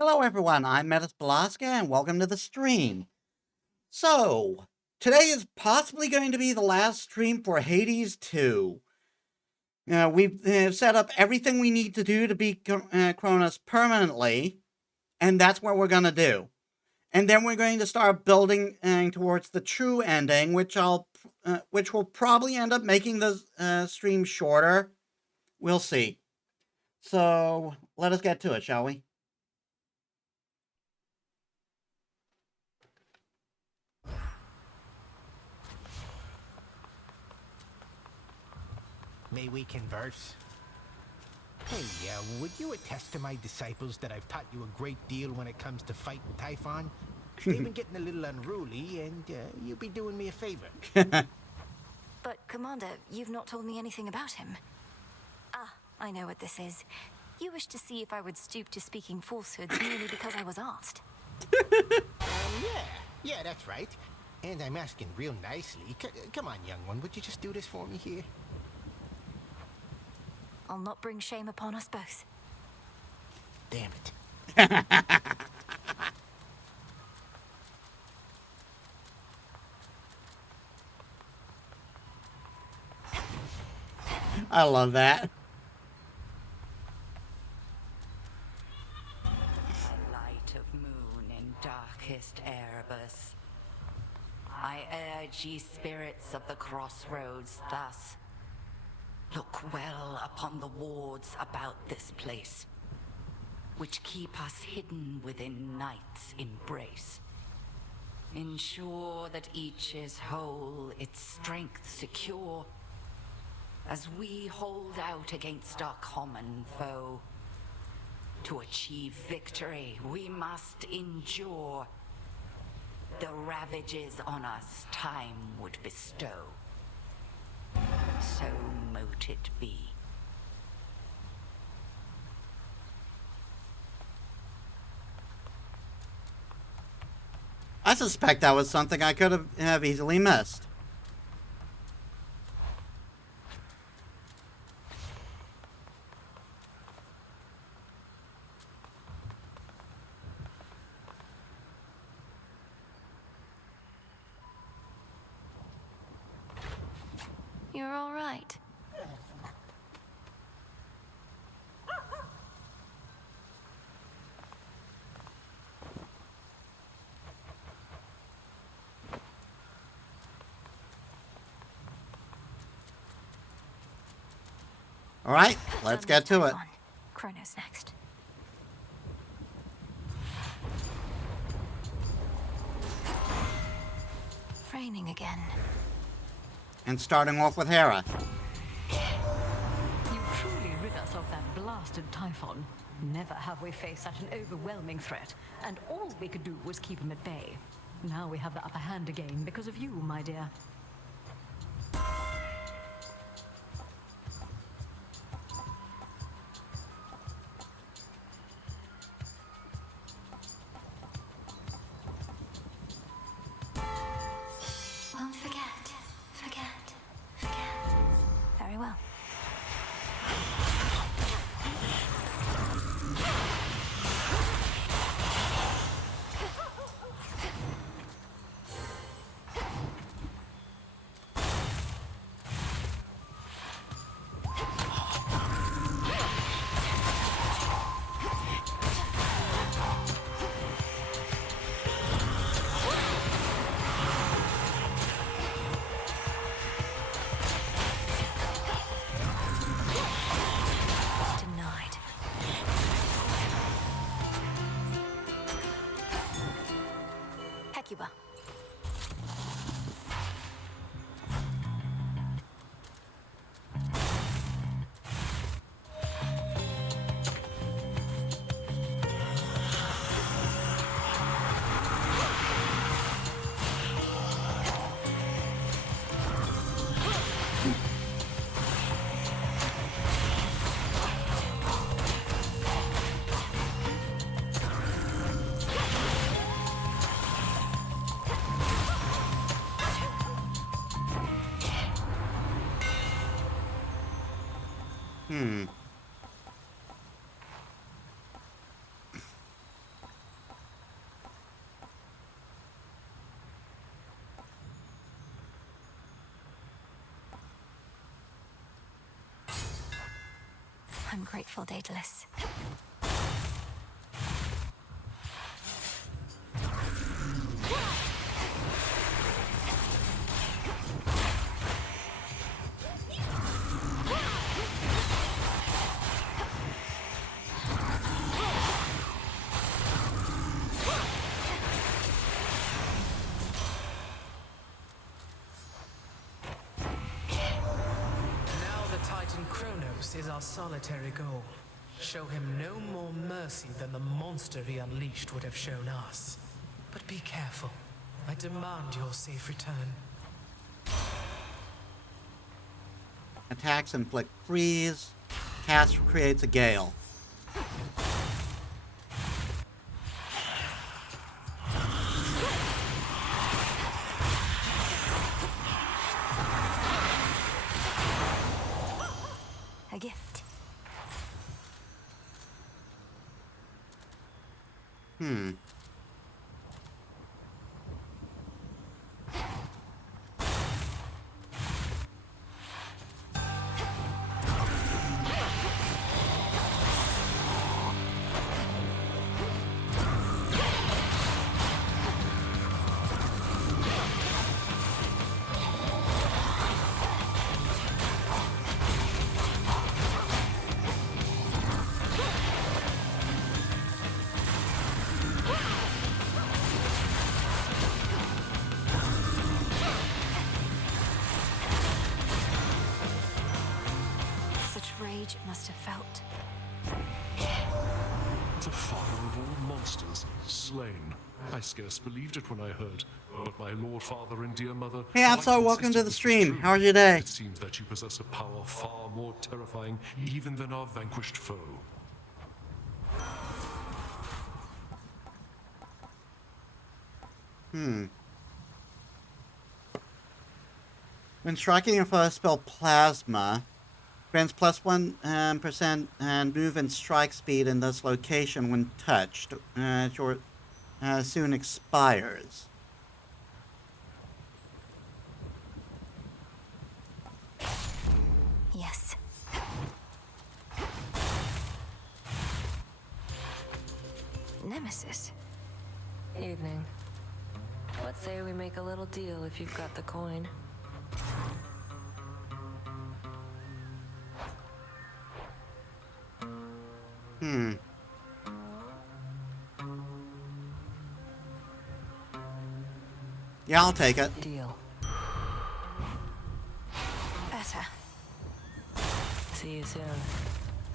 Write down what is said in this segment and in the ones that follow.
Hello everyone, I'm Metis Balaska and welcome to the stream. So, today is possibly going to be the last stream for Hades 2. We've set up everything we need to do to beat Cronus permanently, and that's what we're going to do. And then we're going to start building towards the true ending, which will probably end up making the stream shorter. We'll see. So, let us get to it, shall we? May we converse? Hey, would you attest to my disciples that I've taught you a great deal when it comes to fighting Typhon? They've been getting a little unruly, and you'd be doing me a favor. But, Commander, you've not told me anything about him. Ah, I know what this is. You wish to see if I would stoop to speaking falsehoods merely because I was asked. Yeah, that's right. And I'm asking real nicely. Come on, young one, would you just do this for me here? I'll not bring shame upon us both. Damn it. I love that. Light of moon in darkest Erebus. I urge ye spirits of the crossroads thus. Look well upon the wards about this place, which keep us hidden within night's embrace. Ensure that each is whole, its strength secure, as we hold out against our common foe. To achieve victory, we must endure the ravages on us time would bestow. So mote it be. I suspect that was something I could have easily missed. You're all right. All right, let's get to it. Chronos next. Raining again. And starting off with Hera. You truly rid us of that blasted Typhon. Never have we faced such an overwhelming threat, and all we could do was keep him at bay. Now we have the upper hand again because of you, my dear. Won't forget. Very well. Denied. Hecuba. I'm grateful, Daedalus. Kronos is our solitary goal. Show him no more mercy than the monster he unleashed would have shown us. But be careful. I demand your safe return. Attacks inflict freeze. Cast creates a gale. A gift. Such rage it must have felt. The father of all monsters, slain. I scarce believed it when I heard. But my lord father and dear mother... Hey, Absol, welcome to the stream. How are you today? It seems that you possess a power far more terrifying even than our vanquished foe. When striking a foe, spell Plasma grants plus 1% and move and strike speed in this location when touched. Soon expires. Yes. Nemesis. Evening. What say we make a little deal if you've got the coin? Yeah, I'll take it. Deal. Better. See you soon.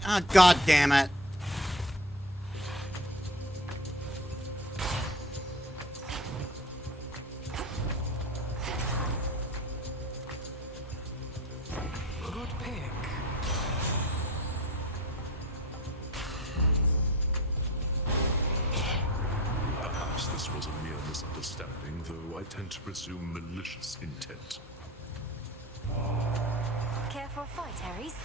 Ah, god damn it. Good pick. Perhaps this was a mere misunderstanding, though I tend to presume malicious intent. Care for a fight, Ares?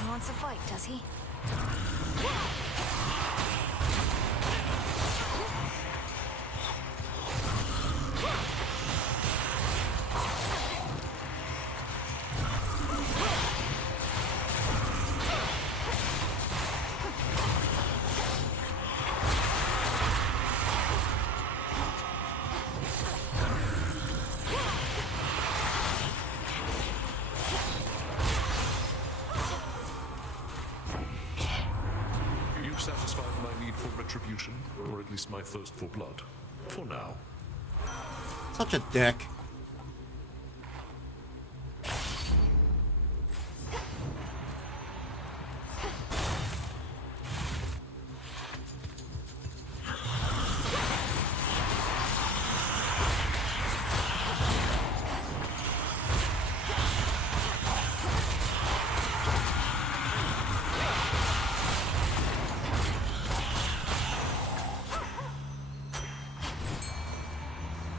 He wants a fight, does he? You've satisfied my need for retribution, or at least my thirst for blood. For now. Such a dick.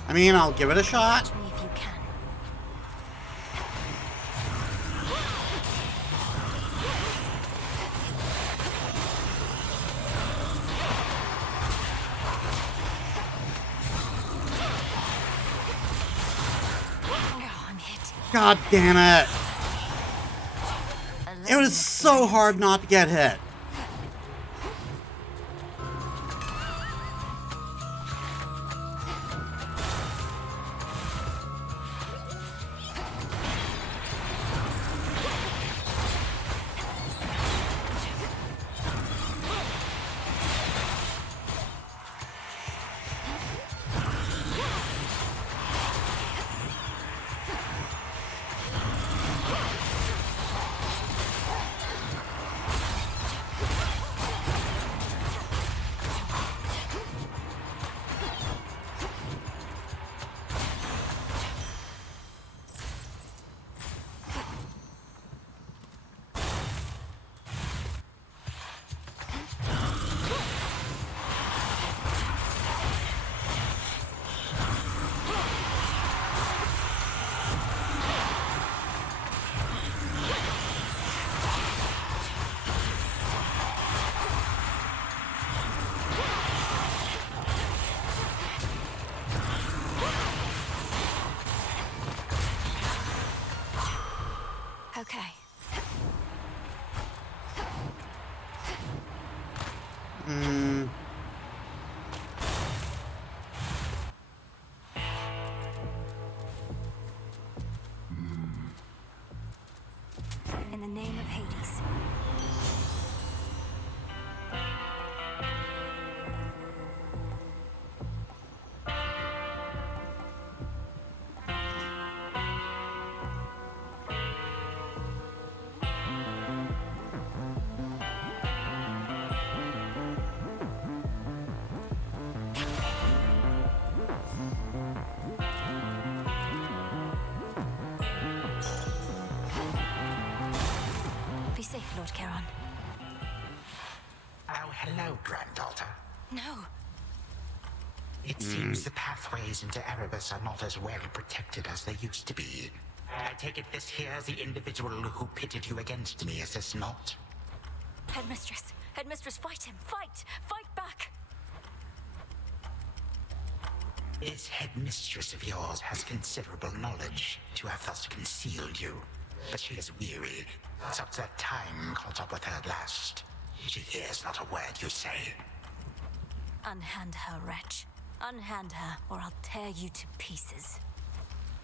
I mean, I'll give it a shot. Catch me if you can. Oh, I'm hit. God damn it. It was so hard not to get hit. Okay. In the name of Hades. Be safe, Lord Charon. Oh, hello, granddaughter. No. It seems the pathways into Erebus are not as well protected as they used to be. I take it this here's the individual who pitted you against me, is this not? Headmistress. Headmistress, fight him. Fight. Fight back. This headmistress of yours has considerable knowledge to have thus concealed you. But she is weary. Such that time caught up with her at last. She hears not a word you say. Unhand her, wretch. Unhand her, or I'll tear you to pieces.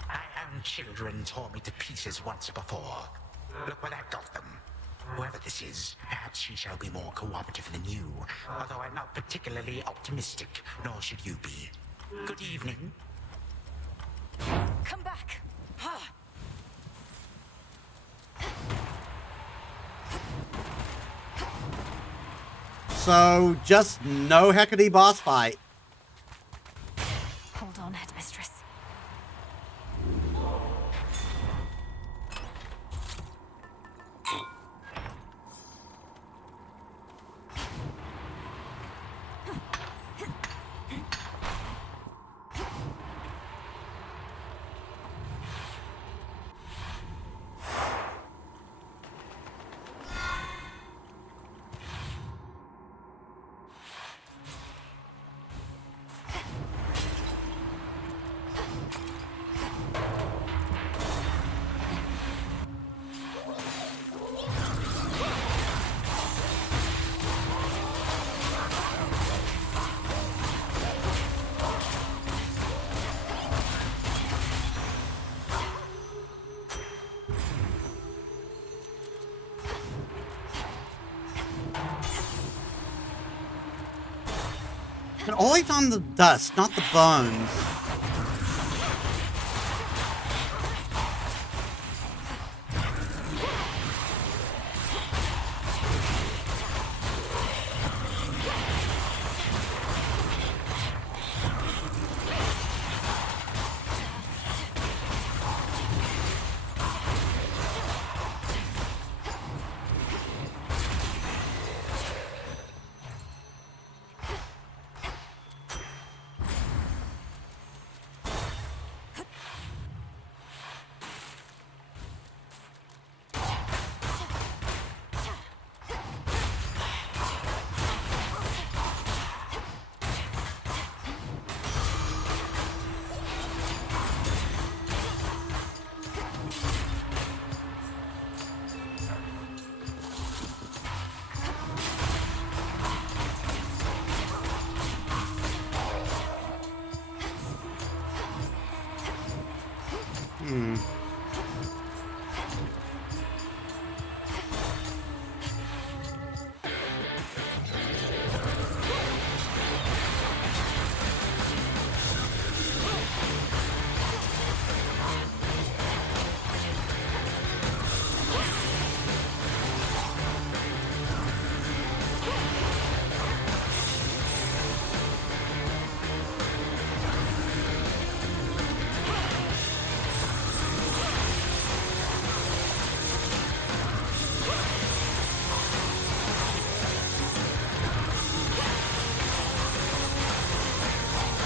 My own children tore me to pieces once before. Look what I've got them. Whoever this is, perhaps she shall be more cooperative than you. Although I'm not particularly optimistic, nor should you be. Good evening. Come back. So, just no Hecate boss fight. Hold on, Headmistress. But always on the dust, not the bones.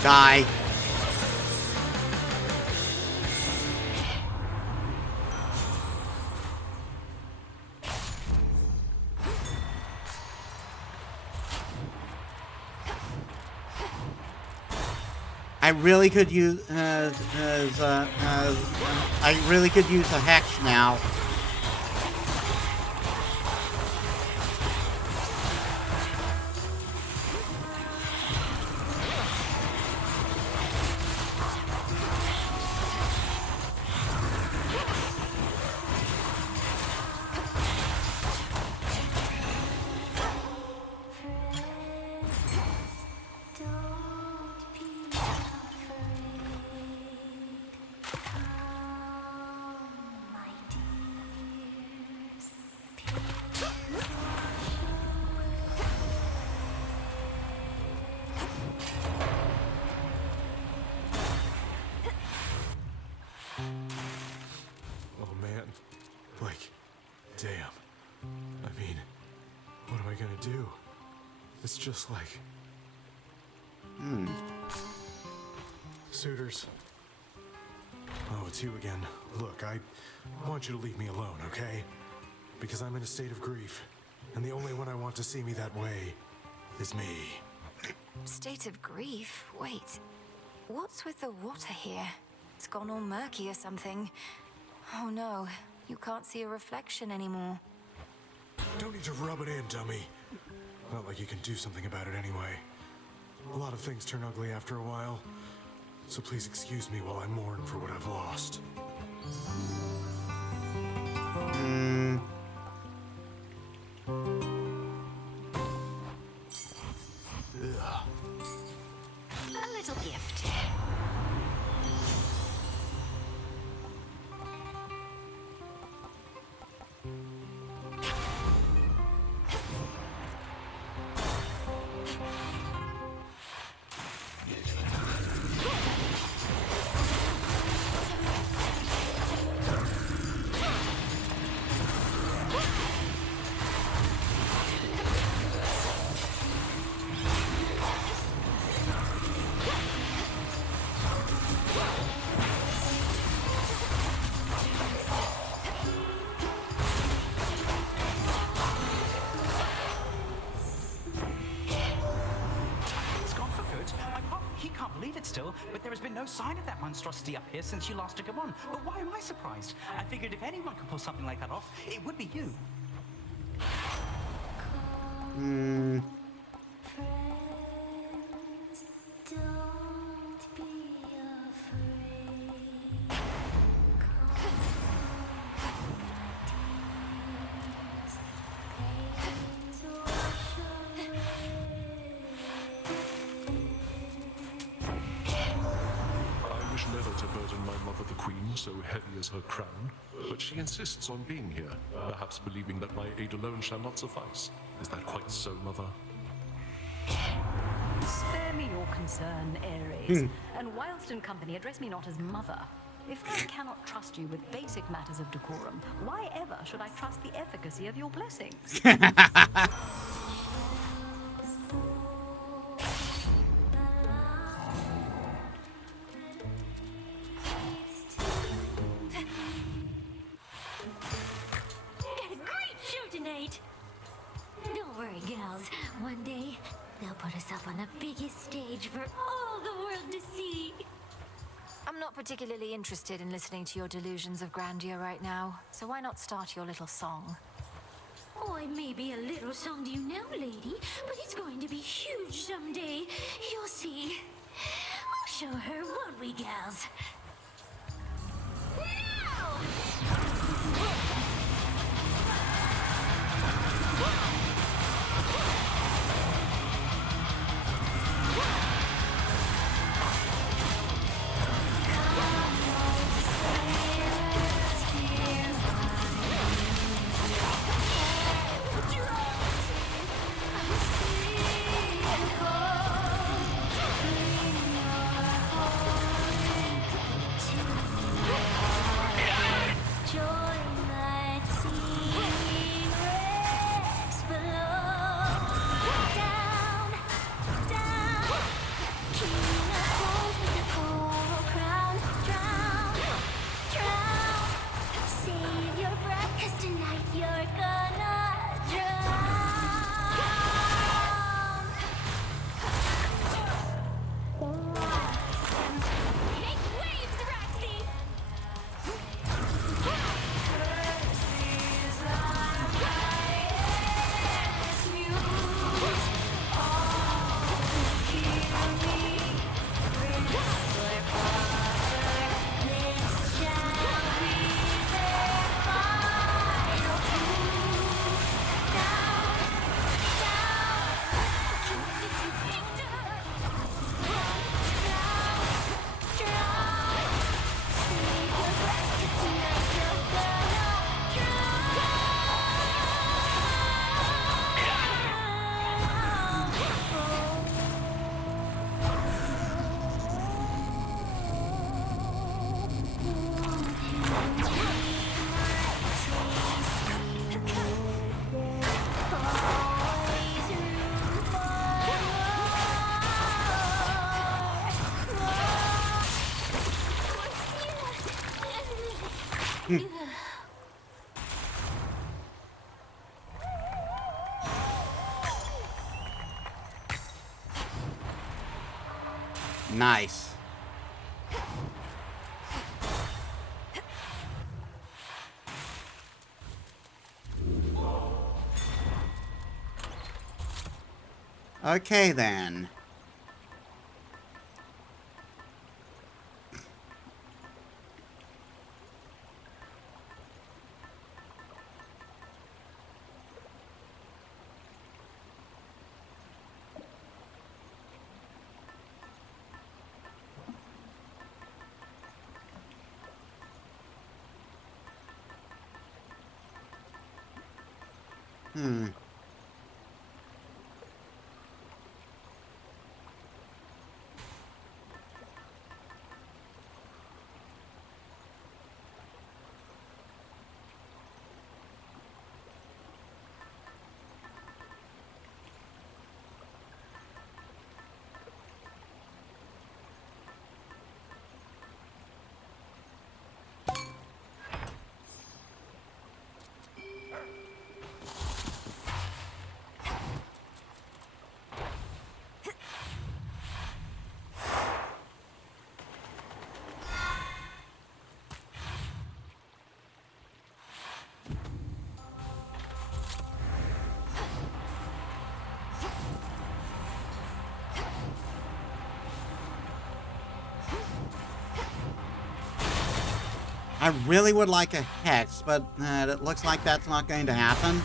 Die. I really could use I really could use a hex now. Oh man. Like, damn. I mean, what am I gonna do? It's just like... Suitors. Oh, it's you again. Look, I want you to leave me alone, okay? Because I'm in a state of grief, and the only one I want to see me that way is me. State of grief? Wait. What's with the water here? It's gone all murky or something. Oh no, you can't see a reflection anymore. Don't need to rub it in, dummy. Not like you can do something about it anyway. A lot of things turn ugly after a while. So please excuse me while I mourn for what I've lost. A little gift. It's gone for good. My pop, he can't believe it still, but there has been no sign of that monstrosity up here since you last took him on. But why am I surprised? I figured if anyone could pull something like that off, it would be you. I wish never to burden my mother the queen so heavy as her crown, but she insists on being here, perhaps believing that my aid alone shall not suffice. Is that quite so, mother? Spare me your concern, Ares. And whilst in company, address me not as mother. If I cannot trust you with basic matters of decorum, why ever should I trust the efficacy of your blessings? Great show tonight! Don't worry, gals. One day, they'll put us up on the biggest stage for all the world to see. I'm not particularly interested in listening to your delusions of grandeur right now, so why not start your little song? Oh, I may be a little song to you now, lady, but it's going to be huge someday. You'll see. We'll show her, won't we, gals? Now! Nice. Okay, then. Hmm. I really would like a hex, but it looks like that's not going to happen.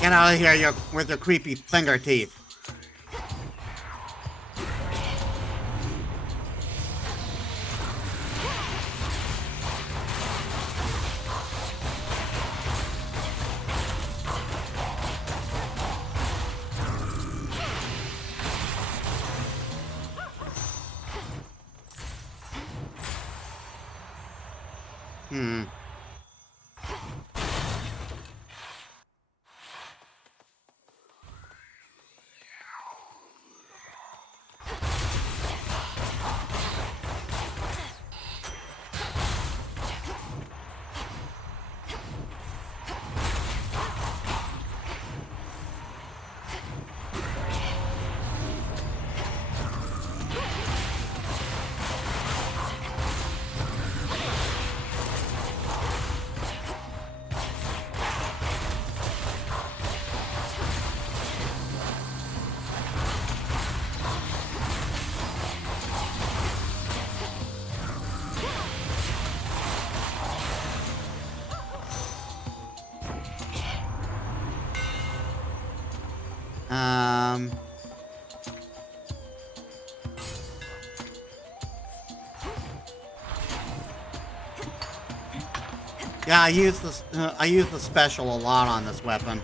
Get out of here with your creepy finger teeth. Hmm. Yeah, I use this. I use the special a lot on this weapon.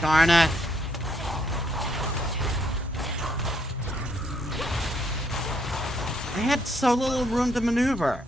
Darn it. had so little room to maneuver.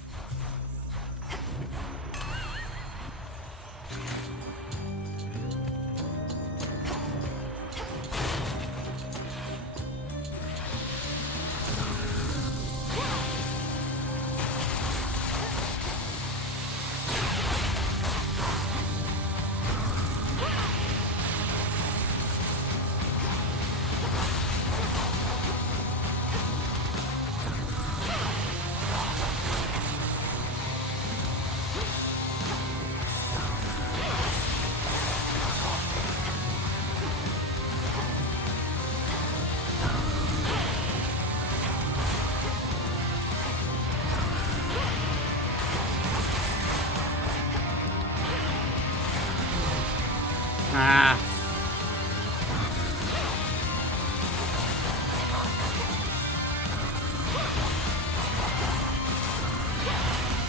Ah.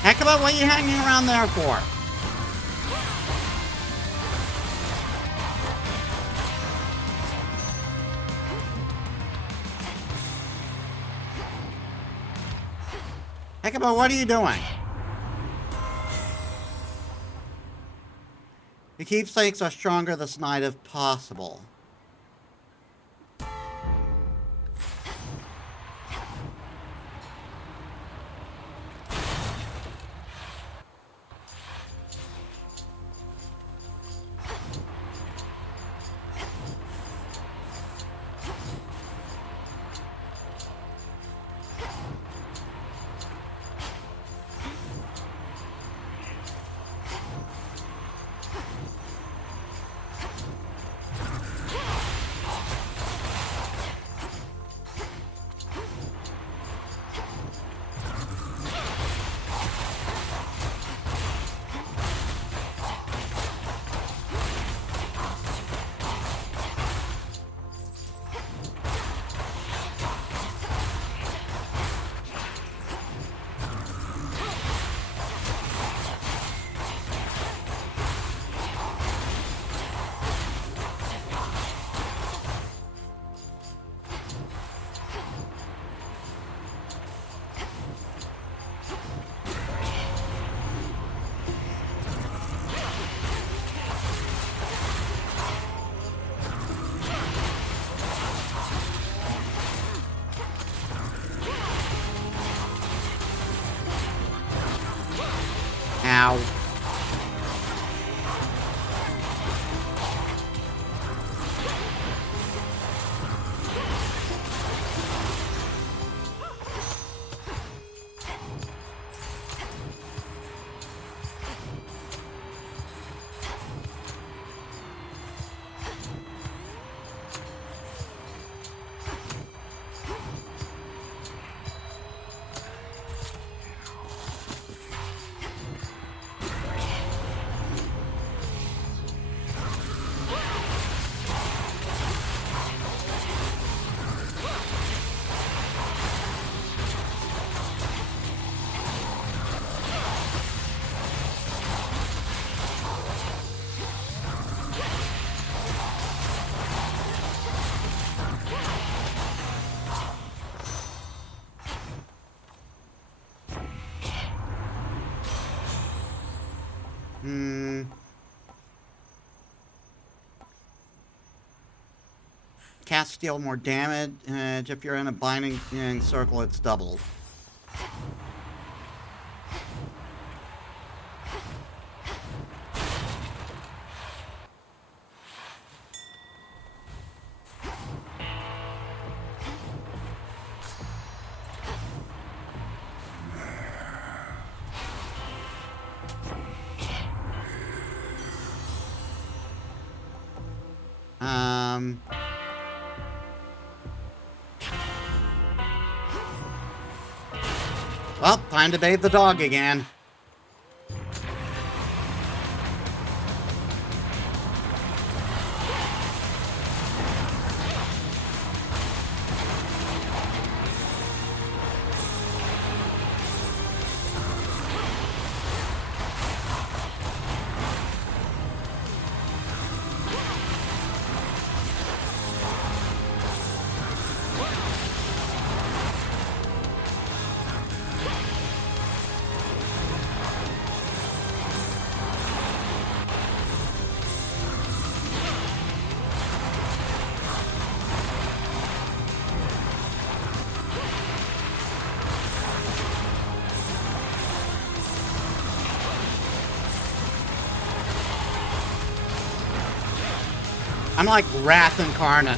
Heck about what you hanging around there for? Heck about what are you doing? The keepsakes are stronger this night if possible. Ow. Cast deal more damage, and if you're in a binding circle, it's doubled. Well, time to bathe the dog again. I'm like Wrath incarnate.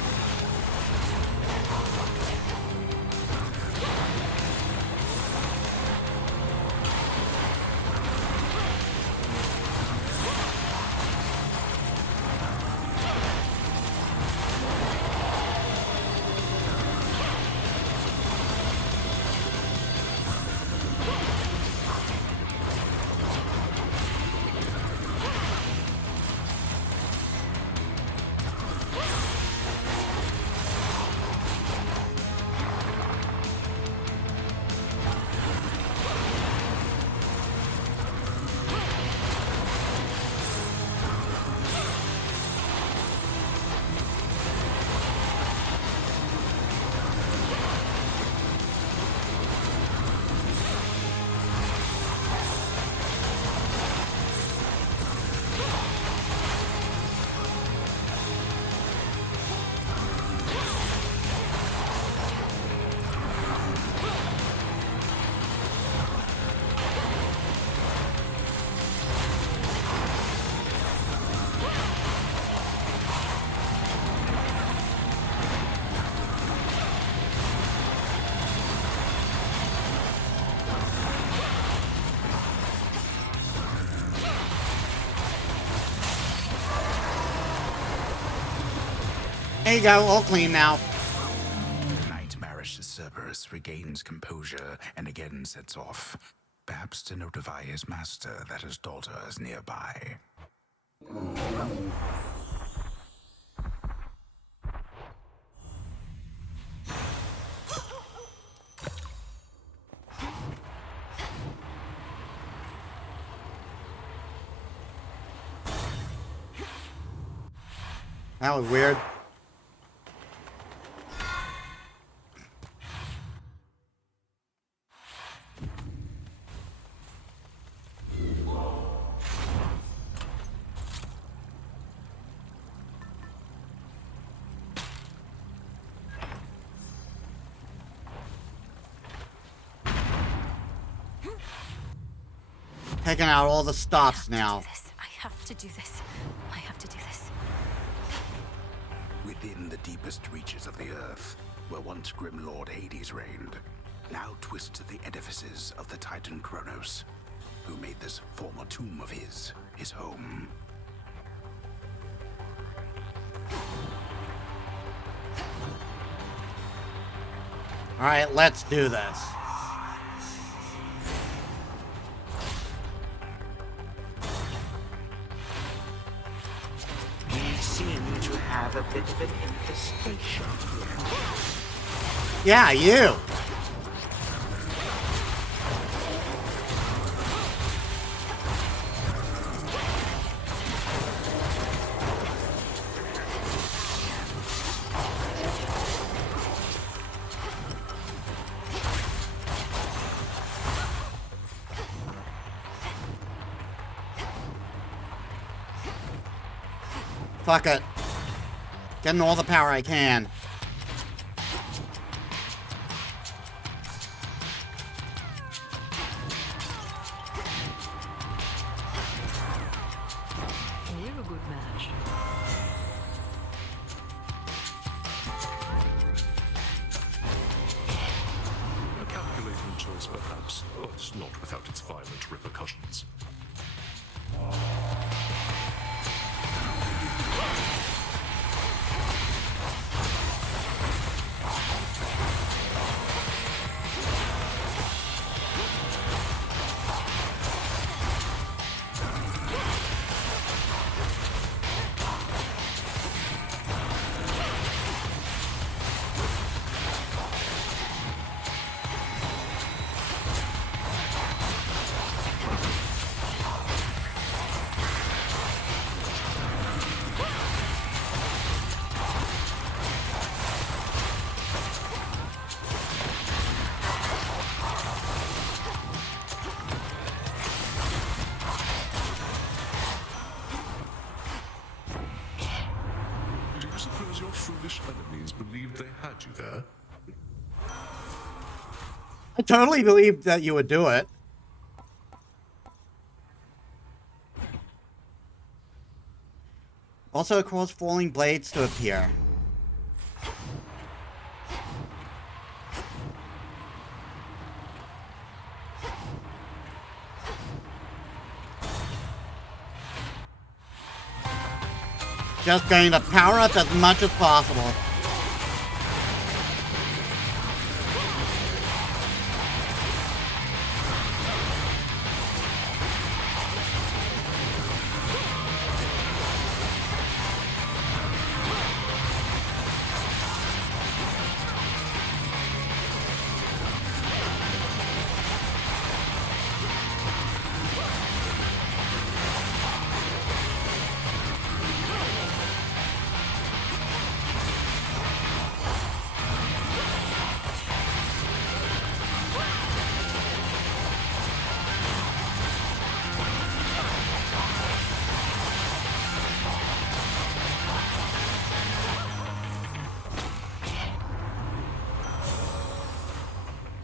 There you go, all clean now. Nightmarish Cerberus regains composure and again sets off, perhaps to notify his master that his daughter is nearby. That was weird. Taking out all the stops now. I have to do this. I have to do this. Within the deepest reaches of the earth, where once grim Lord Hades reigned, now twists the edifices of the Titan Kronos, who made this former tomb of his home. All right, let's do this. We seem to have a bit of an infestation. Yeah, you. Fuck it. Getting all the power I can. We're a good match. A calculating choice, perhaps, but not without its violent repercussions. Do you suppose your foolish enemies believed they had you there? I totally believed that you would do it. Also cause falling blades to appear. Just going to power up as much as possible.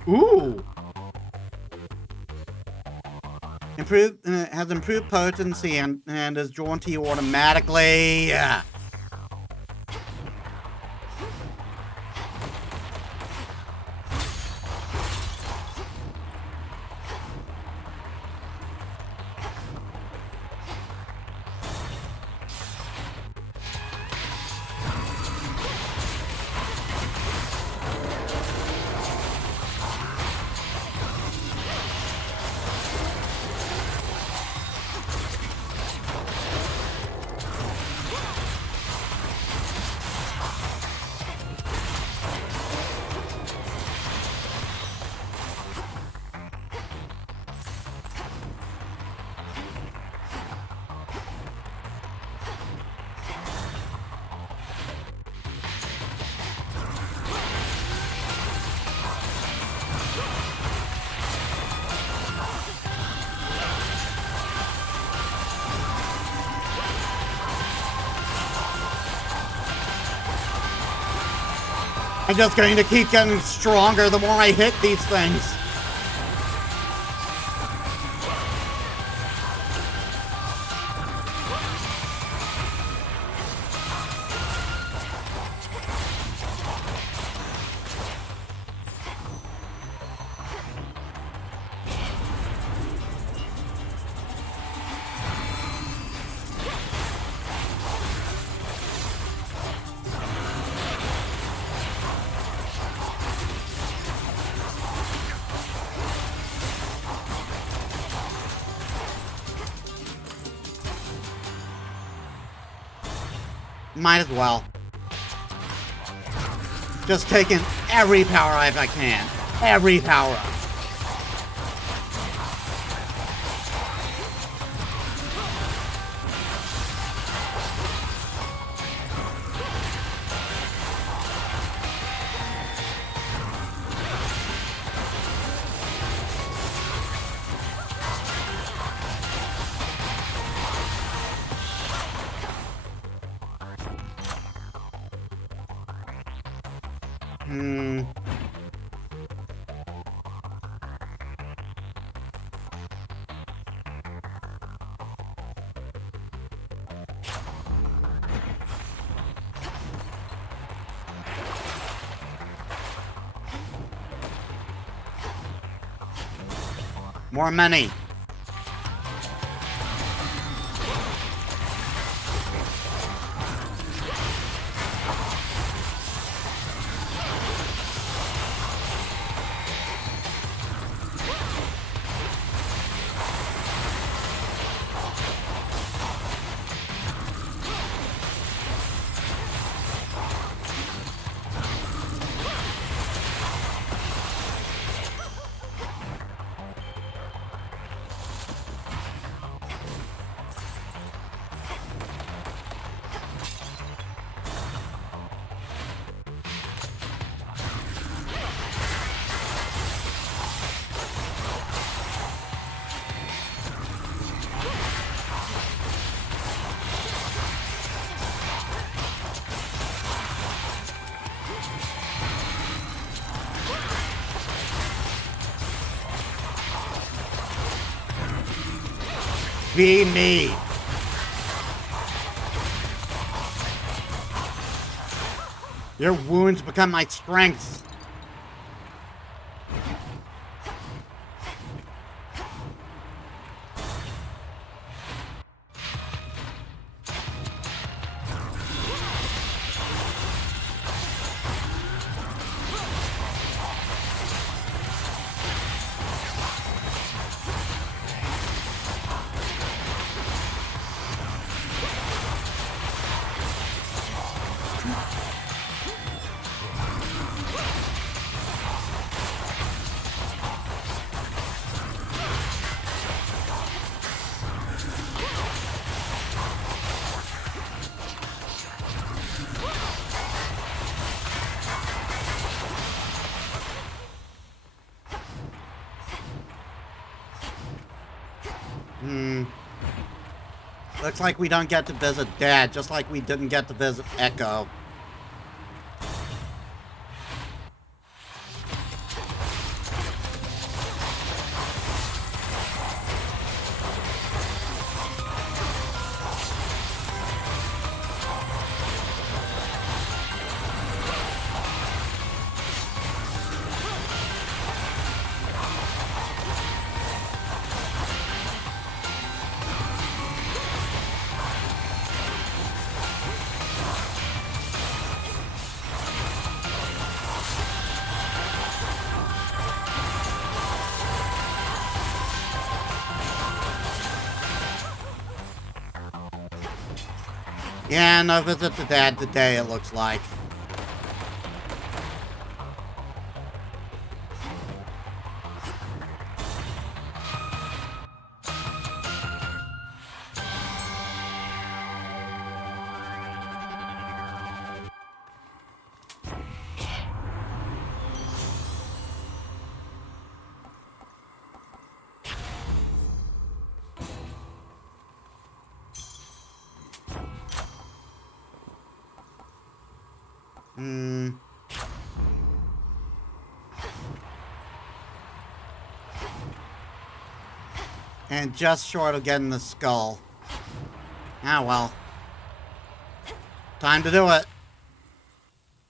Ooh! Has improved potency and is drawn to you automatically. I'm just going to keep getting stronger the more I hit these things. Might as well. Just taking every power up I can. Every power up. More money. Be me. Your wounds become my strengths. Looks like we don't get to visit Dad, just like we didn't get to visit Echo. Yeah, no visit to Dad today, it looks like. And just short of getting the skull. Ah, well. Time to do it.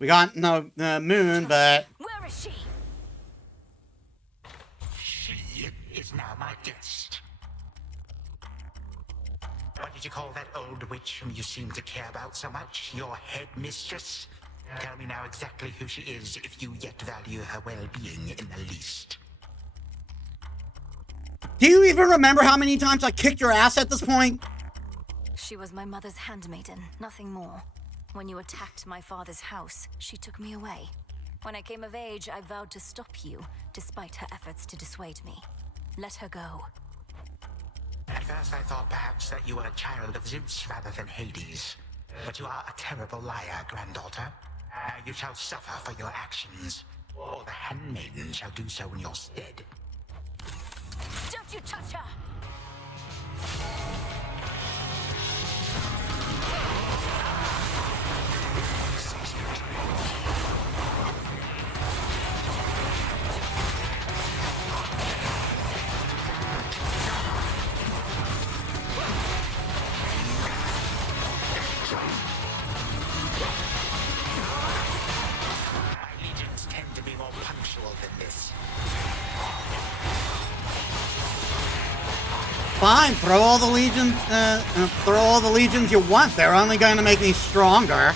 We got no moon, but... Where is she? She is now my guest. What did you call that old witch whom you seem to care about so much? Your headmistress? Tell me now exactly who she is, if you yet value her well-being in the least. Do you even remember how many times I kicked your ass at this point? She was my mother's handmaiden, nothing more. When you attacked my father's house, she took me away. When I came of age, I vowed to stop you, despite her efforts to dissuade me. Let her go. At first I thought perhaps that you were a child of Zeus rather than Hades. But you are a terrible liar, granddaughter. Now you shall suffer for your actions, or the handmaiden shall do so in your stead. Don't you touch her! My legions tend to be more punctual than this. Fine, throw all the legions you want. They're only going to make me stronger.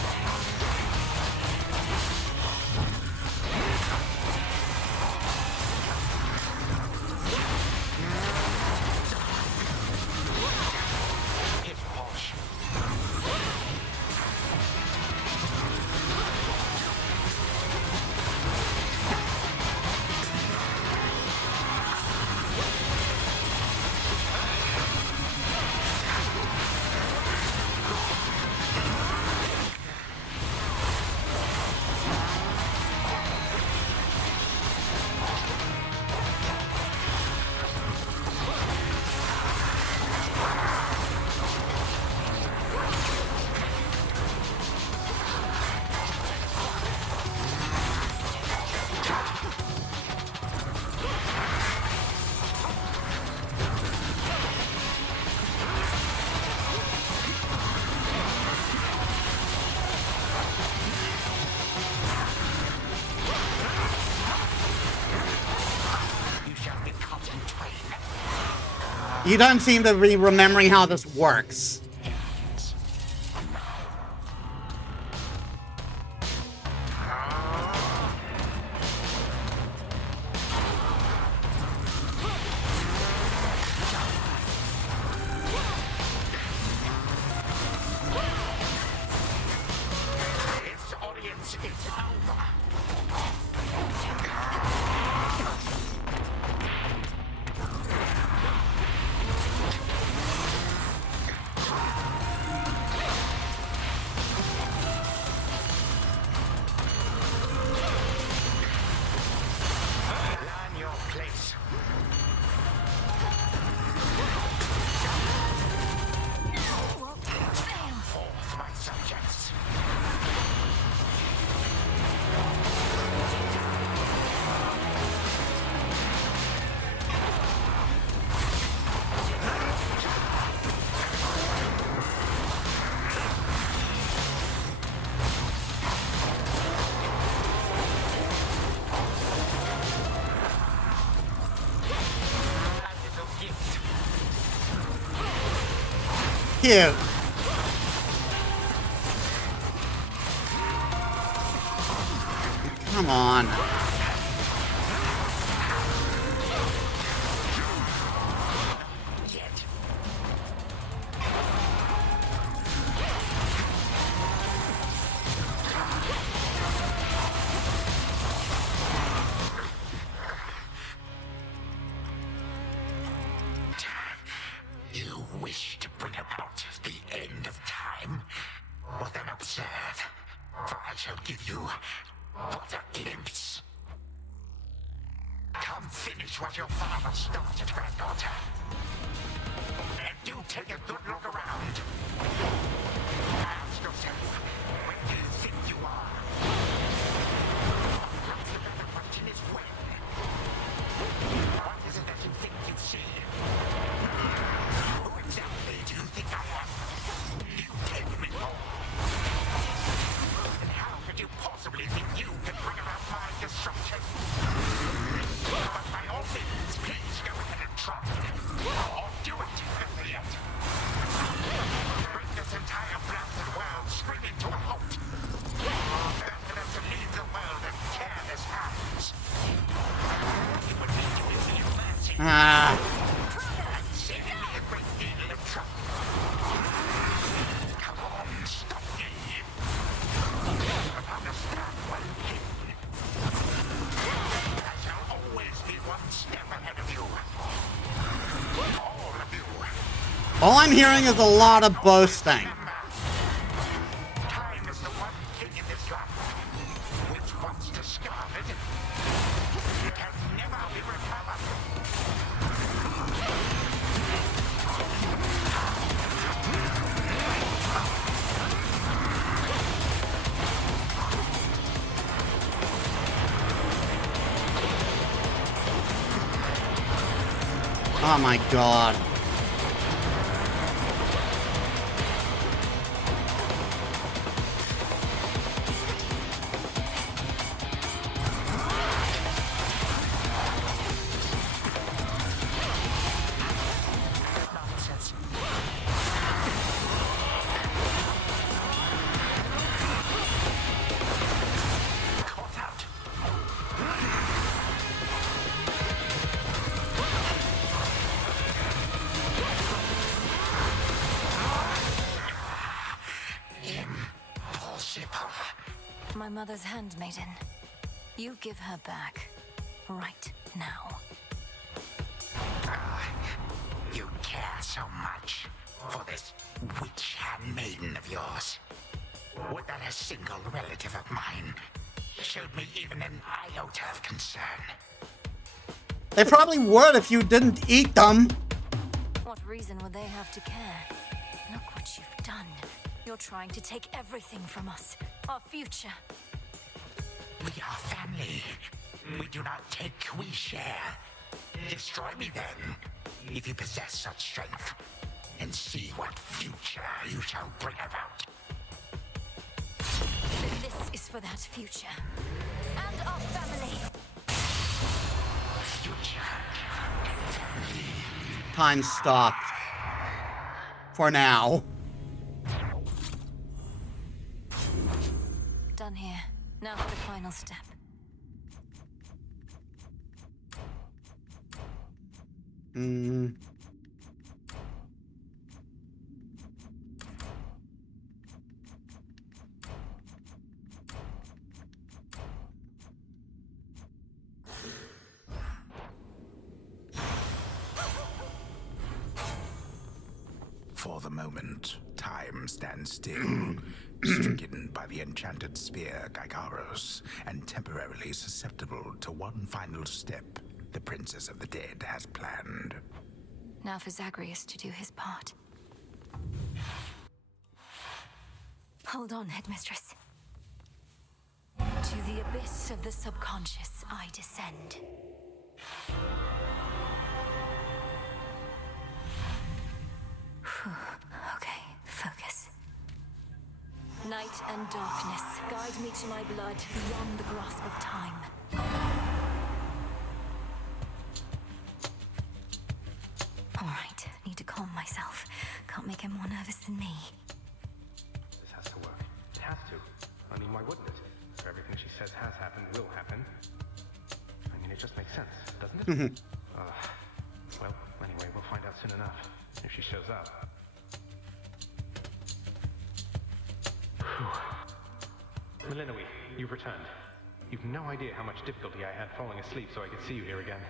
You don't seem to be remembering how this works. Cute. Come on. You wish to bring about the end of time? Well then observe, for I shall give you but a glimpse. Come finish what your father started, granddaughter. And do take a good look around. Ask yourself, where do you think you are? Perhaps the better question is when. What is it that you think you see? Who exactly do you think I am? You gave me more. And how could you possibly think you can bring about my destruction? But by all means, please go ahead and try. Or do it, better yet. Bring this entire blasted world screaming to a halt. Better than to leave the world in careless hands. It would be doing me a mercy. And saving me a great deal of trouble. Come on, stop me. Understand one thing. I shall always be one step ahead of you. All of you. All I'm hearing is a lot of boasting. Time is the one thing in this life which, once discarded, can never be recovered. Oh my god. Nonsense. Caught out. Impossible. My mother's handmaiden. You give her back. Right now. You care so much for this witch handmaiden of yours. Would that a single relative of mine showed me even an iota of concern? They probably would if you didn't eat them. What reason would they have to care? Look what you've done. You're trying to take everything from us. Our future. We are family. We do not take, we share. Destroy me then, if you possess such strength, and see what future you shall bring about. This is for that future. And our family. Future and family. time stopped. For now. Done here. Now for the final step. For the moment, time stands still, stricken by the enchanted spear Gygaros, and temporarily susceptible to one final step the Princess of the Dead has planned. Now for Zagreus to do his part. Hold on, Headmistress. To the abyss of the subconscious, I descend. Okay, focus. Night and darkness, guide me to my blood beyond the grasp of time. All right, need to calm myself. Can't make him more nervous than me. This has to work. It has to. I mean, why wouldn't it? If everything she says has happened will happen. I mean, it just makes sense, doesn't it? Well, anyway, we'll find out soon enough. If she shows up. Melinoe, you've returned. You've no idea how much difficulty I had falling asleep so I could see you here again.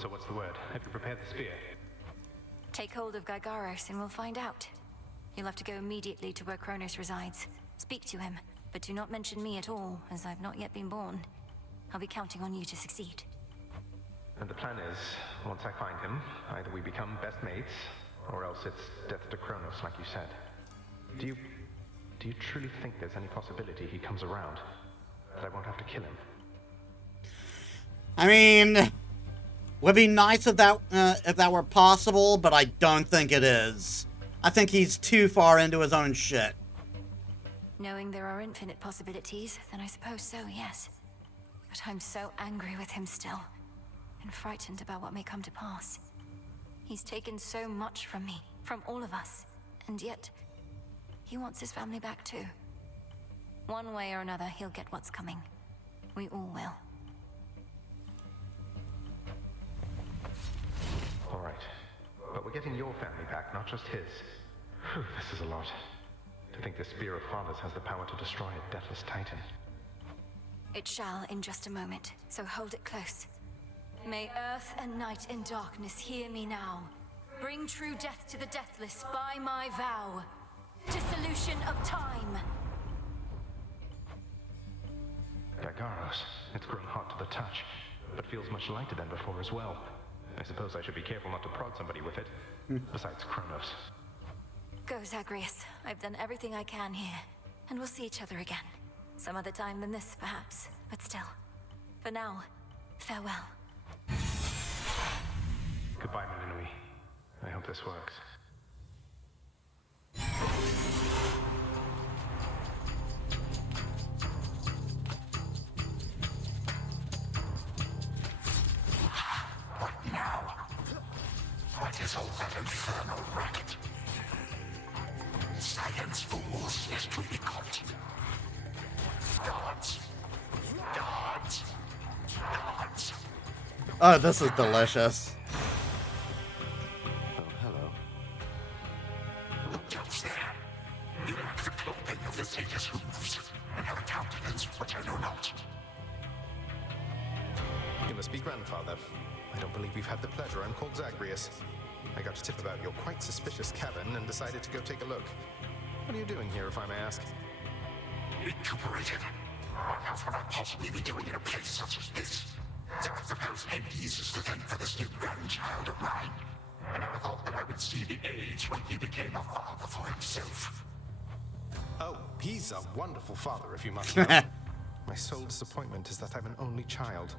So what's the word? Have you prepared the spear? Take hold of Gygaros and we'll find out. You'll have to go immediately to where Kronos resides. Speak to him, but do not mention me at all, as I've not yet been born. I'll be counting on you to succeed. And the plan is, once I find him, either we become best mates, or else it's death to Kronos, like you said. Do you truly think there's any possibility he comes around? That I won't have to kill him? I mean, would be nice if that were possible, but I don't think it is. I think he's too far into his own shit. Knowing there are infinite possibilities, then I suppose so, yes. But I'm so angry with him still, and frightened about what may come to pass. He's taken so much from me, from all of us, and yet he wants his family back too. One way or another, he'll get what's coming. We all will. All right. But we're getting your family back, not just his. Whew, this is a lot. To think this Spear of Fathers has the power to destroy a deathless titan. It shall in just a moment, so hold it close. May earth and night and darkness hear me now. Bring true death to the deathless by my vow. Dissolution of time. Gygaros, it's grown hot to the touch, but feels much lighter than before as well. I suppose I should be careful not to prod somebody with it. Besides Kronos. Go, Zagreus. I've done everything I can here, and we'll see each other again. Some other time than this, perhaps, but still. For now, farewell. Goodbye, Melinoe. I hope this works. What now? What is all that infernal racket? Silence, fools, lest we be caught. Guards. Guards. Guards. Oh, this is delicious. Oh, hello. Look else there. You lack the clothing of the sage's hooves, and have a countenance which I know not. You must be grandfather. I don't believe we've had the pleasure. I'm called Zagreus. I got a tip about your quite suspicious cabin and decided to go take a look. What are you doing here, if I may ask? Recuperated. What else would I possibly be doing in a place such as this? So I suppose Hades is to thank for this new grandchild of mine. I never thought that I would see the age when he became a father for himself. Oh, he's a wonderful father, if you must know. My sole disappointment is that I'm an only child.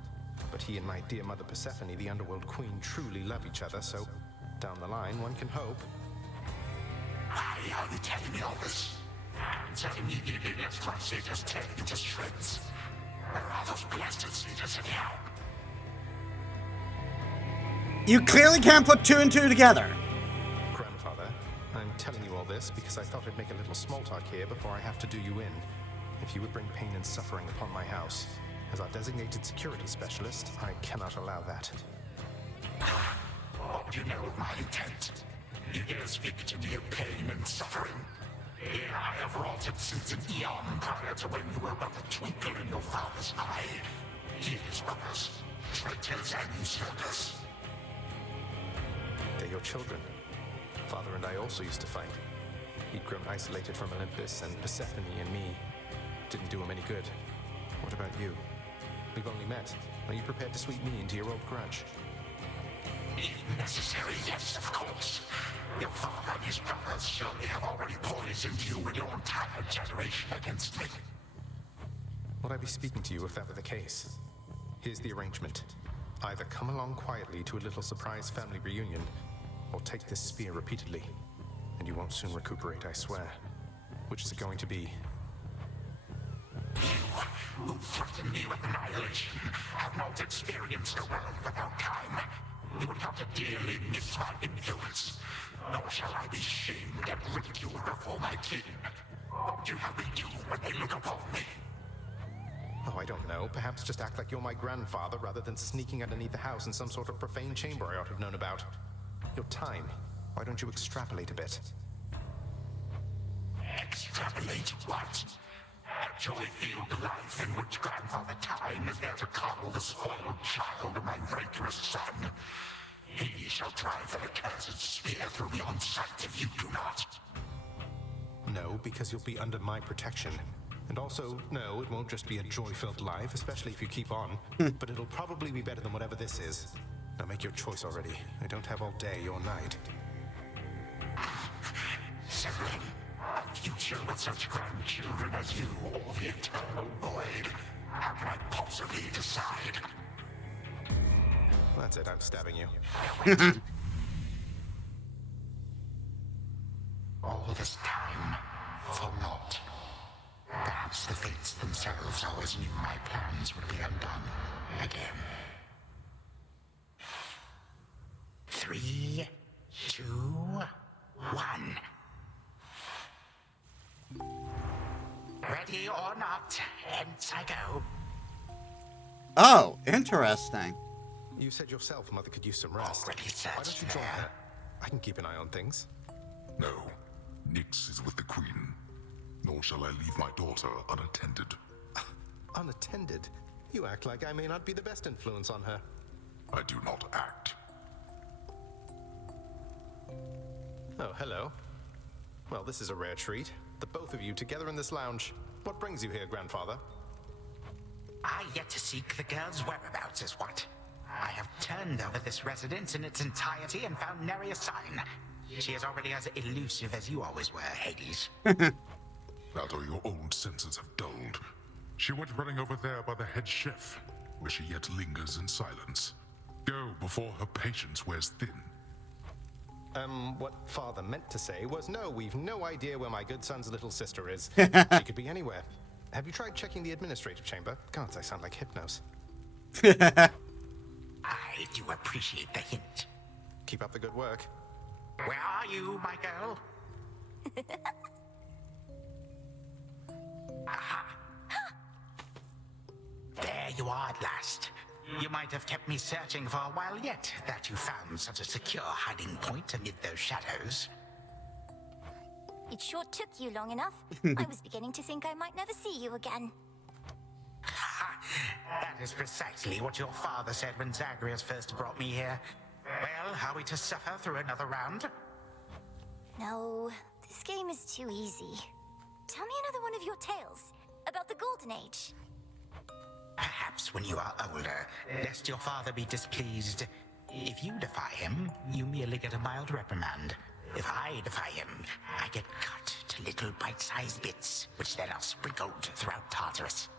But he and my dear mother Persephone, the underworld queen, truly love each other, so down the line, one can hope. Why are you telling me all this? And so immediately lets my satyrs tear you to shreds. Where are those blasted satyrs anyhow? You clearly can't put two and two together. Grandfather, I'm telling you all this because I thought I'd make a little small talk here before I have to do you in. If you would bring pain and suffering upon my house, as our designated security specialist, I cannot allow that. What do you know of my intent? You dare speak to me of pain and suffering? Here I have wrought it since an eon prior to when you were but a twinkle in your father's eye. He and his brothers, traitors and usurpers. They're your children. Father and I also used to fight. He'd grown isolated from Olympus, and Persephone and me didn't do him any good. What about you? We've only met. Are you prepared to sweep me into your old grudge? If necessary, yes, of course. Your father and his brothers surely have already poisoned you and your entire generation against me. Would I be speaking to you if that were the case? Here's the arrangement. Either come along quietly to a little surprise family reunion, or take this spear repeatedly, and you won't soon recuperate, I swear. Which is it going to be? You, who threaten me with annihilation, have not experienced a world without time. You would have to dearly miss my influence, nor shall I be shamed and ridiculed before my kin. What do you have me do when they look upon me? Oh, I don't know. Perhaps just act like you're my grandfather rather than sneaking underneath the house in some sort of profane chamber I ought to have known about. Your time. Why don't you extrapolate a bit? Extrapolate what? Actually feel the life in which Grandfather Time is there to coddle the spoiled child of my rancorous son. He shall drive the cursed spear through me on sight if you do not. No, because you'll be under my protection. And also, no, it won't just be a joy-filled life, especially if you keep on. But it'll probably be better than whatever this is. Now make your choice already. I don't have all day or night. Sibling, a future with such grandchildren as you or the eternal void. How can I possibly decide? That's it, I'm stabbing you. All this time, for naught. Perhaps the fates themselves always knew my plans would be undone again. 3, 2, 1. Ready or not, hence I go. Oh, interesting. You said yourself Mother could use some rest. Already Why don't you join her? I can keep an eye on things. No, Nyx is with the Queen. Nor shall I leave my daughter unattended. Unattended? You act like I may not be the best influence on her. I do not act. Oh, hello. Well, this is a rare treat. The both of you together in this lounge. What brings you here, Grandfather? I yet to seek the girl's whereabouts is what. I have turned over this residence in its entirety and found nary a sign. She is already as elusive as you always were, Hades. That or your old senses have dulled. She went running over there by the head chef, where she yet lingers in silence. Go before her patience wears thin. What Father meant to say was, no, we've no idea where my good son's little sister is. She could be anywhere. Have you tried checking the administrative chamber? Gods, I sound like Hypnos. I do appreciate the hint. Keep up the good work. Where are you, my girl? Aha! There you are at last. You might have kept me searching for a while yet, that you found such a secure hiding point amid those shadows. It sure took you long enough. I was beginning to think I might never see you again. That is precisely what your father said when Zagreus first brought me here. Well, are we to suffer through another round? No, this game is too easy. Tell me another one of your tales about the Golden Age. Perhaps when you are older, lest your father be displeased. If you defy him, you merely get a mild reprimand. If I defy him, I get cut to little bite-sized bits, which then are sprinkled throughout Tartarus.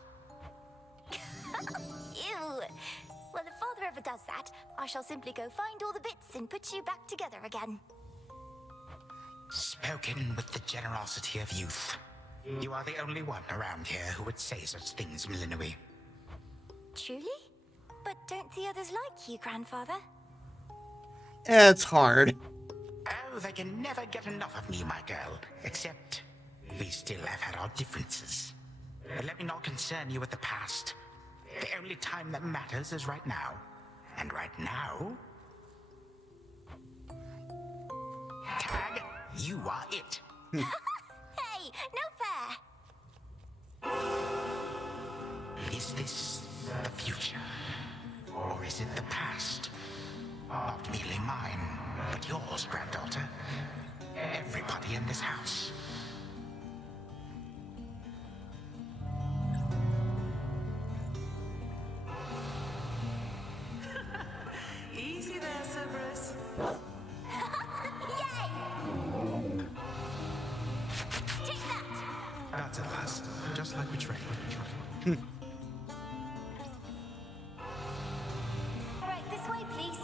Ew! Well, if father ever does that, I shall simply go find all the bits and put you back together again. Spoken with the generosity of youth. You are the only one around here who would say such things, Milinoe. Truly? But don't the others like you, Grandfather? It's hard. Oh, they can never get enough of me, my girl. Except we still have had our differences. But let me not concern you with the past. The only time that matters is right now. And right now... Tag, you are it. Hey, no fair. Is this the future? Or is it the past? Not merely mine, but yours, granddaughter. Everybody in this house. Easy there, Cerberus. Yay! Take that! That's at last. Just like we trained. All right, this way, please.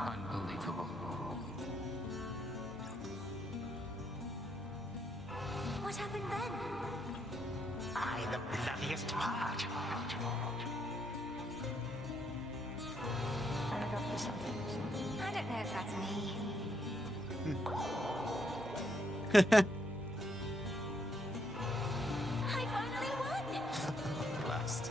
Unbelievable. What happened then? I, the bloodiest part. I don't know if that's me. I finally won! Last.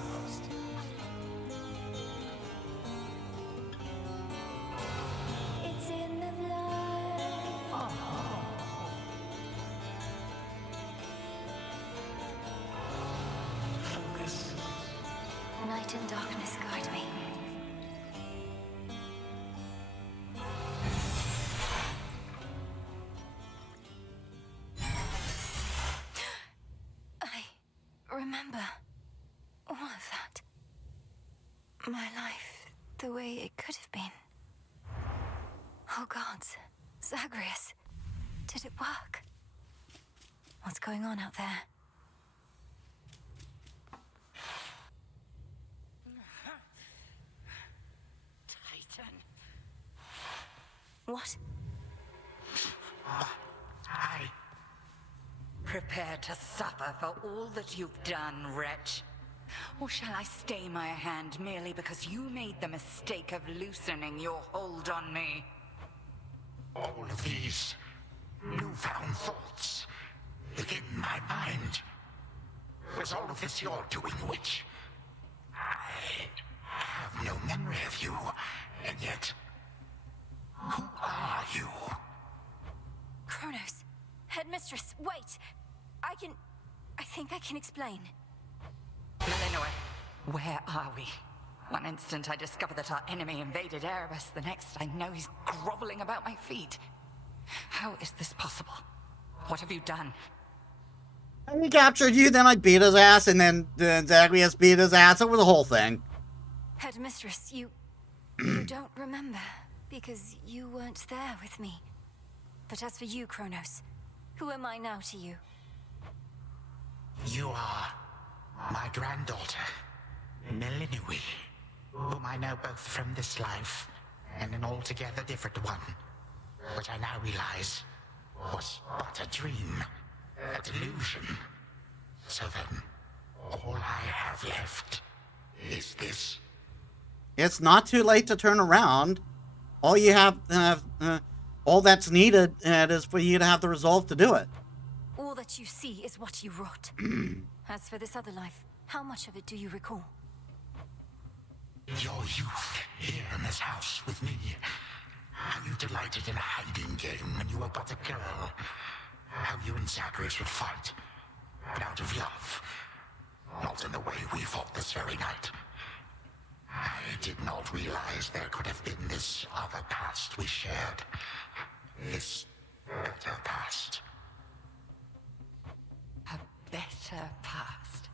It's in the blood. Focus. Night and darkness guide me. I remember all of that. My life, the way it could have been. Oh gods, Zagreus, did it work? What's going on out there? Titan. What? I... Prepare to suffer for all that you've done, wretch. Or shall I stay my hand merely because you made the mistake of loosening your hold on me? All of these newfound thoughts within my mind. Was all of this your doing, witch? I have no memory of you, and yet... Who are you? Kronos, headmistress, wait! I think I can explain. Eleanor, where are we? One instant I discover that our enemy invaded Erebus, the next I know he's groveling about my feet. How is this possible? What have you done? He captured you, then I beat his ass, and then Zagreus beat his ass. It was a whole thing. Headmistress, you don't remember, because you weren't there with me. But as for you, Kronos, who am I now to you? You are my granddaughter, Melinui, whom I know both from this life and an altogether different one, which I now realize was but a dream, a delusion. So then, all I have left is this. It's not too late to turn around. All you have, all that's needed is for you to have the resolve to do it. All that you see is what you wrought. As for this other life, how much of it do you recall? Your youth here in this house with me. How you delighted in a hiding game when you were but a girl. How you and Zagreus would fight, but out of love. Not in the way we fought this very night. I did not realize there could have been this other past we shared. This better past. A better past?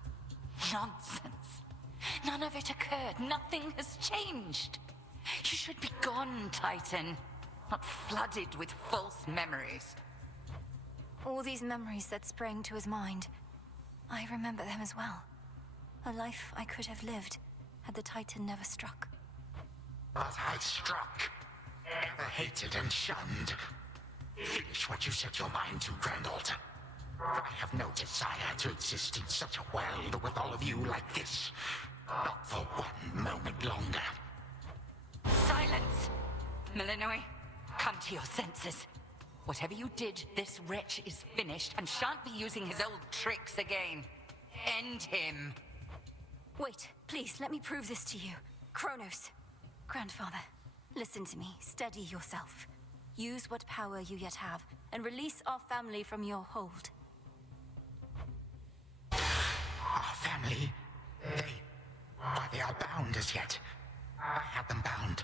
Nonsense. None of it occurred. Nothing has changed. You should be gone, Titan. Not flooded with false memories. All these memories that sprang to his mind, I remember them as well. A life I could have lived had the Titan never struck. But I struck. Ever hated and shunned. Finish what you set your mind to, granddaughter. I have no desire to exist in such a world with all of you like this. Not for one moment longer. Silence! Malinois, come to your senses. Whatever you did, this wretch is finished and shan't be using his old tricks again. End him. Wait, please, let me prove this to you. Kronos. Grandfather, listen to me. Steady yourself. Use what power you yet have, and release our family from your hold. Our family? They are bound as yet. I had them bound.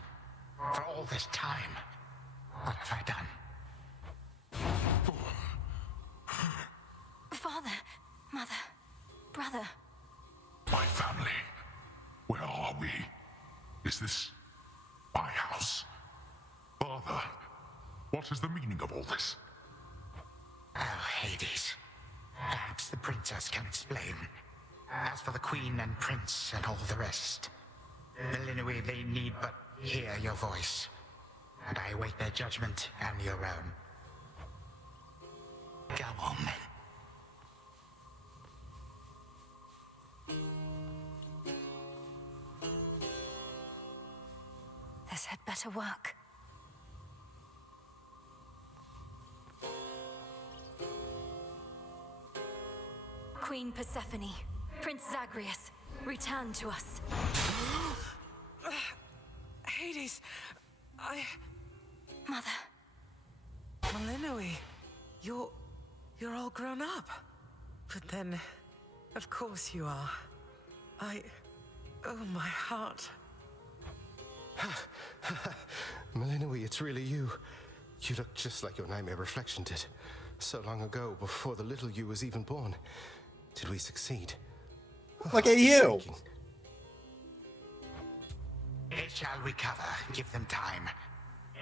For all this time. What have I done? Father, mother, brother. My family. Where are we? Is this my house? Father, what is the meaning of all this? Oh, Hades. Perhaps the princess can explain. As for the queen and prince and all the rest, Malinois, they need but hear your voice. And I await their judgment and your own. Go on, then. This had better work. Queen Persephone, Prince Zagreus, return to us. Hades, Mother. Malinois, you're all grown up. But then, of course you are. Oh, my heart. Malinois, it's really you. You look just like your nightmare reflection did. So long ago, before the little you was even born. Did we succeed? Look at you. They shall recover. Give them time.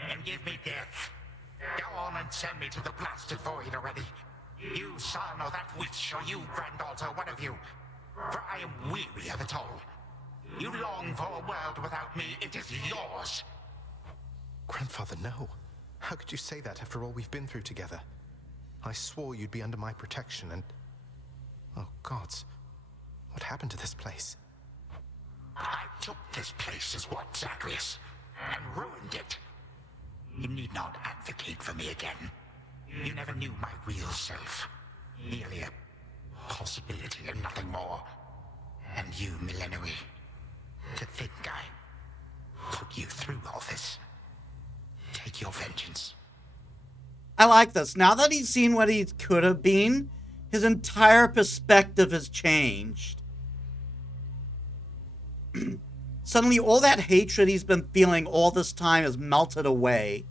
And give me death. Go on and send me to the blasted void already. You son or that witch, or you granddaughter, one of you. For I am weary of it all. You long for a world without me. It is yours. Grandfather, no. How could you say that after all we've been through together? I swore you'd be under my protection and... Oh, gods. What happened to this place? I took this place as what, Zagreus? And ruined it. You need not advocate for me again. You never knew my real self. Merely a possibility and nothing more. And you, Malinois, to think I put you through all this. Take your vengeance. I like this. Now that he's seen what he could have been, his entire perspective has changed. Suddenly, all that hatred he's been feeling all this time has melted away.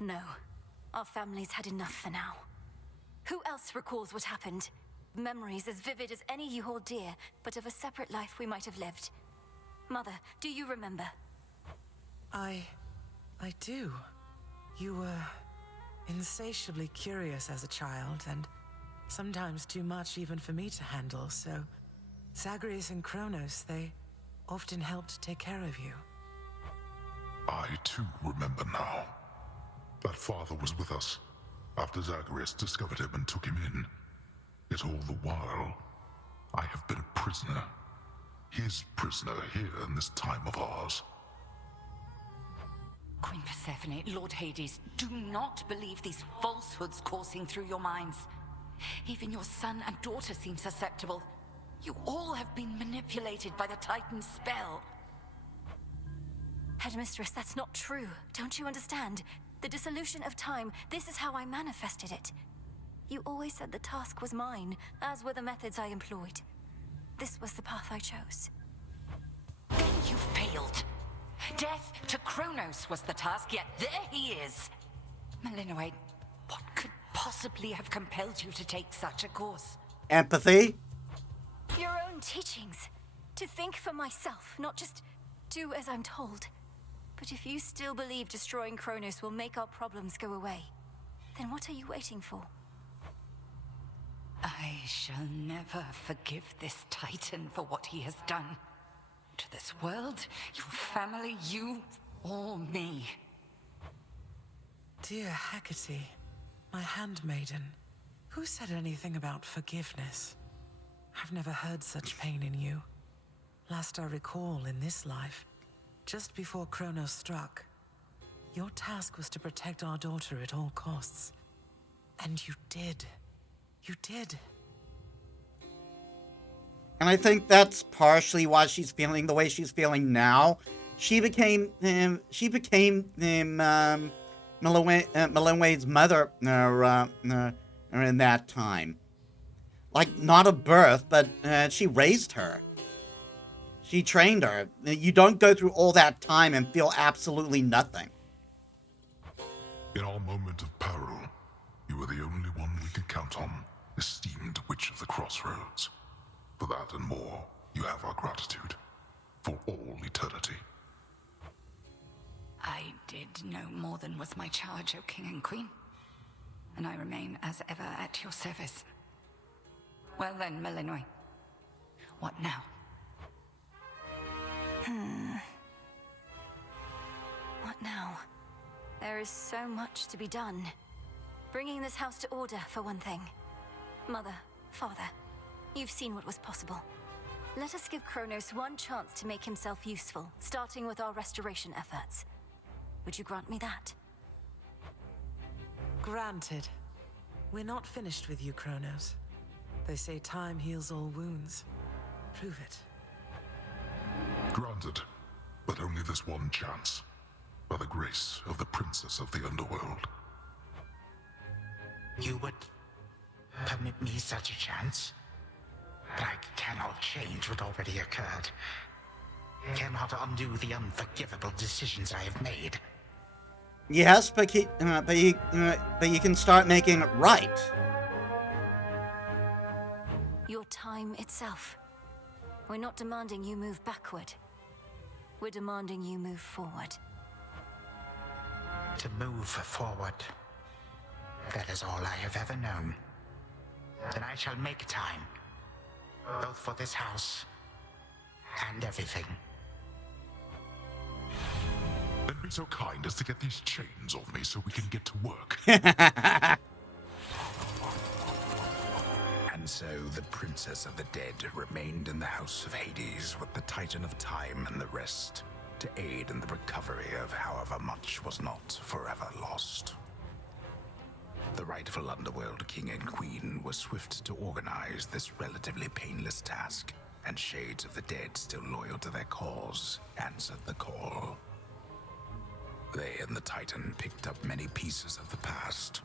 No. Our family's had enough for now. Who else recalls what happened? Memories as vivid as any you hold dear, but of a separate life we might have lived. Mother, do you remember? I do. You were insatiably curious as a child, and sometimes too much even for me to handle, so Zagreus and Kronos, they often helped take care of you. I too remember now. That father was with us after Zagreus discovered him and took him in. Yet all the while, I have been a prisoner. His prisoner here in this time of ours. Queen Persephone, Lord Hades, do not believe these falsehoods coursing through your minds. Even your son and daughter seem susceptible. You all have been manipulated by the Titan's spell. Headmistress, that's not true. Don't you understand? The dissolution of time, this is how I manifested it. You always said the task was mine, as were the methods I employed. This was the path I chose. Then you failed. Death to Kronos was the task, yet there he is. Malinois, what could possibly have compelled you to take such a course? Empathy? Your own teachings. To think for myself, not just do as I'm told. But if you still believe destroying Kronos will make our problems go away, then what are you waiting for? I shall never forgive this Titan for what he has done. To this world, your family, you, or me. Dear Hecate, my handmaiden, who said anything about forgiveness? I've never heard such pain in you. Last I recall in this life, Just before Kronos struck, your task was to protect our daughter at all costs. And you did. You did. And I think that's partially why she's feeling the way she's feeling now. She became Melanwe's mother in that time. Like, not a birth, but she raised her. She trained her. You don't go through all that time and feel absolutely nothing. In our moment of peril, you were the only one we could count on, esteemed Witch of the Crossroads. For that and more, you have our gratitude. For all eternity. I did no more than was my charge, O King and Queen. And I remain as ever at your service. Well then, Melinoy. What now? What now? There is so much to be done. Bringing this house to order, for one thing. Mother, Father, you've seen what was possible. Let us give Kronos one chance to make himself useful, starting with our restoration efforts. Would you grant me that? Granted. We're not finished with you, Kronos. They say time heals all wounds. Prove it. Granted, but only this one chance. By the grace of the Princess of the Underworld. You would permit me such a chance? But I cannot change what already occurred. Cannot undo the unforgivable decisions I have made. Yes, but you can start making it right. Your time itself. We're not demanding you move backward. We're demanding you move forward. To move forward. That is all I have ever known. Then I shall make time. Both for this house and everything. Then be so kind as to get these chains off me so we can get to work. And so the Princess of the Dead remained in the House of Hades with the Titan of Time and the rest, to aid in the recovery of however much was not forever lost. The rightful Underworld King and Queen were swift to organize this relatively painless task, and shades of the dead still loyal to their cause answered the call. They and the Titan picked up many pieces of the past.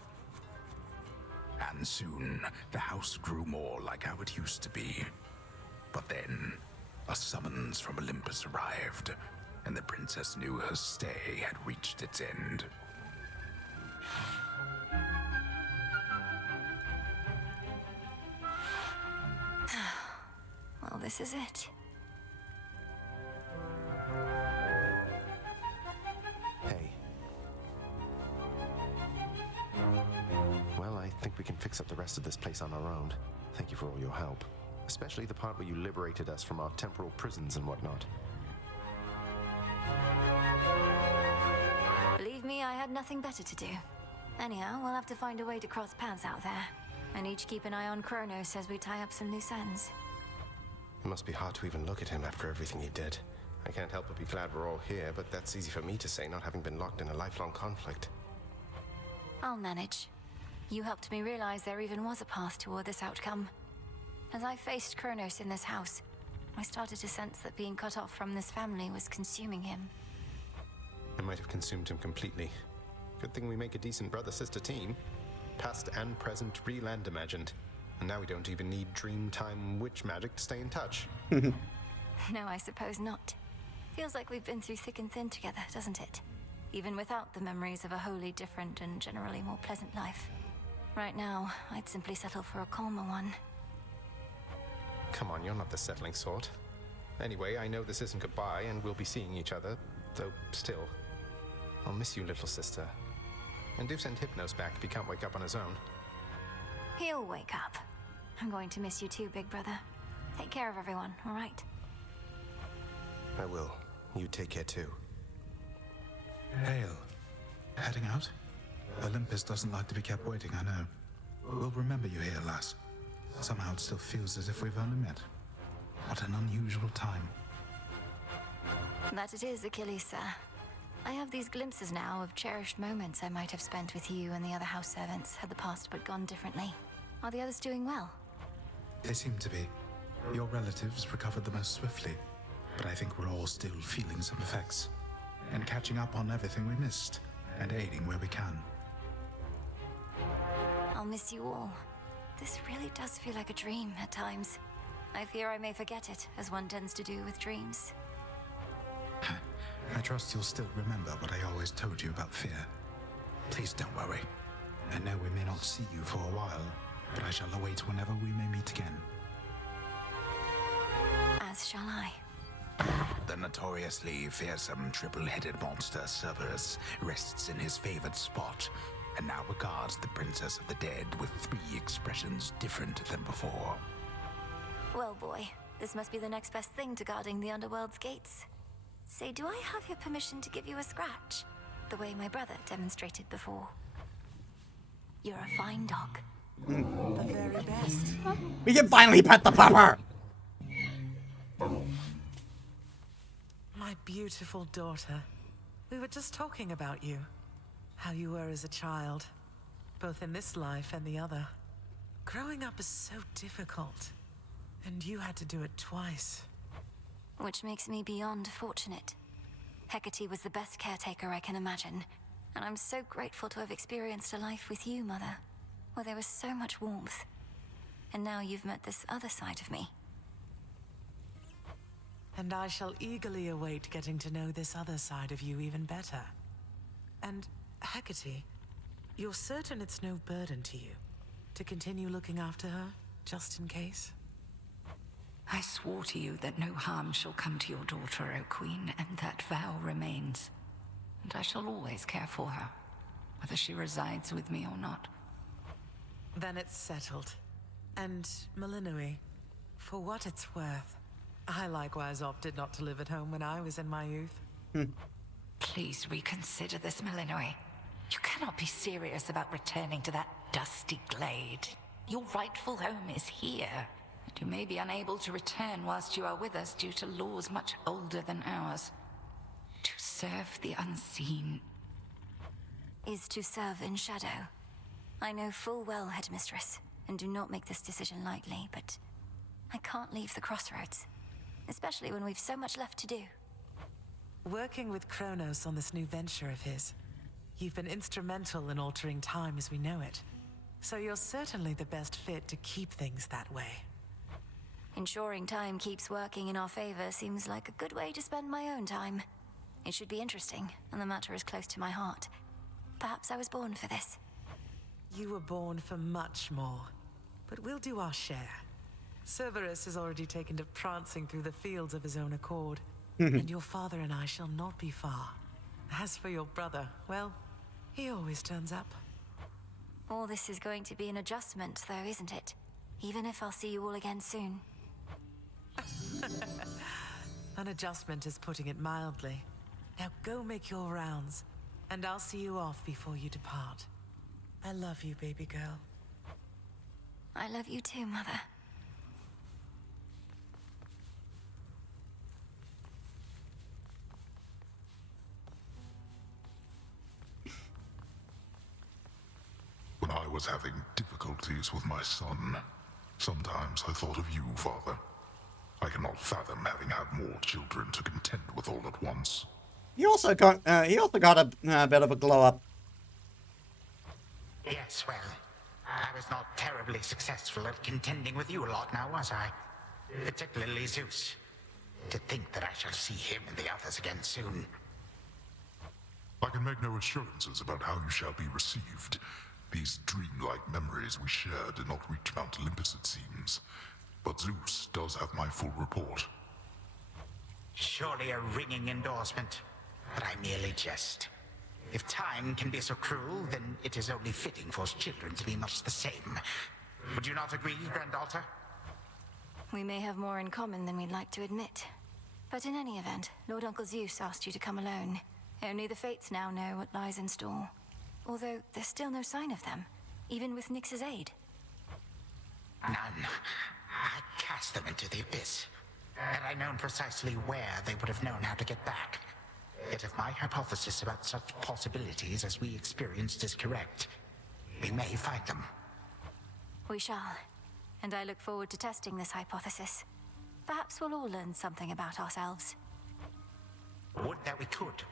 And soon, the house grew more like how it used to be. But then, a summons from Olympus arrived, and the princess knew her stay had reached its end. Well, this is it. Hey. Well, I think we can fix up the rest of this place on our own. Thank you for all your help. Especially the part where you liberated us from our temporal prisons and whatnot. Believe me, I had nothing better to do. Anyhow, we'll have to find a way to cross paths out there. And each keep an eye on Kronos as we tie up some loose ends. It must be hard to even look at him after everything he did. I can't help but be glad we're all here, but that's easy for me to say, not having been locked in a lifelong conflict. I'll manage. You helped me realize there even was a path toward this outcome. As I faced Kronos in this house, I started to sense that being cut off from this family was consuming him. It might have consumed him completely. Good thing we make a decent brother-sister team. Past and present, real and imagined. And now we don't even need Dreamtime witch magic to stay in touch. No, I suppose not. Feels like we've been through thick and thin together, doesn't it? Even without the memories of a wholly different and generally more pleasant life. Right now, I'd simply settle for a calmer one. Come on, you're not the settling sort. Anyway, I know this isn't goodbye, and we'll be seeing each other, though still. I'll miss you, little sister. And do send Hypnos back if he can't wake up on his own. He'll wake up. I'm going to miss you too, big brother. Take care of everyone, all right? I will. You take care too. Hail. Heading out? Olympus doesn't like to be kept waiting, I know. We'll remember you here, lass. Somehow it still feels as if we've only met. What an unusual time. That it is, Achilles, sir. I have these glimpses now of cherished moments I might have spent with you and the other house servants had the past but gone differently. Are the others doing well? They seem to be. Your relatives recovered the most swiftly, but I think we're all still feeling some effects. And catching up on everything we missed, and aiding where we can. I'll miss you all. This really does feel like a dream at times. I fear I may forget it, as one tends to do with dreams. I trust you'll still remember what I always told you about fear. Please don't worry. I know we may not see you for a while, but I shall await whenever we may meet again. As shall I. The notoriously fearsome triple-headed monster Cerberus rests in his favored spot, and now regards the Princess of the Dead with 3 expressions different than before. Well, boy, this must be the next best thing to guarding the underworld's gates. Say, do I have your permission to give you a scratch? The way my brother demonstrated before. You're a fine dog. The very best. We can finally pet the pupper! My beautiful daughter. We were just talking about you. How you were as a child. Both in this life and the other. Growing up is so difficult. And you had to do it twice. Which makes me beyond fortunate. Hecate was the best caretaker I can imagine. And I'm so grateful to have experienced a life with you, Mother. Where there was so much warmth. And now you've met this other side of me. And I shall eagerly await getting to know this other side of you even better. And, Hecate, you're certain it's no burden to you to continue looking after her, just in case? I swore to you that no harm shall come to your daughter, O Queen, and that vow remains. And I shall always care for her, whether she resides with me or not. Then it's settled. And, Melinoi, for what it's worth, I likewise opted not to live at home when I was in my youth. Please reconsider this, Melinoi. You cannot be serious about returning to that dusty glade. Your rightful home is here. And you may be unable to return whilst you are with us due to laws much older than ours. To serve the unseen Is to serve in shadow. I know full well, Headmistress, and do not make this decision lightly, but I can't leave the crossroads. Especially when we've so much left to do. Working with Kronos on this new venture of his, you've been instrumental in altering time as we know it. So you're certainly the best fit to keep things that way. Ensuring time keeps working in our favor seems like a good way to spend my own time. It should be interesting, and the matter is close to my heart. Perhaps I was born for this. You were born for much more, but we'll do our share. Cerberus has already taken to prancing through the fields of his own accord, and your father and I shall not be far. As for your brother, well, he always turns up. All this is going to be an adjustment, though, isn't it? Even if I'll see you all again soon. An adjustment is putting it mildly. Now go make your rounds, and I'll see you off before you depart. I love you, baby girl. I love you too, Mother. When I was having difficulties with my son, sometimes I thought of you, Father. I cannot fathom having had more children to contend with all at once. He also got a bit of a glow up. Yes, well, I was not terribly successful at contending with you a lot now, was I? Particularly Zeus. To think that I shall see him and the others again soon. I can make no assurances about how you shall be received. These dreamlike memories we share did not reach Mount Olympus, it seems. But Zeus does have my full report. Surely a ringing endorsement, but I merely jest. If time can be so cruel, then it is only fitting for children to be much the same. Would you not agree, granddaughter? We may have more in common than we'd like to admit. But in any event, Lord Uncle Zeus asked you to come alone. Only the fates now know what lies in store. Although there's still no sign of them, even with Nyx's aid. None. I cast them into the abyss. Had I known precisely where, they would have known how to get back. Yet if my hypothesis about such possibilities as we experienced is correct, we may find them. We shall. And I look forward to testing this hypothesis. Perhaps we'll all learn something about ourselves. Would that we could.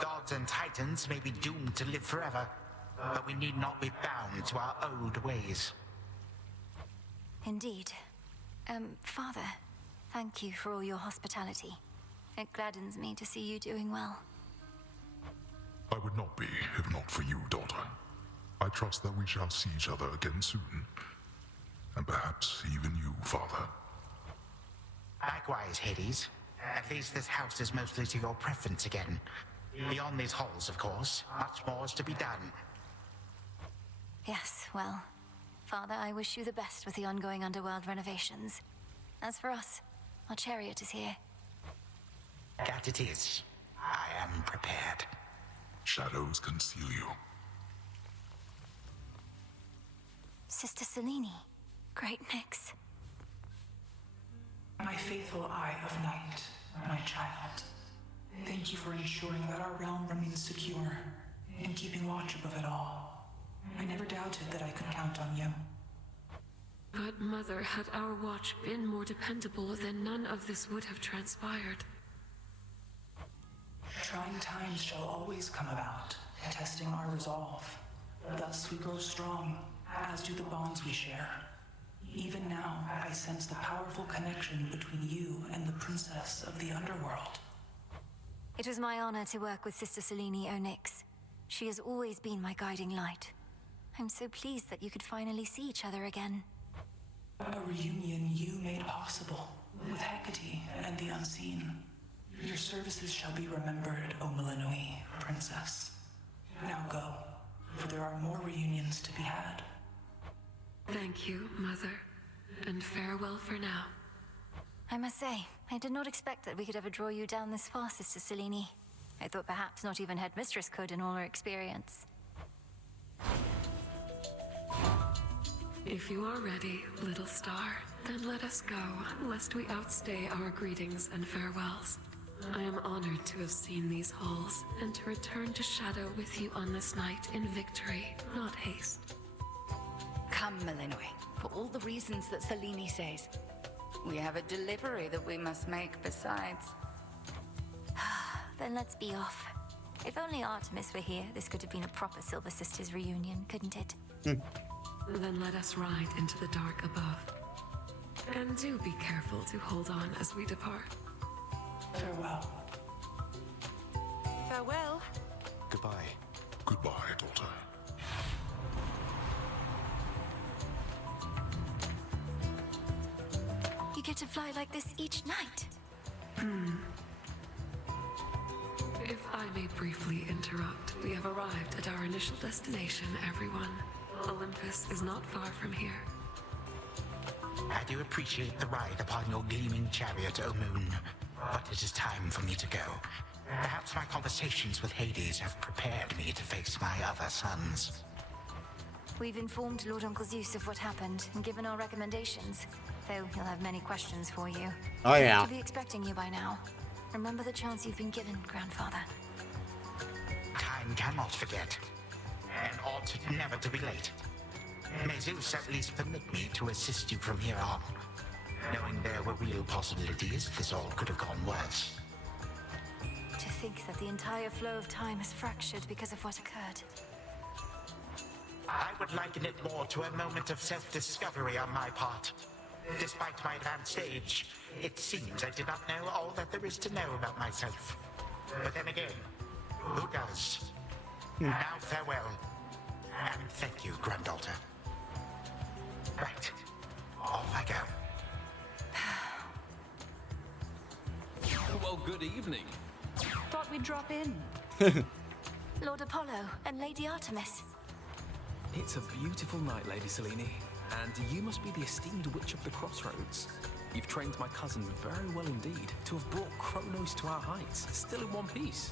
Gods and titans may be doomed to live forever, but we need not be bound to our old ways. Indeed. Father, thank you for all your hospitality. It gladdens me to see you doing well. I would not be if not for you, daughter. I trust that we shall see each other again soon. And perhaps even you, father. Likewise, Hades. At least this house is mostly to your preference again. Beyond these halls, of course, much more is to be done. Yes, well, Father, I wish you the best with the ongoing underworld renovations. As for us, our chariot is here. That it is. I am prepared. Shadows conceal you. Sister Selene, great mix. My faithful Eye of Night, my child. Thank you for ensuring that our realm remains secure and keeping watch above it all. I never doubted that I could count on you. But Mother, had our watch been more dependable, then none of this would have transpired. Trying times shall always come about, testing our resolve. Thus we grow strong, as do the bonds we share. Even now, I sense the powerful connection between you and the princess of the underworld. It was my honor to work with Sister Selene Onyx. She has always been my guiding light. I'm so pleased that you could finally see each other again. A reunion you made possible, with Hecate and the Unseen. Your services shall be remembered, O Melanoi, princess. Now go, for there are more reunions to be had. Thank you, Mother, and farewell for now. I must say, I did not expect that we could ever draw you down this far, Sister Selene. I thought perhaps not even Headmistress could in all her experience. If you are ready, little star, then let us go, lest we outstay our greetings and farewells. I am honored to have seen these halls, and to return to Shadow with you on this night in victory, not haste. Come, Melanoi, for all the reasons that Selene says. We have a delivery that we must make besides. Then let's be off. If only Artemis were here, this could have been a proper Silver Sisters reunion, couldn't it? Then let us ride into the dark above. And do be careful to hold on as we depart. Farewell. Farewell. Goodbye. Goodbye, daughter. You get to fly like this each night. If I may briefly interrupt, we have arrived at our initial destination, everyone. Olympus is not far from here. I do appreciate the ride upon your gleaming chariot, O Moon. But it is time for me to go. Perhaps my conversations with Hades have prepared me to face my other sons. We've informed Lord Uncle Zeus of what happened and given our recommendations, though he'll have many questions for you. Oh, yeah. He'll be expecting you by now. Remember the chance you've been given, Grandfather. Time cannot forget, and ought never to be late. May Zeus at least permit me to assist you from here on. Knowing there were real possibilities, this all could have gone worse. To think that the entire flow of time is fractured because of what occurred. I would liken it more to a moment of self-discovery on my part. Despite my advanced age, it seems I did not know all that there is to know about myself. But then again, who does? Now farewell, and thank you, granddaughter. Right, off I go. Well, good evening. Thought we'd drop in. Lord Apollo and Lady Artemis. It's a beautiful night, Lady Selene, and you must be the esteemed Witch of the Crossroads. You've trained my cousin very well indeed to have brought Kronos to our heights, still in one piece.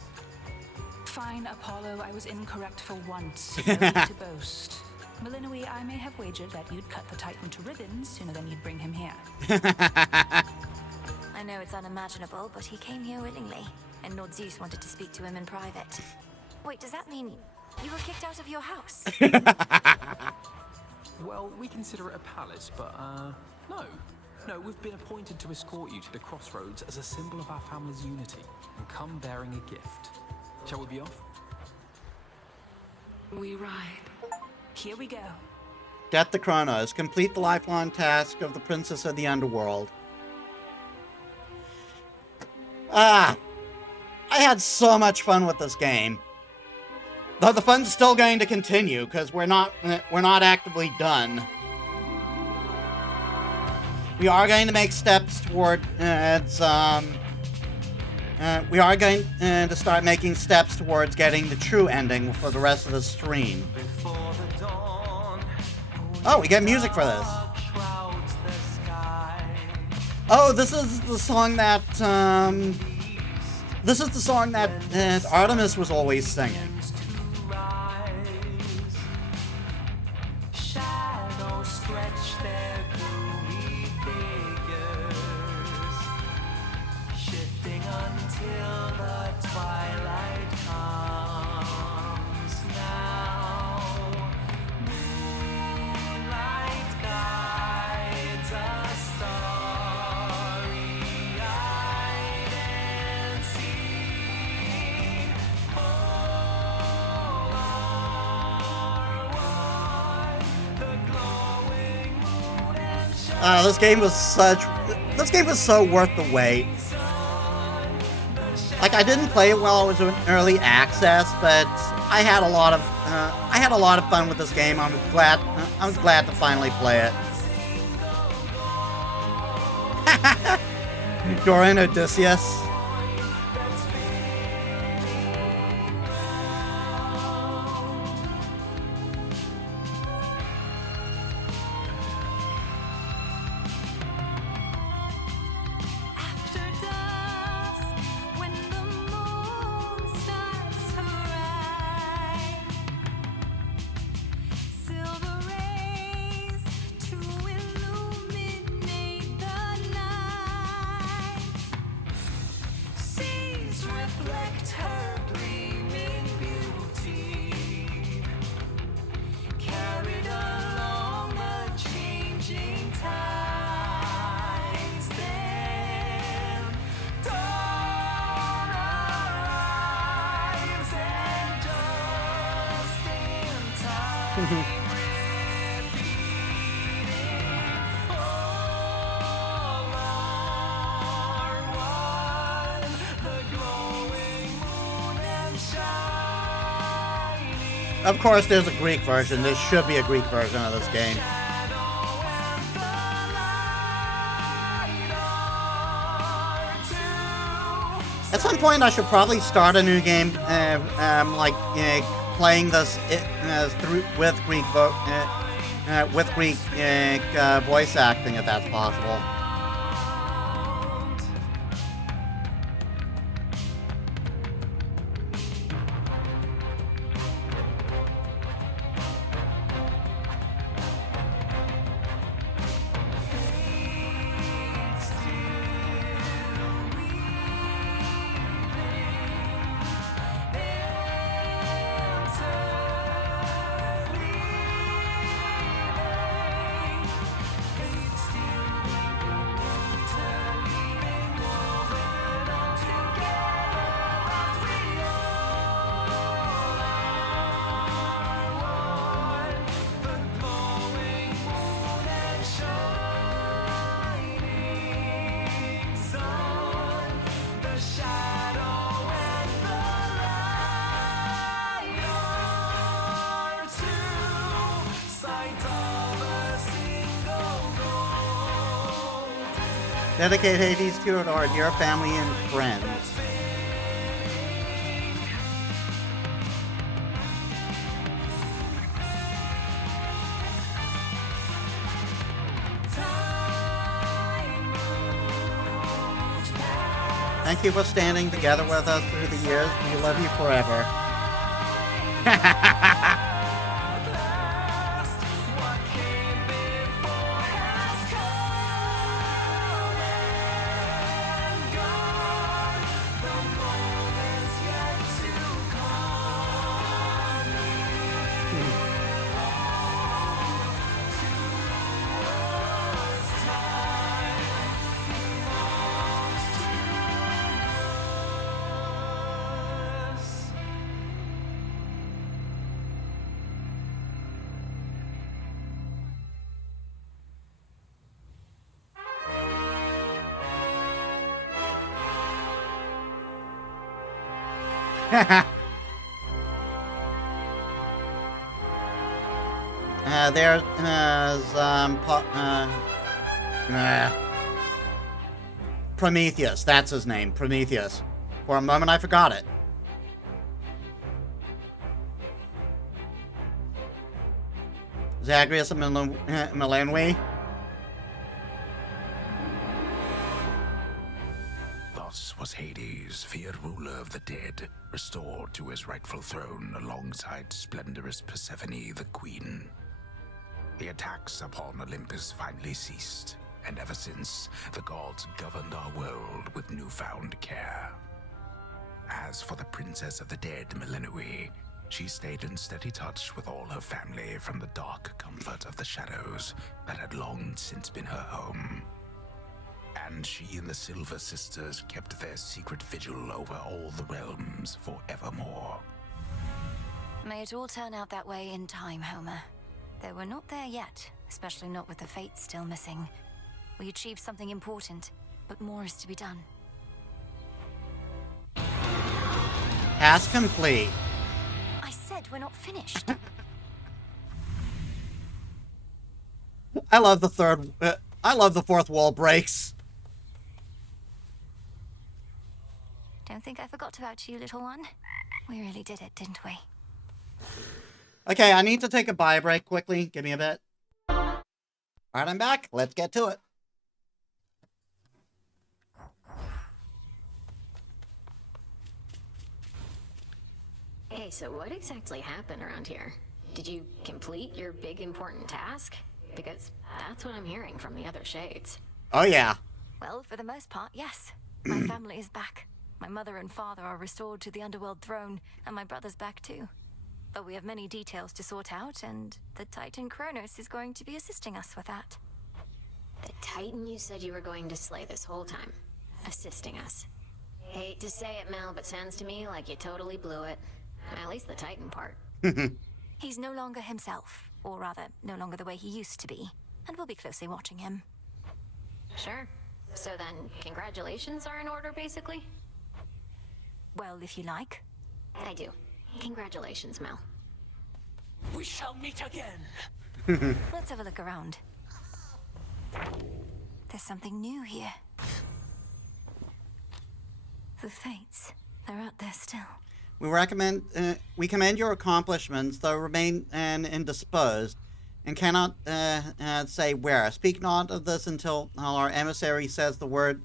Fine, Apollo, I was incorrect for once. No need to boast. Malinui, I may have wagered that you'd cut the Titan to ribbons sooner than you'd bring him here. I know it's unimaginable, but he came here willingly, and Lord Zeus wanted to speak to him in private. Wait, does that mean you were kicked out of your house? Well, we consider it a palace, but, no. No, we've been appointed to escort you to the crossroads as a symbol of our family's unity, and come bearing a gift. Shall we be off? We ride. Here we go. Death to Kronos. Complete the lifelong task of the Princess of the Underworld. I had so much fun with this game. Though the fun's still going to continue, because we're not actively done. We are going to make steps toward we are going to start making steps towards getting the true ending for the rest of the stream. Oh, we get music for this. Oh, this is the song that Artemis was always singing. This game was so worth the wait. Like, I didn't play it while I was in early access, but I had a lot of fun with this game. I was glad to finally play it. Dora and Odysseus. Of course, there's a Greek version. There should be a Greek version of this game. At some point, I should probably start a new game, playing this with Greek voice acting, if that's possible. Dedicate Hades to our dear family and friends. Thank you for standing together with us through the years. We love you forever. There's Prometheus. That's his name, Prometheus. For a moment, I forgot it. Zagreus and Melanwe. Thus was Hades, feared ruler of the dead, restored to his rightful throne alongside splendorous Persephone, the queen. The attacks upon Olympus finally ceased, and ever since, the gods governed our world with newfound care. As for the princess of the dead, Melanwe, she stayed in steady touch with all her family from the dark comfort of the shadows that had long since been her home. And she and the Silver Sisters kept their secret vigil over all the realms forevermore. May it all turn out that way in time, Homer. Though we're not there yet, especially not with the Fates still missing. We achieved something important, but more is to be done. Task complete. I said we're not finished. I love the fourth wall breaks. Don't think I forgot about you, little one. We really did it, didn't we? Okay, I need to take a bio break quickly. Give me a bit. Alright, I'm back. Let's get to it. Hey, so what exactly happened around here? Did you complete your big important task? Because that's what I'm hearing from the other shades. Oh, yeah. Well, for the most part, yes. My family is back. My mother and father are restored to the underworld throne, and my brother's back too. But we have many details to sort out, and the Titan Kronos is going to be assisting us with that. The Titan you said you were going to slay this whole time. Assisting us. Hate to say it, Mel, but sounds to me like you totally blew it. At least the Titan part. He's no longer himself, or rather, no longer the way he used to be, and we'll be closely watching him. Sure. So then, congratulations are in order, basically? Well, if you like. I do. Congratulations, Mel. We shall meet again. Let's have a look around. There's something new here. The Fates. They're out there still. We commend your accomplishments, though remain indisposed, and cannot say where. Speak not of this until our emissary says the words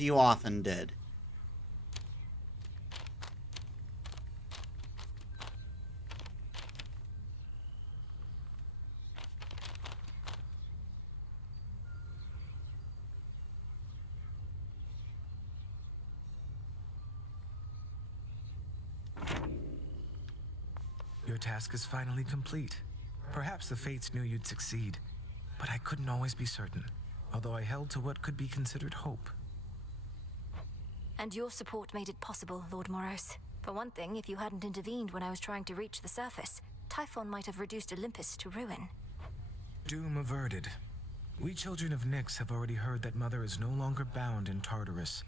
you often did. Your task is finally complete. Perhaps the Fates knew you'd succeed, but I couldn't always be certain, although I held to what could be considered hope. And your support made it possible, Lord Moros. For one thing, if you hadn't intervened when I was trying to reach the surface, Typhon might have reduced Olympus to ruin. Doom averted. We children of Nyx have already heard that Mother is no longer bound in Tartarus.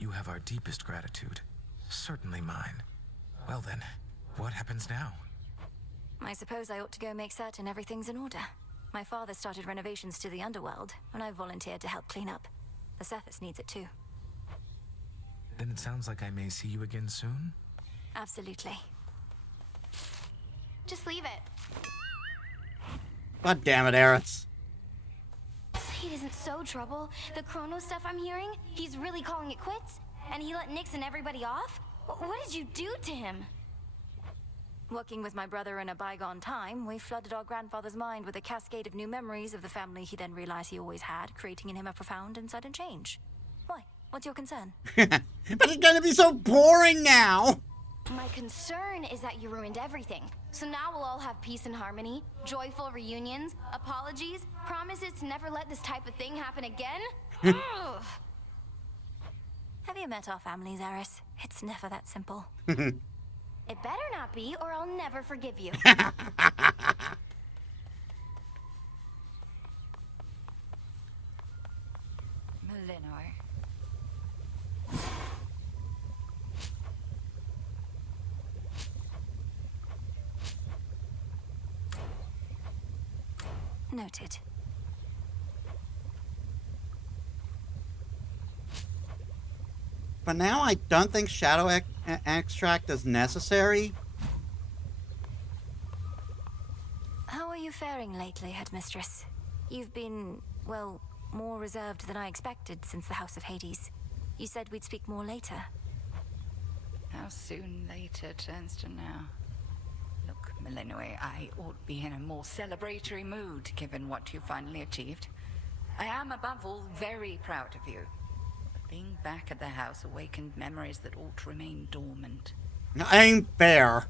You have our deepest gratitude. Certainly mine. Well then, what happens now? I suppose I ought to go make certain everything's in order. My father started renovations to the underworld, and I volunteered to help clean up. The surface needs it too. Then it sounds like I may see you again soon? Absolutely. Just leave it. God damn it, Eris. Say it isn't so trouble. The Chrono stuff I'm hearing, he's really calling it quits? And he let Nyx and everybody off? What did you do to him? Working with my brother in a bygone time, we flooded our grandfather's mind with a cascade of new memories of the family he then realized he always had, creating in him a profound and sudden change. Why? What's your concern? But it's gonna be so boring now! My concern is that you ruined everything. So now we'll all have peace and harmony, joyful reunions, apologies, promises to never let this type of thing happen again? Ugh. Have you met our families, Eris? It's never that simple. It better not be, or I'll never forgive you. Melinor. Noted. But now I don't think shadow extract is necessary. How are you faring lately, Headmistress? You've been, well, more reserved than I expected since the House of Hades. You said we'd speak more later. How soon later turns to now. Look, Melinoi, I ought be in a more celebratory mood given what you finally achieved. I am, above all, very proud of you. But being back at the house awakened memories that ought to remain dormant. Ain't fair.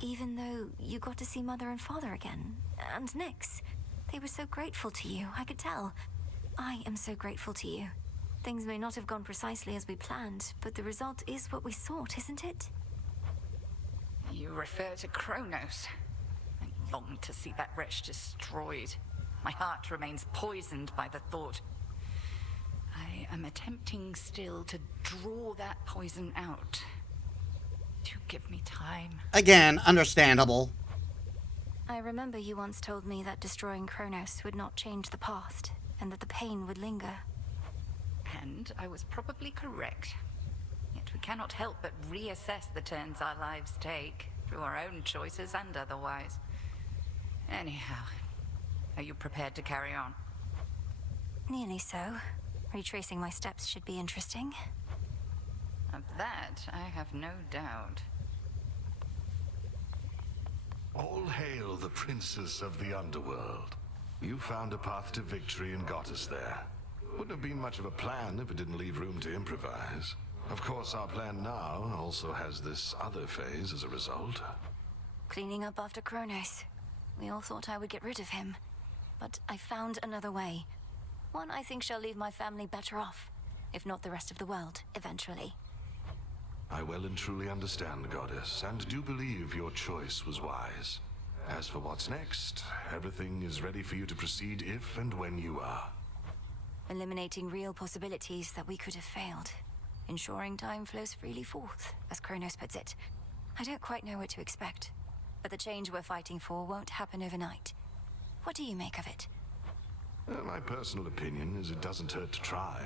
Even though you got to see Mother and Father again, and Nyx, they were so grateful to you, I could tell. I am so grateful to you. Things may not have gone precisely as we planned, but the result is what we sought, isn't it? You refer to Kronos. I long to see that wretch destroyed. My heart remains poisoned by the thought. I am attempting still to draw that poison out. Do give me time. Again, understandable. I remember you once told me that destroying Kronos would not change the past, and that the pain would linger. And I was probably correct. Yet we cannot help but reassess the turns our lives take, through our own choices and otherwise. Anyhow, are you prepared to carry on? Nearly so. Retracing my steps should be interesting. Of that, I have no doubt. All hail the princess of the underworld. You found a path to victory and got us there. Wouldn't have been much of a plan if it didn't leave room to improvise. Of course, our plan now also has this other phase as a result. Cleaning up after Kronos. We all thought I would get rid of him. But I found another way. One I think shall leave my family better off, if not the rest of the world, eventually. I well and truly understand, Goddess, and do believe your choice was wise. As for what's next, everything is ready for you to proceed if and when you are. Eliminating real possibilities that we could have failed. Ensuring time flows freely forth, as Kronos puts it. I don't quite know what to expect, but the change we're fighting for won't happen overnight. What do you make of it? My personal opinion is it doesn't hurt to try.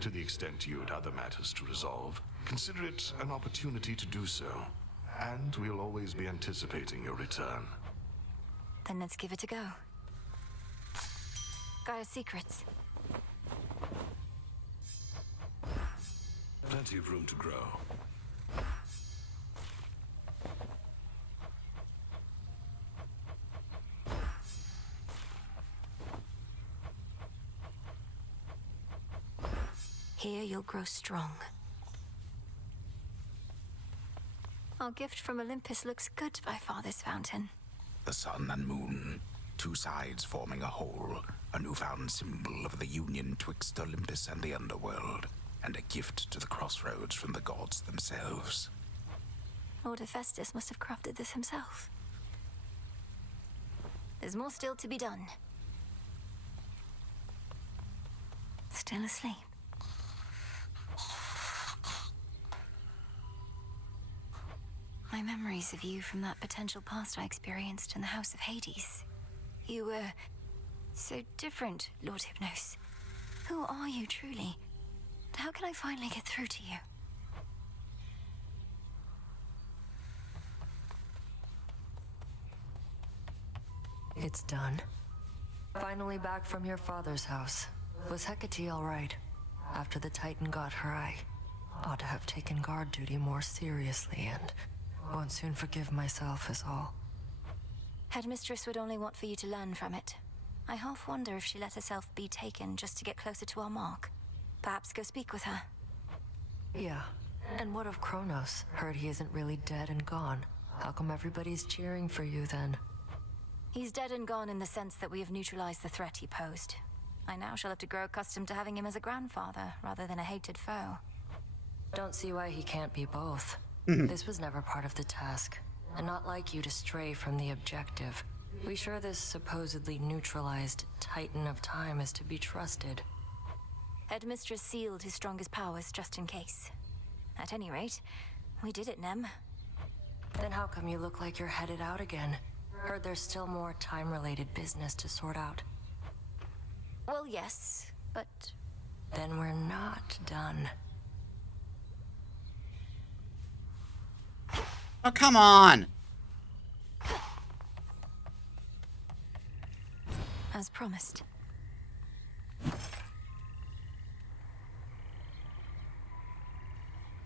To the extent you had other matters to resolve, consider it an opportunity to do so. And we'll always be anticipating your return. Then let's give it a go. Gaia's secrets. Plenty of room to grow. Here you'll grow strong. Our gift from Olympus looks good by Father's fountain. The sun and moon, two sides forming a whole, a newfound symbol of the union twixt Olympus and the underworld, and a gift to the crossroads from the gods themselves. Lord Hephaestus must have crafted this himself. There's more still to be done. Still asleep. My memories of you from that potential past I experienced in the House of Hades. You were so different, Lord Hypnos. Who are you truly? How can I finally get through to you? It's done. Finally back from your father's house. Was Hecate all right? After the Titan got her, I ought to have taken guard duty more seriously and won't soon forgive myself is all. Headmistress would only want for you to learn from it. I half wonder if she let herself be taken just to get closer to our mark. Perhaps go speak with her. Yeah. And what of Kronos? Heard he isn't really dead and gone. How come everybody's cheering for you then? He's dead and gone in the sense that we have neutralized the threat he posed. I now shall have to grow accustomed to having him as a grandfather rather than a hated foe. Don't see why he can't be both. This was never part of the task, and not like you to stray from the objective. We sure this supposedly neutralized Titan of Time is to be trusted? Headmistress sealed his strongest powers just in case. At any rate, we did it, Nem. Then how come you look like you're headed out again? Heard there's still more time-related business to sort out. Well, yes, but... Then we're not done. Oh, come on! As promised.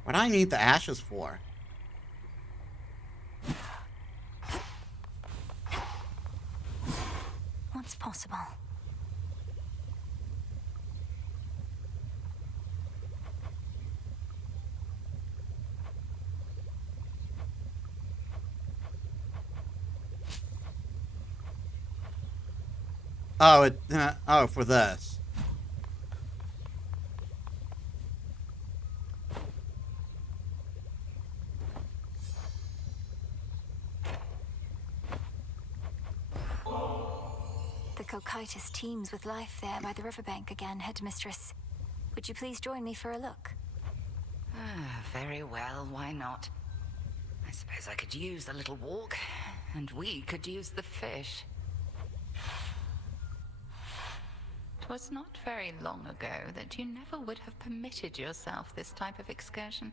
What do I need the ashes for? What's possible? Oh, oh, for this. The Cocytus teems with life there by the riverbank again, Headmistress. Would you please join me for a look? Very well, why not? I suppose I could use a little walk, and we could use the fish. 'Twas not very long ago that you never would have permitted yourself this type of excursion,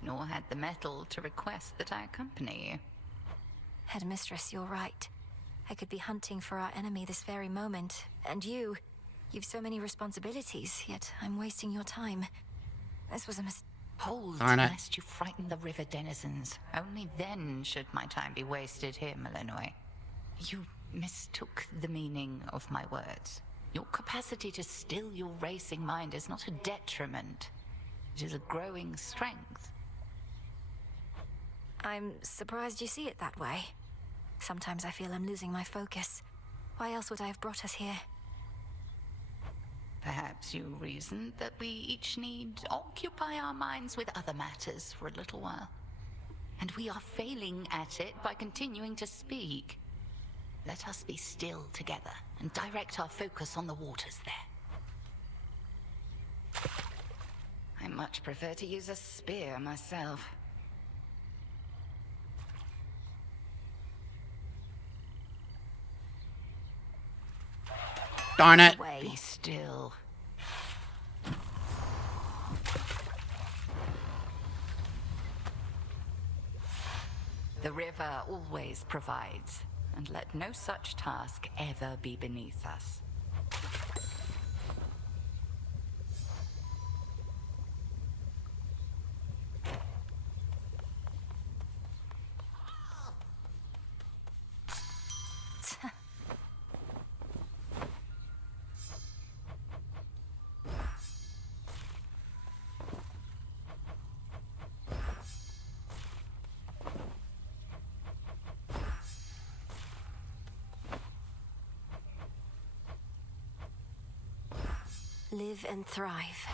nor had the mettle to request that I accompany you. Headmistress, you're right. I could be hunting for our enemy this very moment, and you've so many responsibilities, yet I'm wasting your time. This was a Hold, Darn it. lest you frighten the river denizens. Only then should my time be wasted here, Malinois. You mistook the meaning of my words. Your capacity to still your racing mind is not a detriment. It is a growing strength. I'm surprised you see it that way. Sometimes I feel I'm losing my focus. Why else would I have brought us here? Perhaps you reasoned that we each need occupy our minds with other matters for a little while. And we are failing at it by continuing to speak. Let us be still together and direct our focus on the waters there. I much prefer to use a spear myself. Darn it. Be still. The river always provides, and let no such task ever be beneath us. Live and thrive.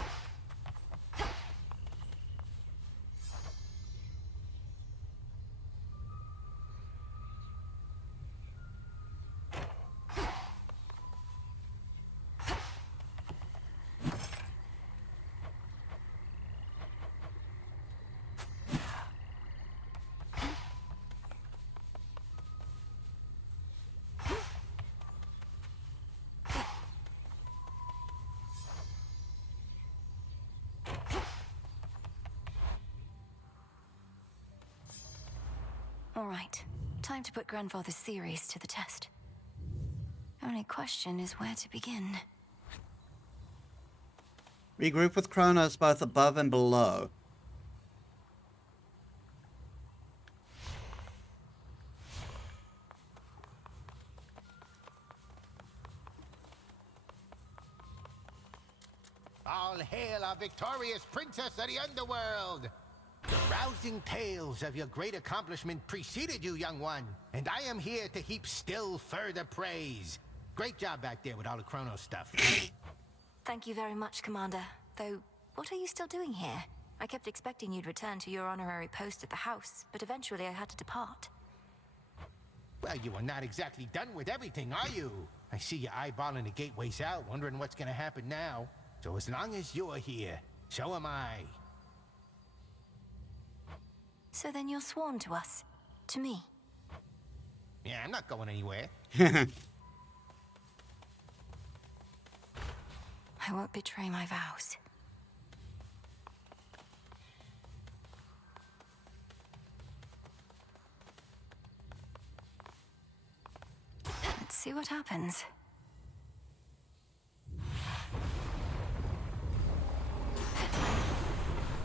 All right, time to put Grandfather's theories to the test. Only question is where to begin. Regroup with Kronos both above and below. All hail our victorious princess of the underworld! The rousing tales of your great accomplishment preceded you, young one, and I am here to heap still further praise. Great job back there with all the Chronos stuff. Thank you very much, Commander. Though, what are you still doing here? I kept expecting you'd return to your honorary post at the house, but eventually I had to depart. Well, you are not exactly done with everything, are you? I see you eyeballing the gateways out, wondering what's gonna happen now. So as long as you're here, so am I. So then you're sworn to us. To me. Yeah, I'm not going anywhere. I won't betray my vows. Let's see what happens.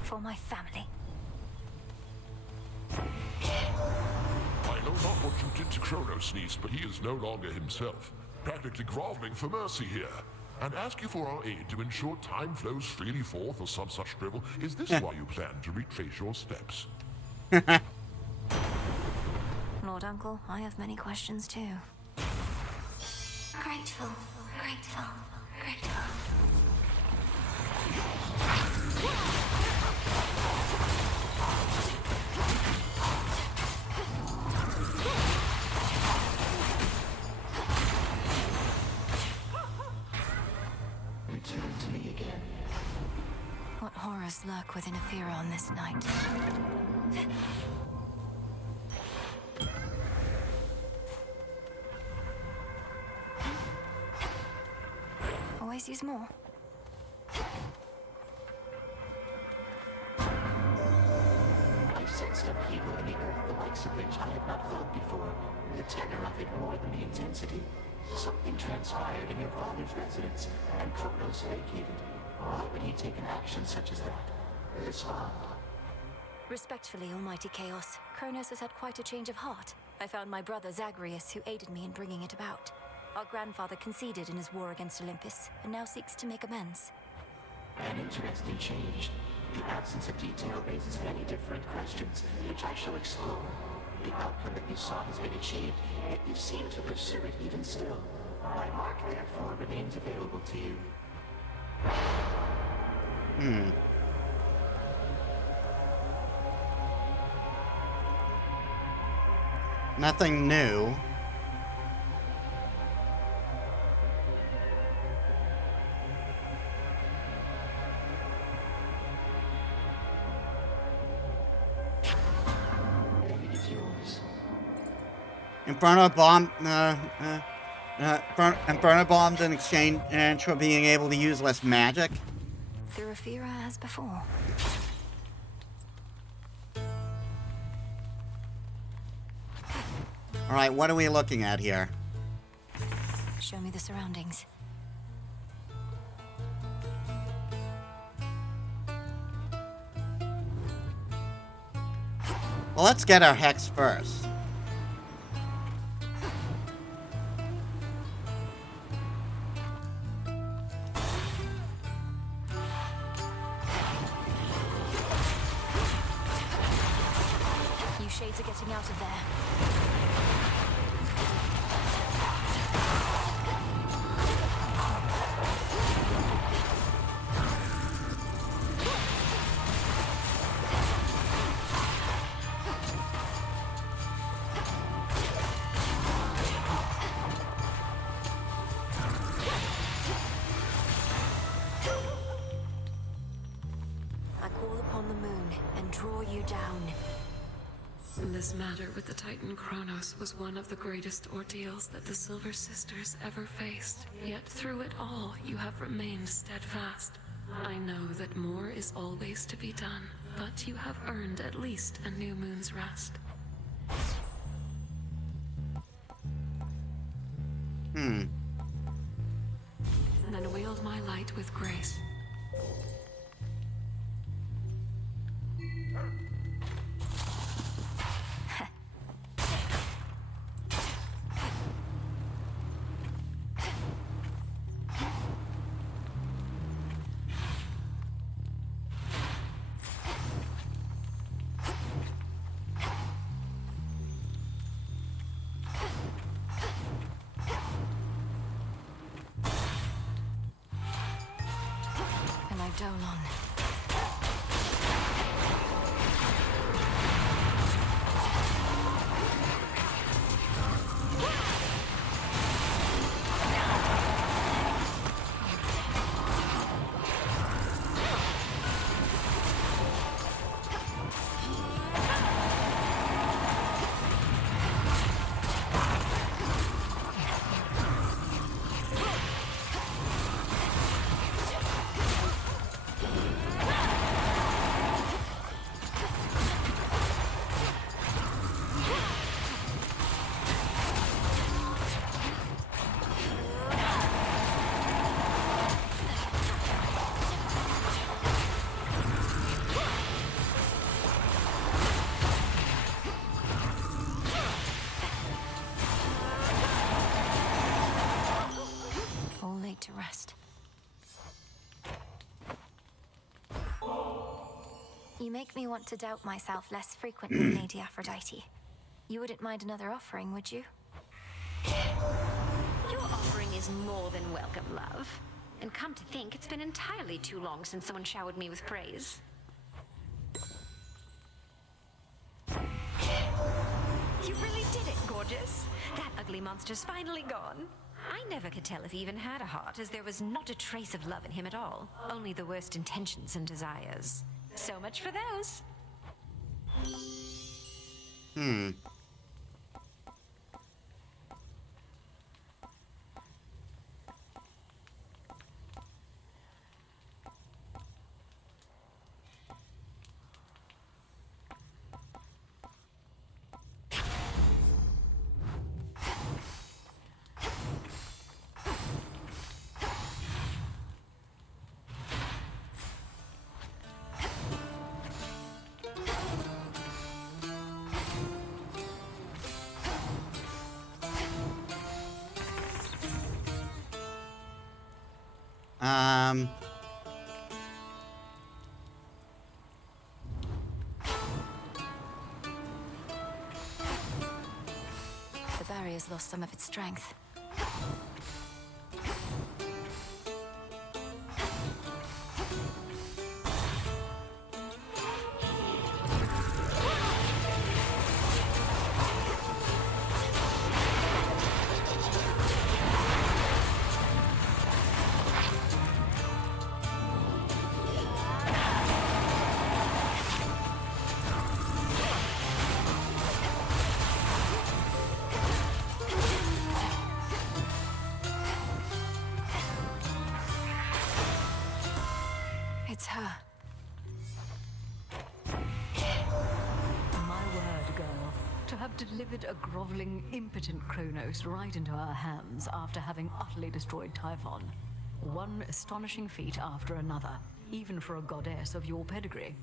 For my family. I know not what you did to Kronos, niece, but he is no longer himself. Practically groveling for mercy here. And ask you for our aid to ensure time flows freely forth or some such drivel. Is this why you plan to retrace your steps? Lord Uncle, I have many questions too. Grateful, grateful, grateful. Return to me again. What horrors lurk within Ephira this night? Always use more. I sensed upheaval in the earth, the likes of which I had not felt before. The tenor of it more than the intensity. Something transpired in your father's residence, and Kronos vacated. Why would he take an action such as that? Respond. Respectfully, Almighty Chaos, Kronos has had quite a change of heart. I found my brother Zagreus, who aided me in bringing it about. Our grandfather conceded in his war against Olympus, and now seeks to make amends. An interesting change. The absence of detail raises many different questions, which I shall explore. The outcome that you saw has been achieved, yet you seem to pursue it even still. My mark, therefore, remains available to you. Nothing new. Inferno bomb, Inferno bombs in exchange for being able to use less magic. Through Ephira as before. Alright, what are we looking at here? Show me the surroundings. Well, let's get our hex first. You shades are getting out of there. I call upon the moon and draw you down. This matter with the Titan Kronos was one of the greatest ordeals that the Silver Sisters ever faced. Yet through it all, you have remained steadfast. I know that more is always to be done, but you have earned at least a new moon's rest. Then wield my light with grace. And I Dolon. to rest. You make me want to doubt myself less frequently, Lady Aphrodite. You wouldn't mind another offering, would you? Your offering is more than welcome, love. And come to think, it's been entirely too long since someone showered me with praise. You really did it, gorgeous. That ugly monster's finally gone. I never could tell if he even had a heart, as there was not a trace of love in him at all. Only the worst intentions and desires. So much for those. The barrier's lost some of its strength. It's her. My word, girl. To have delivered a groveling, impotent Kronos right into our hands after having utterly destroyed Typhon. One astonishing feat after another, even for a goddess of your pedigree.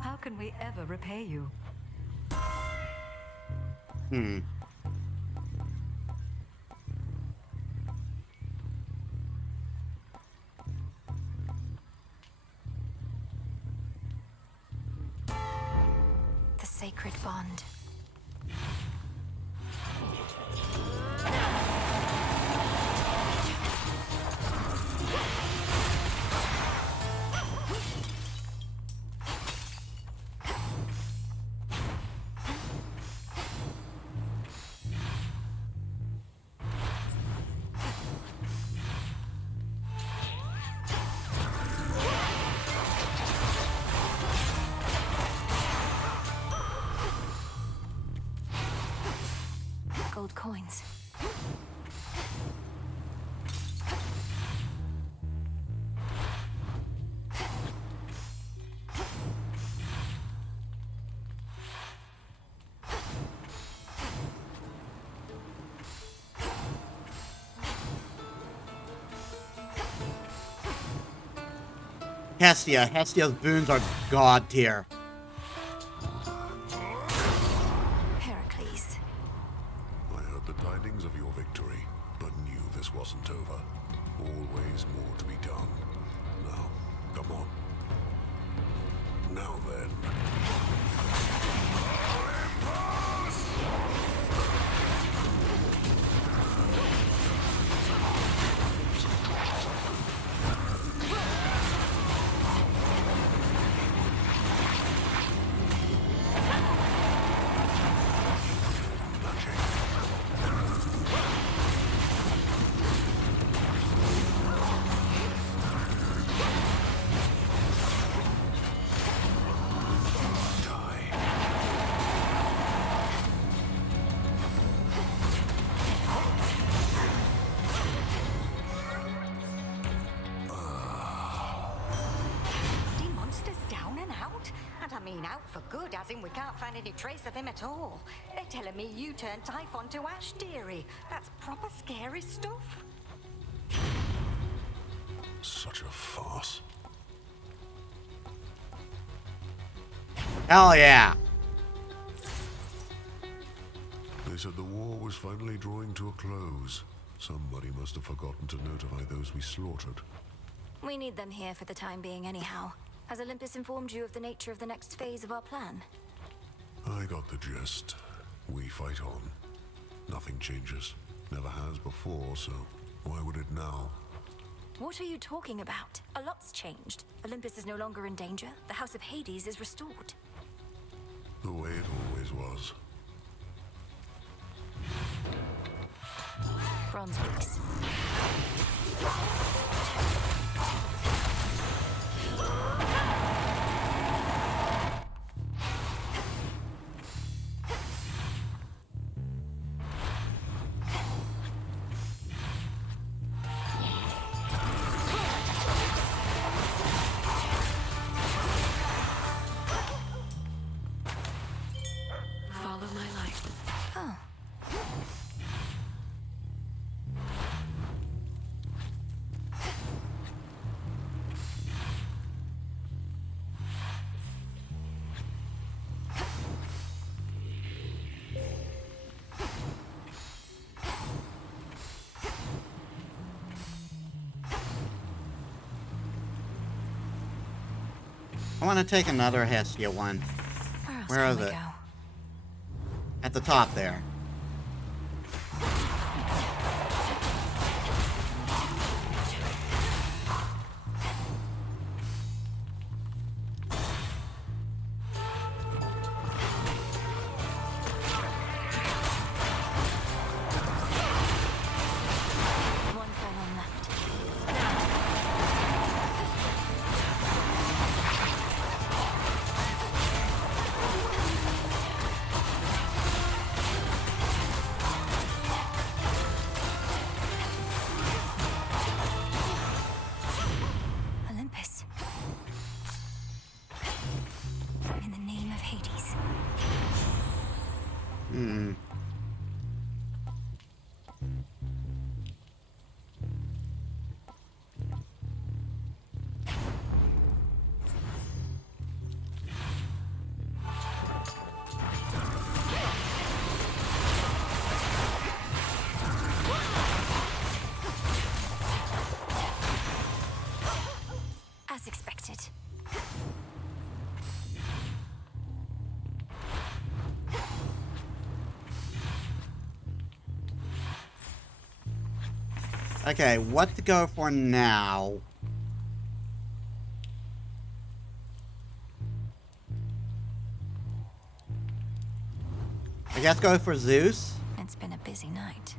How can we ever repay you? The sacred bond. Gold coins. Hestia's boons are god tier. Heracles. I heard the tidings of your victory, but knew this wasn't over. Always more to be done. Now, come on. Now then. Out for good, as in we can't find any trace of him at all. They're telling me you turned Typhon to ash, dearie. That's proper scary stuff. Such a farce. Hell yeah. They said the war was finally drawing to a close. Somebody must have forgotten to notify those we slaughtered. We need them here for the time being anyhow. Has Olympus informed you of the nature of the next phase of our plan? I got the gist. We fight on. Nothing changes. Never has before, so why would it now? What are you talking about? A lot's changed. Olympus is no longer in danger. The House of Hades is restored. The way it always was. Bronze Weeks. Follow my light. Oh. I want to take another Hestia one. Where is it? At the top there. One chronon left. Olympus. In the name of Hades. Hmm. As expected. Okay, what to go for now? I guess go for Zeus. It's been a busy night.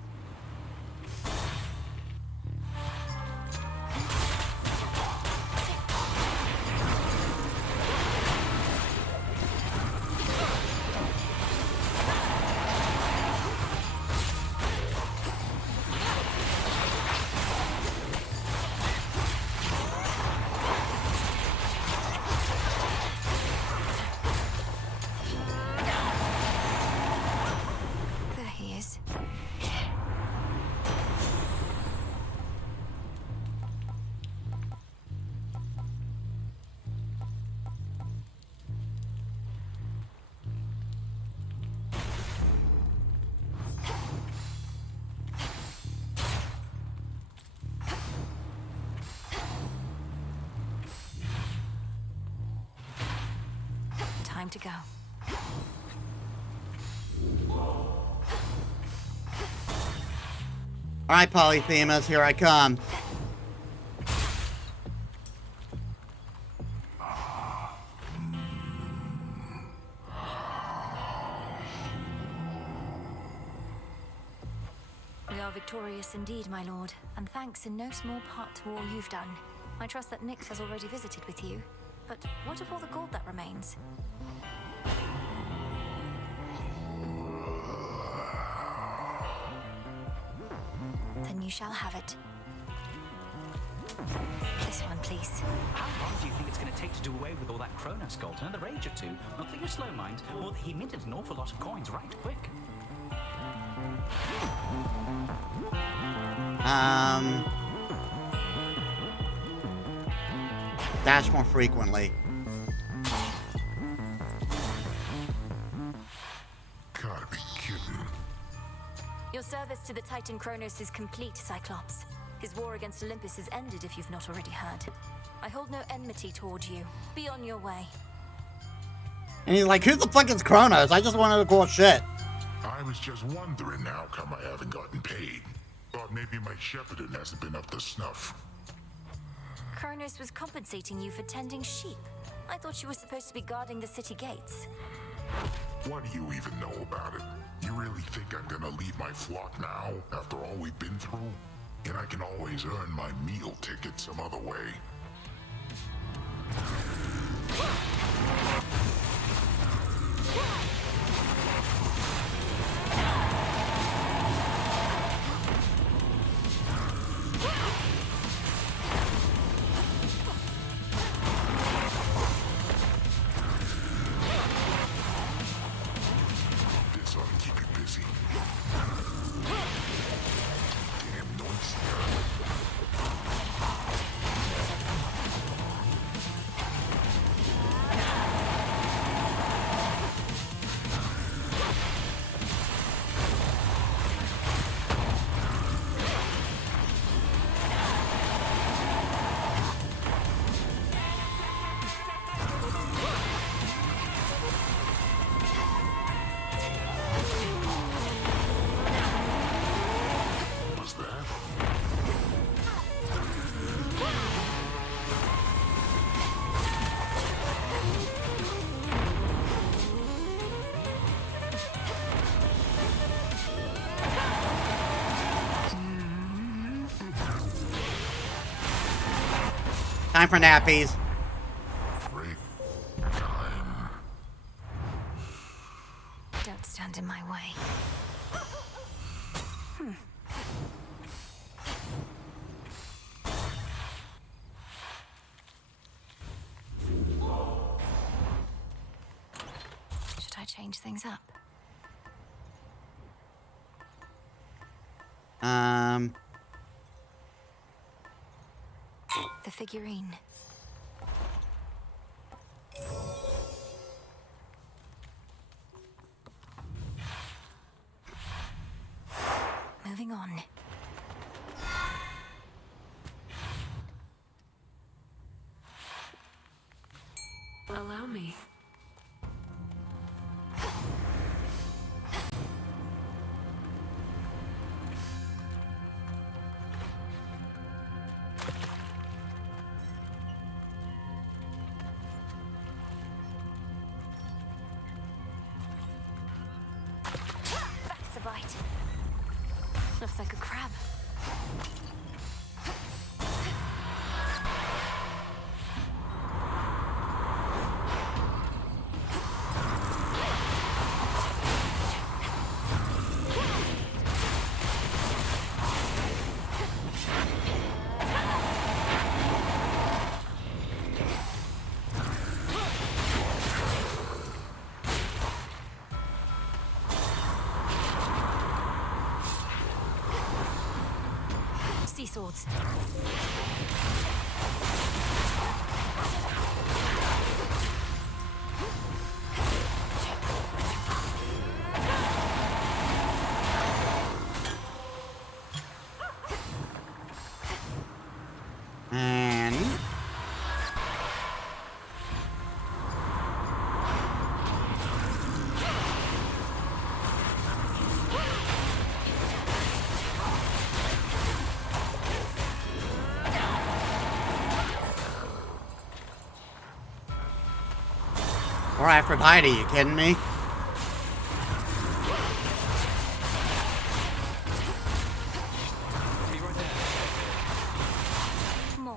There he is. Time to go. Alright, Polyphemus, here I come. We are victorious indeed, my lord, and thanks in no small part to all you've done. I trust that Nyx has already visited with you. But what of all the gold that remains? Then you shall have it. This one, please. How long do you think it's going to take to do away with all that Kronos gold? Another age or two? Not that you're slow, mind. Or that he minted an awful lot of coins right quick. Dash more frequently. Gotta be kidding. Your service to the Titan Kronos is complete, Cyclops. His war against Olympus is ended, if you've not already heard. I hold no enmity toward you. Be on your way. And he's like, who the fuck is Kronos? I just wanted to call shit. I was just wondering how come I haven't gotten paid. Thought maybe my shepherding hasn't been up to snuff. Kronos was compensating you for tending sheep. I thought you were supposed to be guarding the city gates. What do you even know about it? You really think I'm gonna leave my flock now, after all we've been through? And I can always earn my meal ticket some other way. This ought to keep you busy. Damn noise. What's that? Time for nappies. Don't stand in my way. Should I change things up? The figurine. Moving on. Allow me. That's a bite. Looks like a crab. Sea swords. And or Aphrodite, you kidding me? More.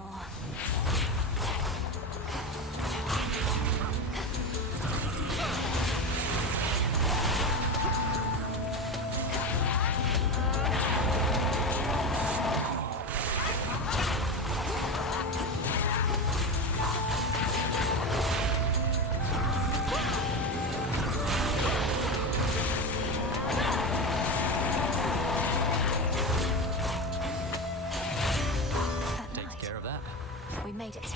Takes care of that. We made it.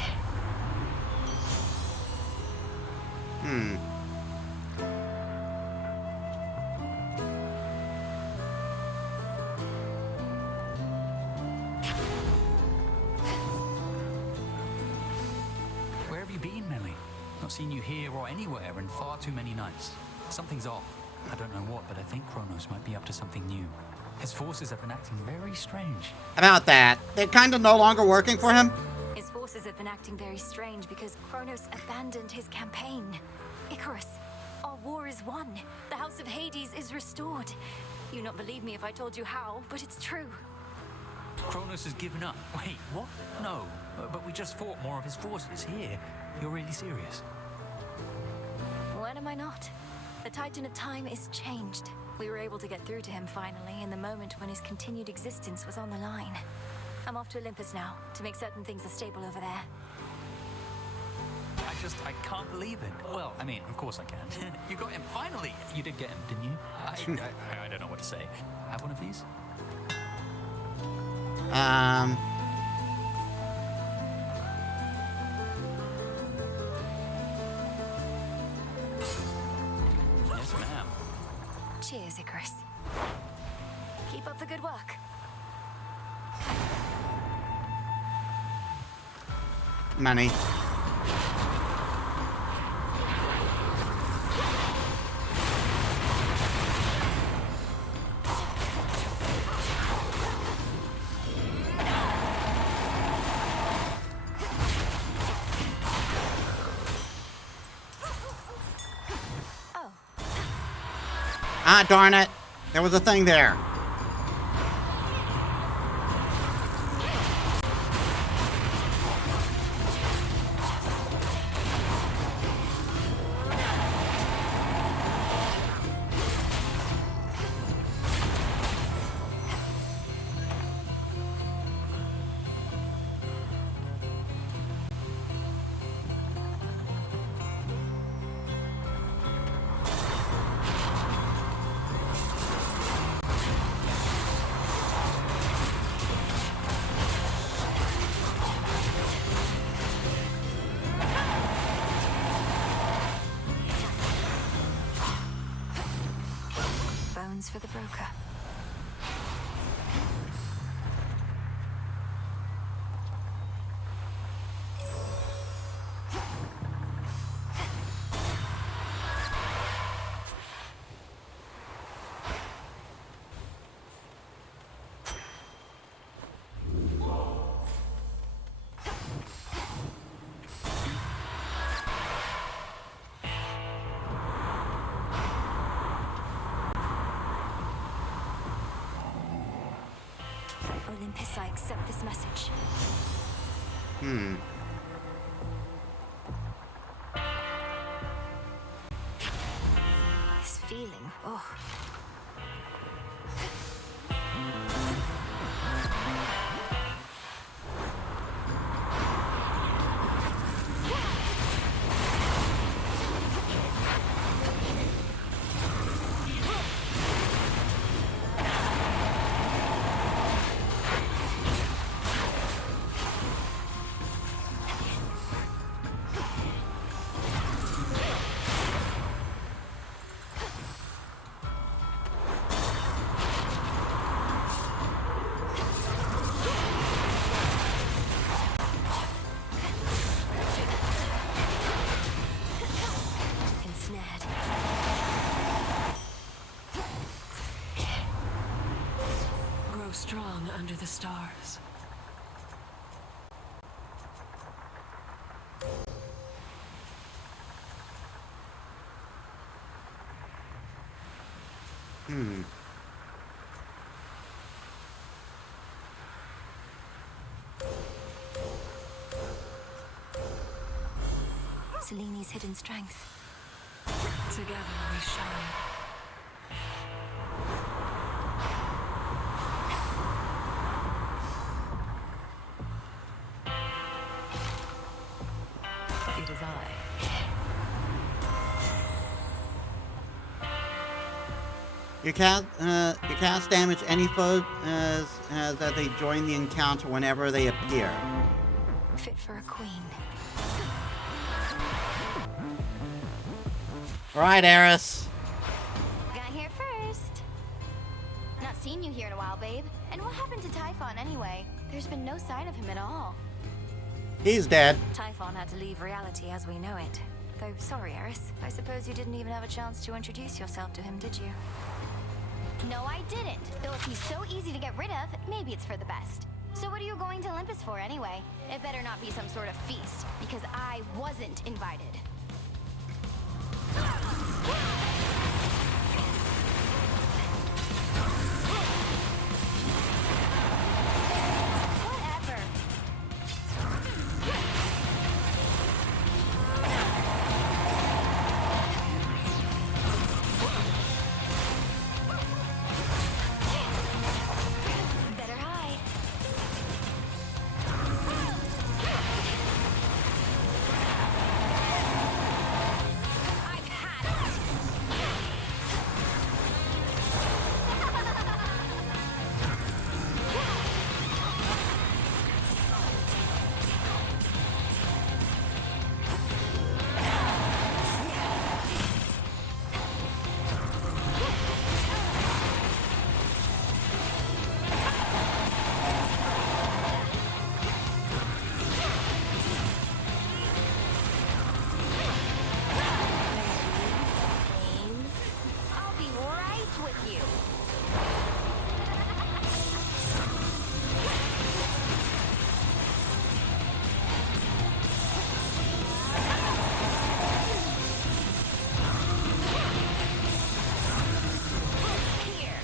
you been, Melly? Not seen you here or anywhere in far too many nights. Something's off. I don't know what, but I think Kronos might be up to something new. His forces have been acting very strange. About that, they're kind of no longer working for him? His forces have been acting very strange because Kronos abandoned his campaign. Icarus, our war is won. The House of Hades is restored. You'd not believe me if I told you how, but it's true. Kronos has given up. Wait, what? No, but we just fought more of his forces here. You're really serious? When am I not? The Titan of Time is changed. We were able to get through to him finally in the moment when his continued existence was on the line. I'm off to Olympus now to make certain things are stable over there. I can't believe it. Well, I mean, of course I can. You got him, finally! You did get him, didn't you? I don't know what to say. Have one of these? Yes, ma'am. Cheers, Icarus. Keep up the good work. Money. Ah, darn it. There was a thing there. For the broker. Olympus, I accept this message. This feeling, oh. Strong under the stars. Seleni's hidden strength. Together we shine. It is I. You cast damage any foe that they join the encounter whenever they appear. Fit for a queen. Right, Eris. Got here first. Not seen you here in a while, babe. And what happened to Typhon anyway? There's been no sign of him at all. He's dead. Typhon had to leave reality as we know it. Though, sorry, Eris. I suppose you didn't even have a chance to introduce yourself to him, did you? No, I didn't. Though if he's so easy to get rid of, maybe it's for the best. So what are you going to Olympus for anyway? It better not be some sort of feast, because I wasn't invited. Whatever. Better hide. I've had it. I'll be right with you. Here.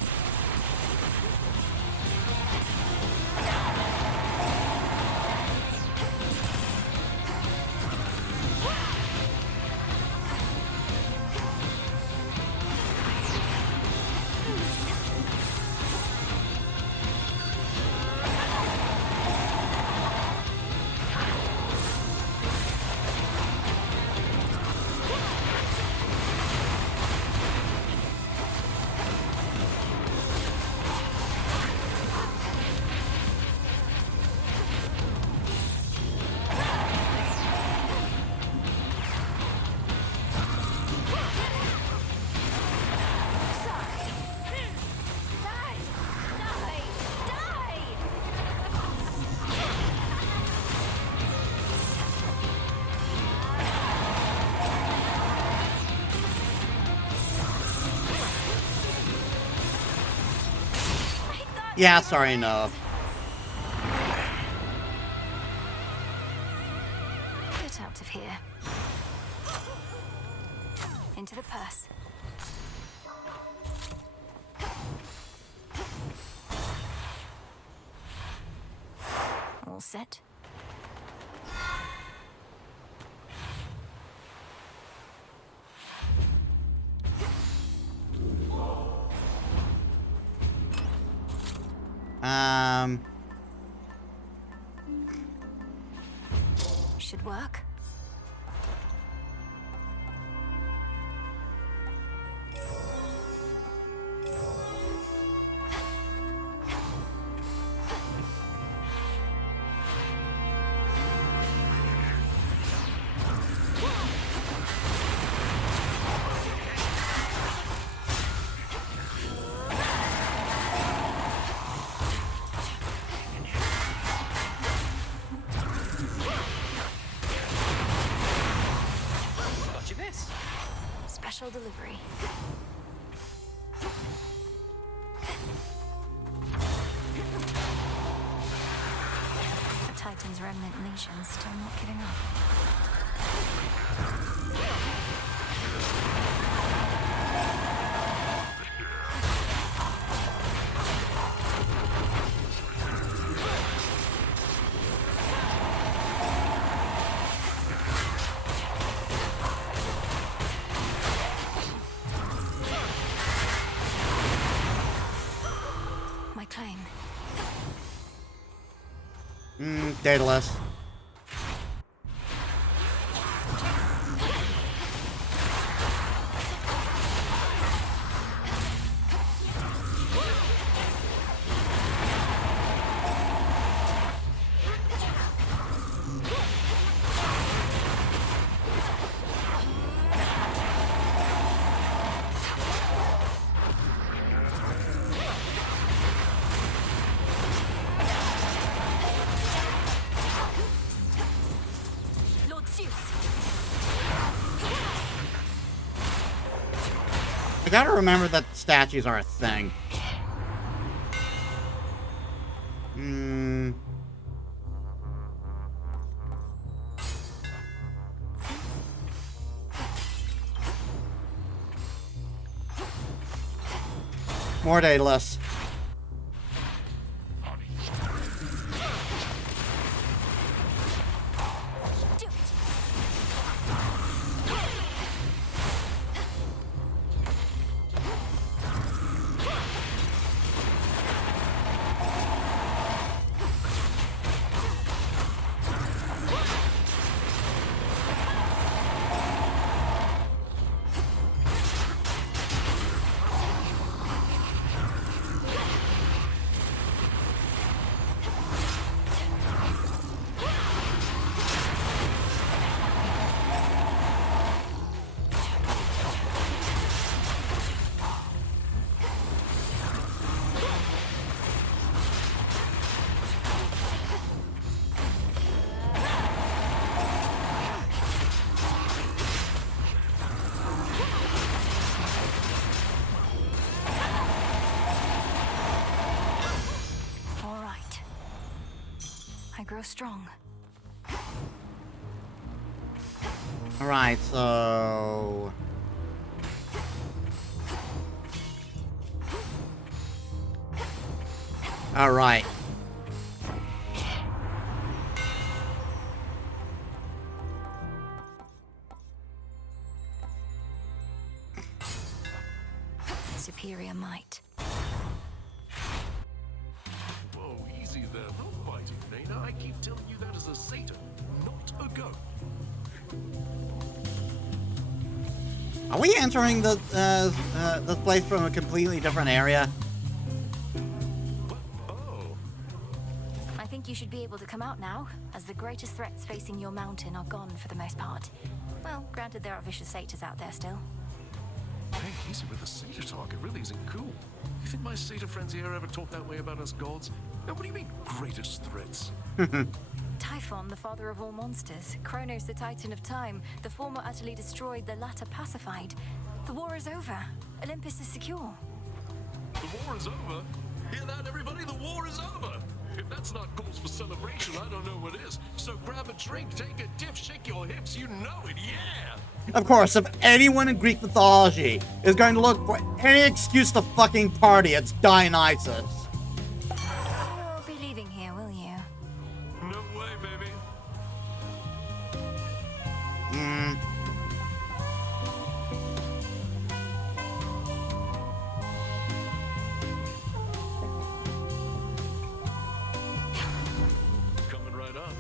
Yeah, sorry, no. Get out of here. Into the purse. All set. Should work. Special delivery. The Titan's remnant legion still not giving up. My claim. Daedalus. gotta remember that statues are a thing. More Daedalus. Grow strong. Alright, so... Alright. Superior might. Whoa, easy there. Not biting, Nana. I keep telling you that as a satyr, not a goat. Are we entering the this place from a completely different area? I think you should be able to come out now, as the greatest threats facing your mountain are gone for the most part. Well, granted there are vicious satyrs out there still. Hey, easy with the satyr talk. It really isn't cool. You think my satyr friends here ever talk that way about us gods? Now, what do you mean, greatest threats? Typhon, the father of all monsters, Kronos, the titan of time, the former utterly destroyed, the latter pacified. The war is over. Olympus is secure. The war is over? Hear that, everybody? The war is over! If that's not cause for celebration, I don't know what is. So grab a drink, take a dip, shake your hips, you know it, yeah! Of course, if anyone in Greek mythology is going to look for any excuse to fucking party, it's Dionysus. You won't be leaving here, will you? No way, baby. Coming right up.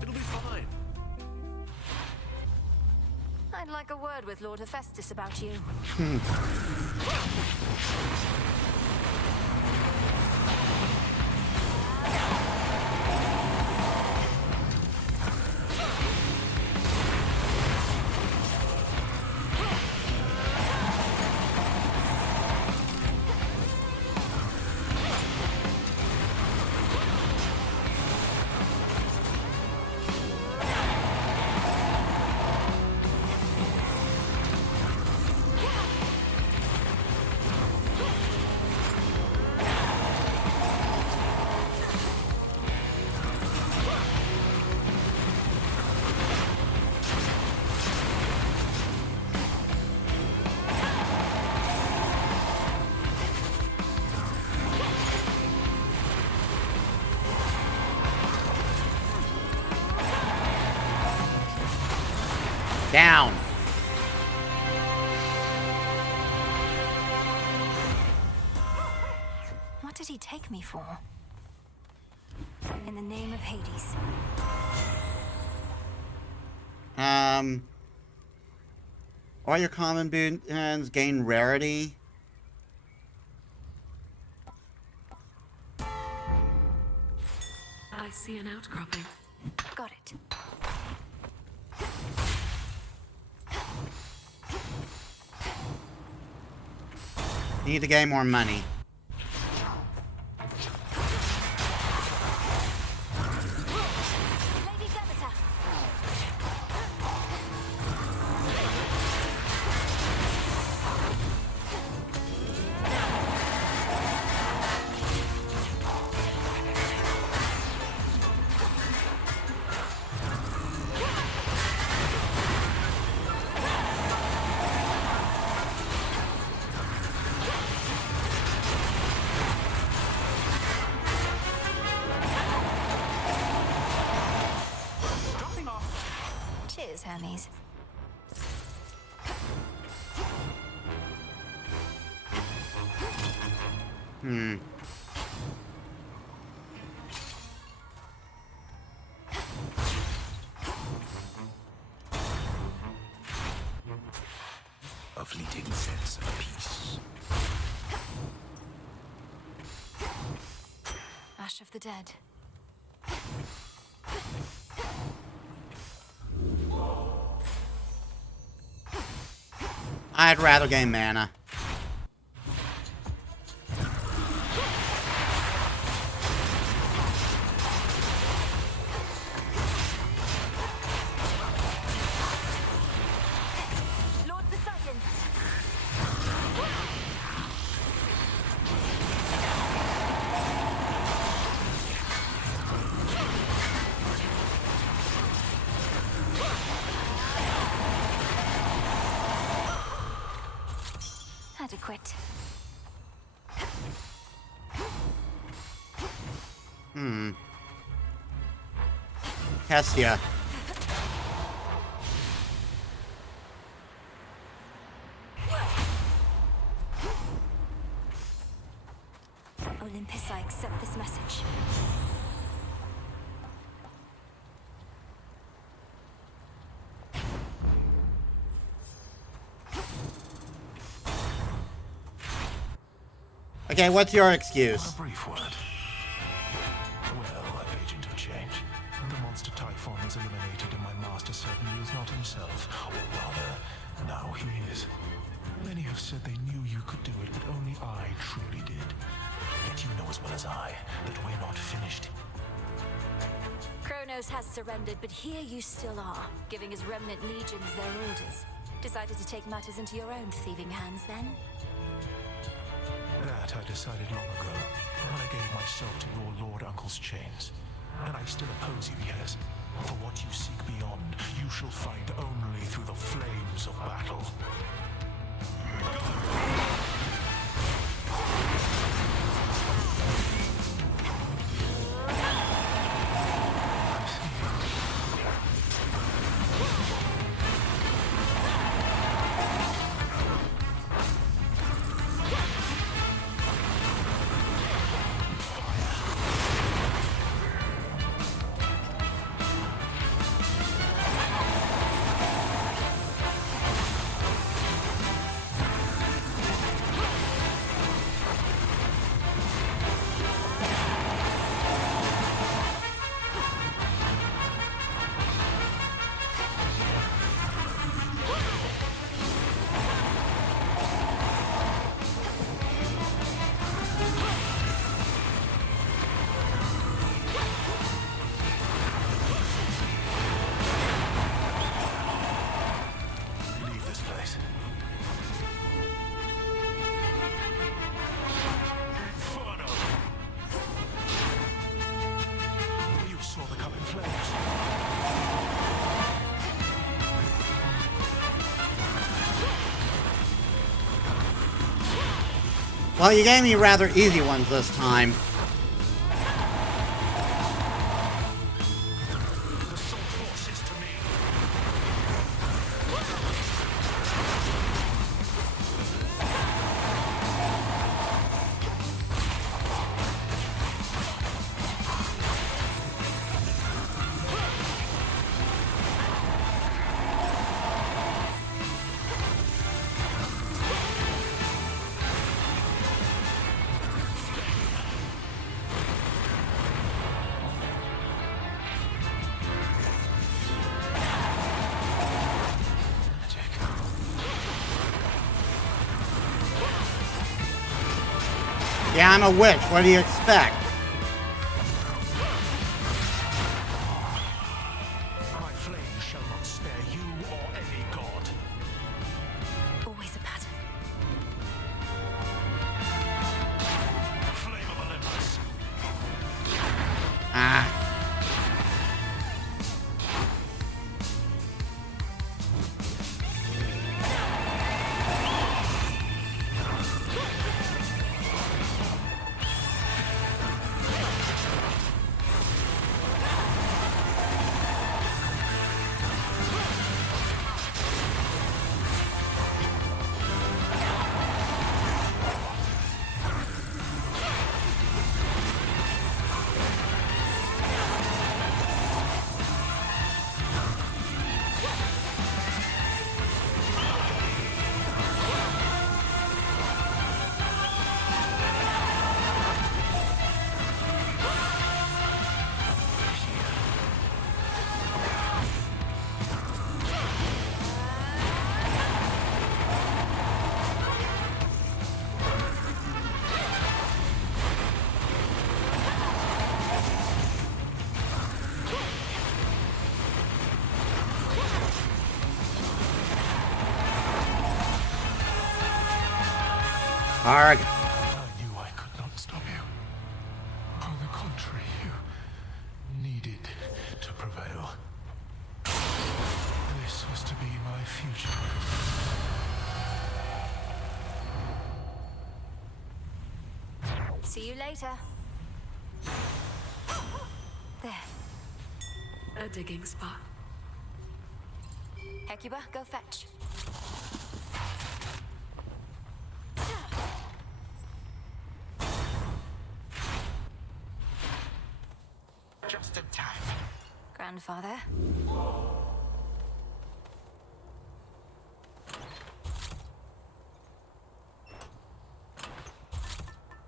It'll be fine. I'd like a word with Lord Hephaestus about you. Down. What did he take me for? In the name of Hades. All your common boons gain rarity. I see an outcropping. Got it. Need to gain more money. Hermes. A fleeting sense of peace. Ash of the Dead. I'd rather gain mana. Lord Poseidon! Adequate. Hestia. Olympus, I accept this message. Okay, what's your excuse? A brief word. Well, agent of change. The monster Typhon is eliminated, and my master certainly is not himself. Or rather, now he is. Many have said they knew you could do it, but only I truly did. Yet you know as well as I that we're not finished. Kronos has surrendered, but here you still are, giving his remnant legions their orders. Decided to take matters into your own thieving hands, then? That I decided long ago, when I gave myself to your Lord Uncle's chains. And I still oppose you, yes. For what you seek beyond, you shall find only through the flames of battle. Well, you gave me rather easy ones this time. Yeah, I'm a witch. What do you expect? My flame shall not spare you or any god. Always a pattern. Flame of Olympus. Ah. Arg. I knew I could not stop you. On the contrary, you needed to prevail. This was to be my future. See you later. There. A digging spot. Hecuba, go fetch. Just in time. Grandfather.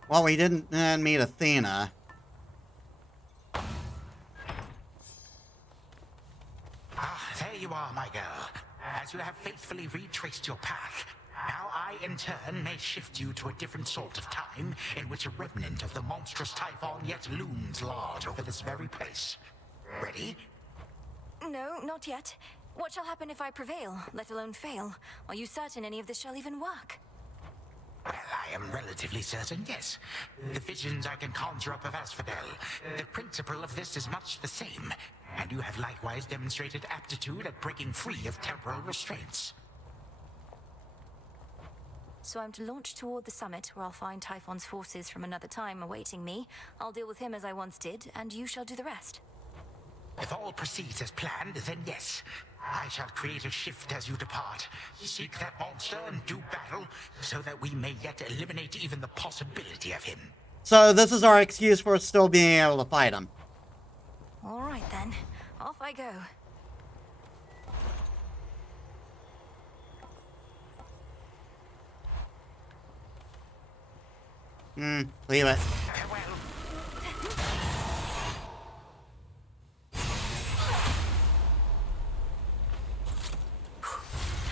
Well, we didn't meet Athena. Ah, there you are, my girl. As you have faithfully retraced your path, now I, in turn, may shift you to a different sort of time in which a remnant of the monstrous Typhon yet looms large over this very place. Ready? No, not yet. What shall happen if I prevail, let alone fail? Are you certain any of this shall even work? Well, I am relatively certain, yes. The visions I can conjure up of Asphodel, the principle of this is much the same, and you have likewise demonstrated aptitude at breaking free of temporal restraints. So I'm to launch toward the summit, where I'll find Typhon's forces from another time awaiting me. I'll deal with him as I once did, and you shall do the rest. If all proceeds as planned, then yes. I shall create a shift as you depart. Seek that monster and do battle, so that we may yet eliminate even the possibility of him. So this is our excuse for still being able to fight him. All right then, off I go. Leave it.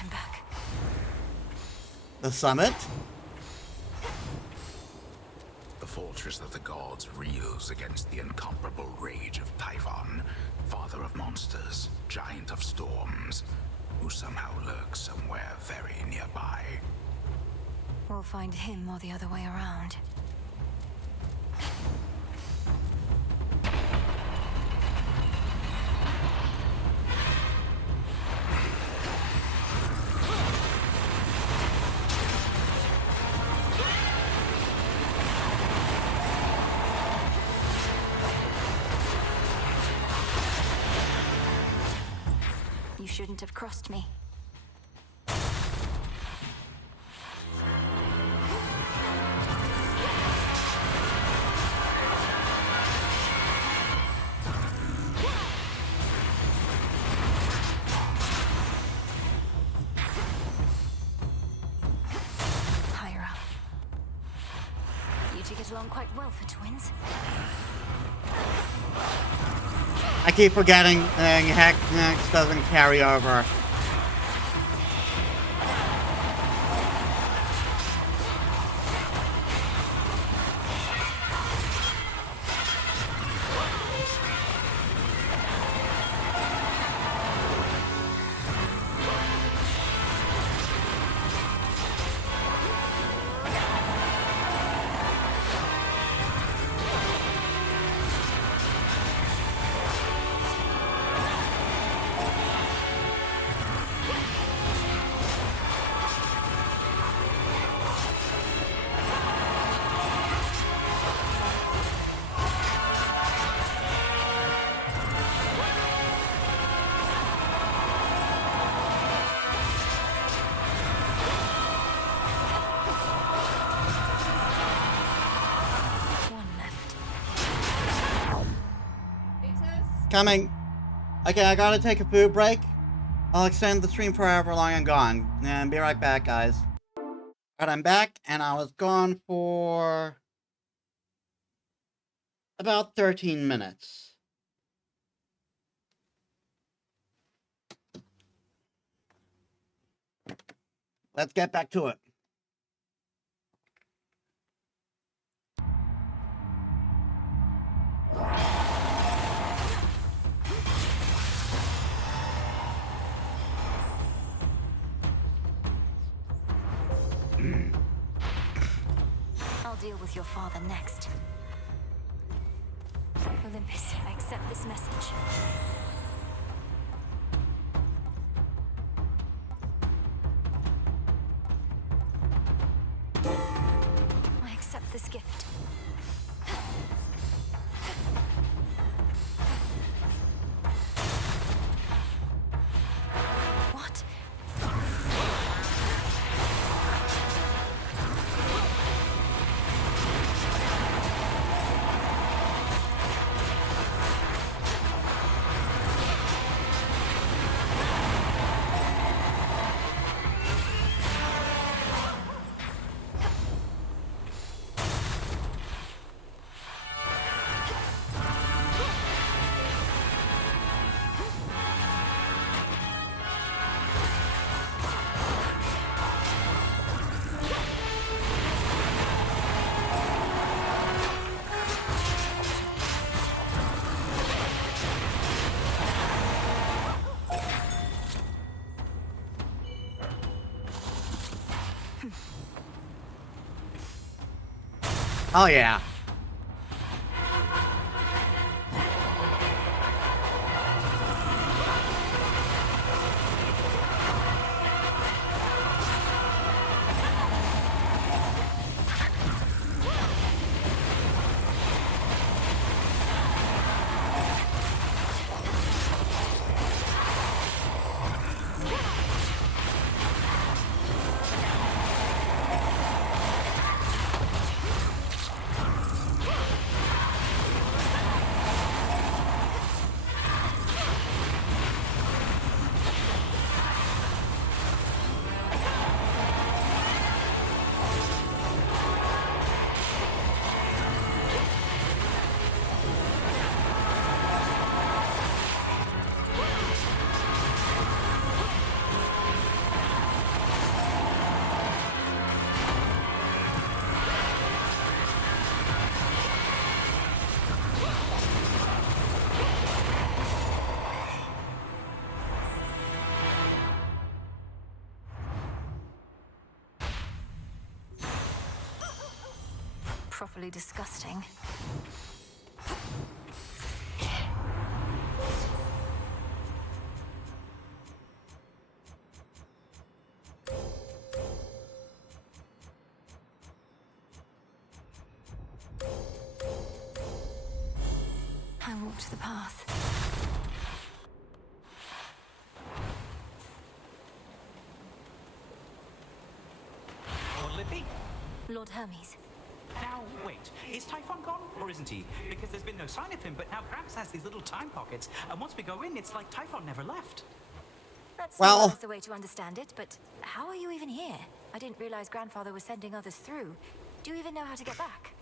I'm back. The summit? The fortress of the gods reels against the incomparable rage of Typhon, father of monsters, giant of storms, who somehow lurks somewhere very nearby. We'll find him or the other way around. You shouldn't have crossed me. Higher up. You two get along quite well for twins. I keep forgetting Hex doesn't carry over. Coming. Okay, I gotta take a food break. I'll extend the stream for however long I'm gone. And be right back, guys. Alright, I'm back, and I was gone for about 13 minutes. Let's get back to it. deal with your father next. Olympus, I accept this message. I accept this gift. What? Oh yeah. Properly disgusting. I walked the path. Lippy? Lord Hermes. Now, wait, is Typhon gone, or isn't he? Because there's been no sign of him, but now Gramps has these little time pockets, and once we go in, it's like Typhon never left. That's Well- not the way to understand it, but how are you even here? I didn't realize Grandfather was sending others through. Do you even know how to get back?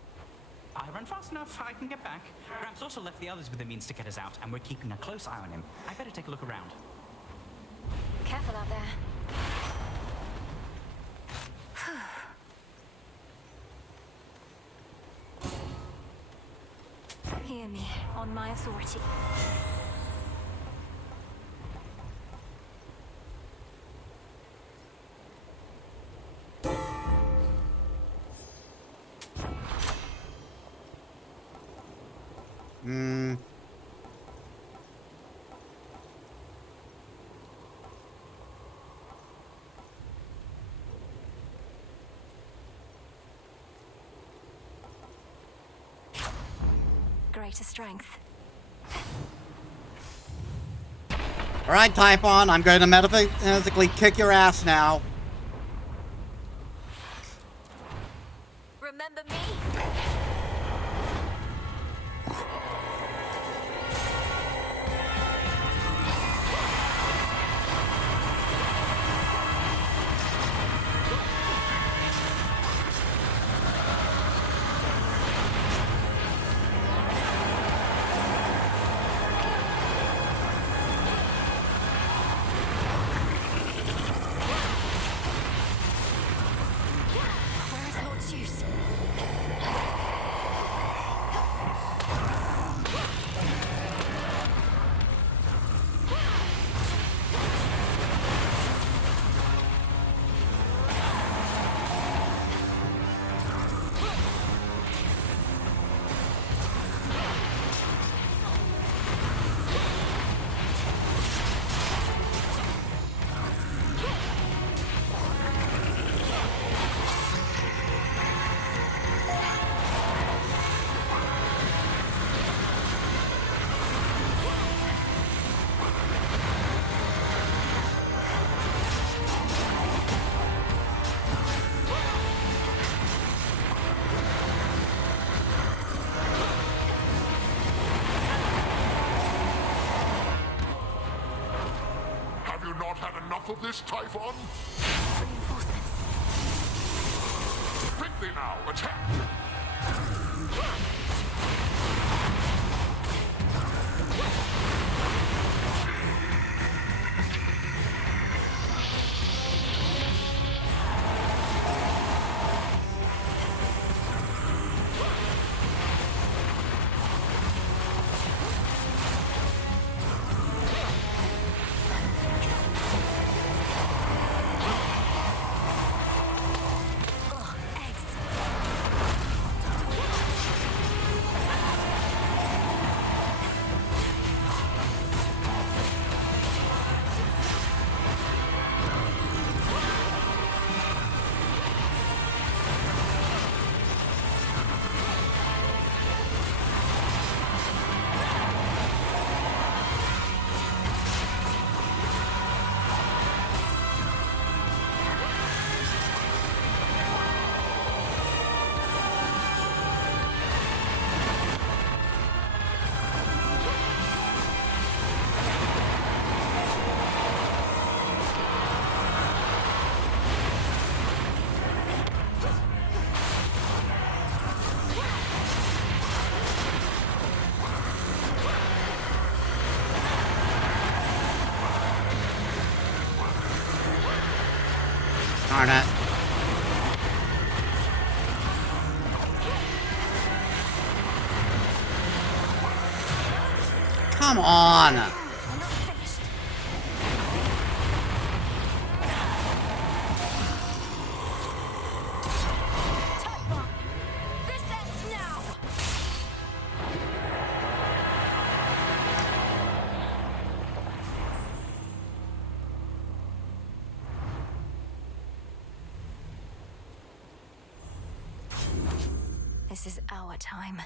I run fast enough, I can get back. Gramps also left the others with the means to get us out, and we're keeping a close eye on him. I better take a look around. Careful out there. Hear me, on my authority. Greater strength. Alright, Typhon, I'm going to metaphysically kick your ass now. Remember me? Where is Lord Zeus? of this, Typhon? Reinforcements. Quickly now, attack! Darn it. Come on! This is our time.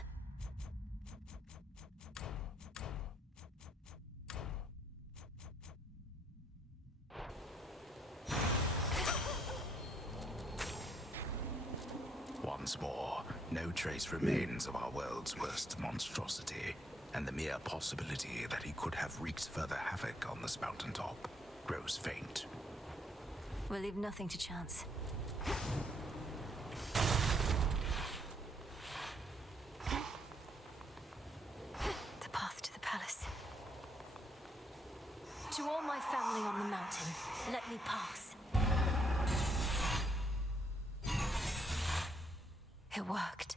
Once more, no trace remains of our world's worst monstrosity, and the mere possibility that he could have wreaked further havoc on this mountaintop grows faint. We'll leave nothing to chance. The path to the palace. To all my family on the mountain, let me pass. It worked.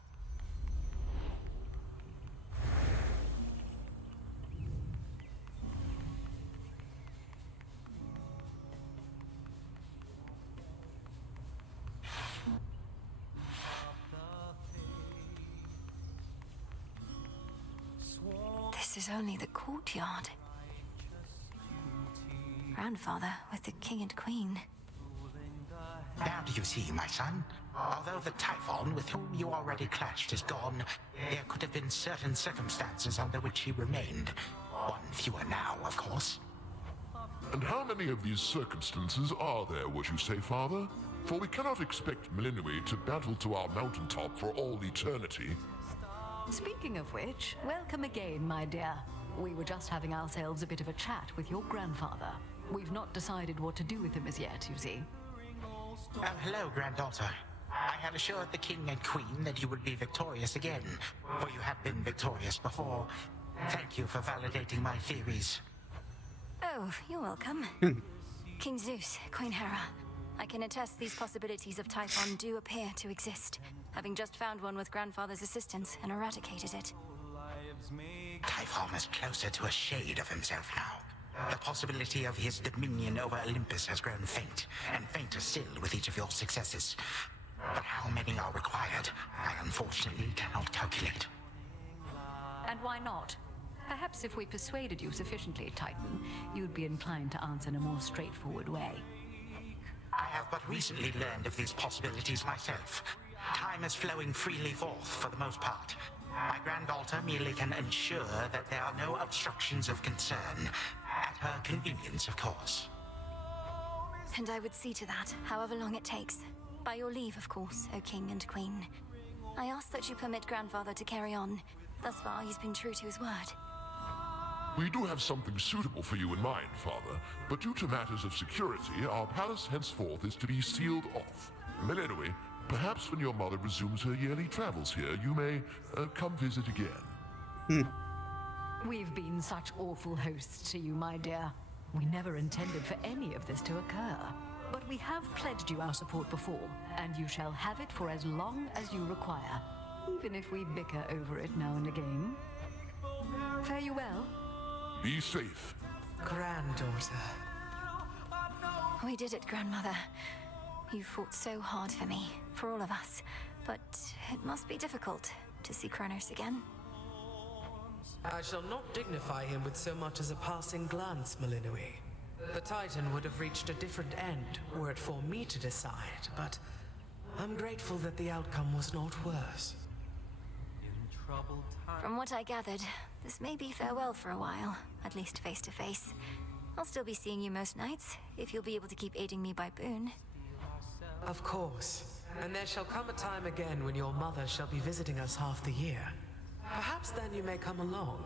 This is only the courtyard. Grandfather with the king and queen. Now do you see, my son? Although the Typhon with whom you already clashed is gone, there could have been certain circumstances under which he remained. One fewer now, of course. And how many of these circumstances are there, would you say, Father? For we cannot expect Melinui to battle to our mountaintop for all eternity. Speaking of which, welcome again, my dear. We were just having ourselves a bit of a chat with your grandfather. We've not decided what to do with him as yet, you see. Hello, granddaughter. I had assured the king and queen that you would be victorious again, for you have been victorious before. Thank you for validating my theories. Oh, you're welcome. King Zeus, Queen Hera. I can attest these possibilities of Typhon do appear to exist, having just found one with Grandfather's assistance and eradicated it. Typhon is closer to a shade of himself now. The possibility of his dominion over Olympus has grown faint, and fainter still with each of your successes. But how many are required, I unfortunately cannot calculate. And why not? Perhaps if we persuaded you sufficiently, Titan, you'd be inclined to answer in a more straightforward way. I have but recently learned of these possibilities myself. Time is flowing freely forth for the most part. My granddaughter merely can ensure that there are no obstructions of concern, at her convenience, of course. And I would see to that, however long it takes. By your leave, of course, O King and Queen. I ask that you permit Grandfather to carry on. Thus far, he's been true to his word. We do have something suitable for you in mind, Father, but due to matters of security, our palace henceforth is to be sealed off. But anyway, perhaps when your mother resumes her yearly travels here, you may come visit again. We've been such awful hosts to you, my dear. We never intended for any of this to occur. But we have pledged you our support before, and you shall have it for as long as you require, even if we bicker over it now and again. Fare you well. Be safe. Granddaughter. We did it, Grandmother. You fought so hard for me, for all of us. But it must be difficult to see Kronos again. I shall not dignify him with so much as a passing glance, Malinui. The Titan would have reached a different end were it for me to decide, but I'm grateful that the outcome was not worse. From what I gathered, this may be farewell for a while, at least face to face. I'll still be seeing you most nights, if you'll be able to keep aiding me by boon. Of course. And there shall come a time again when your mother shall be visiting us half the year. Perhaps then you may come along,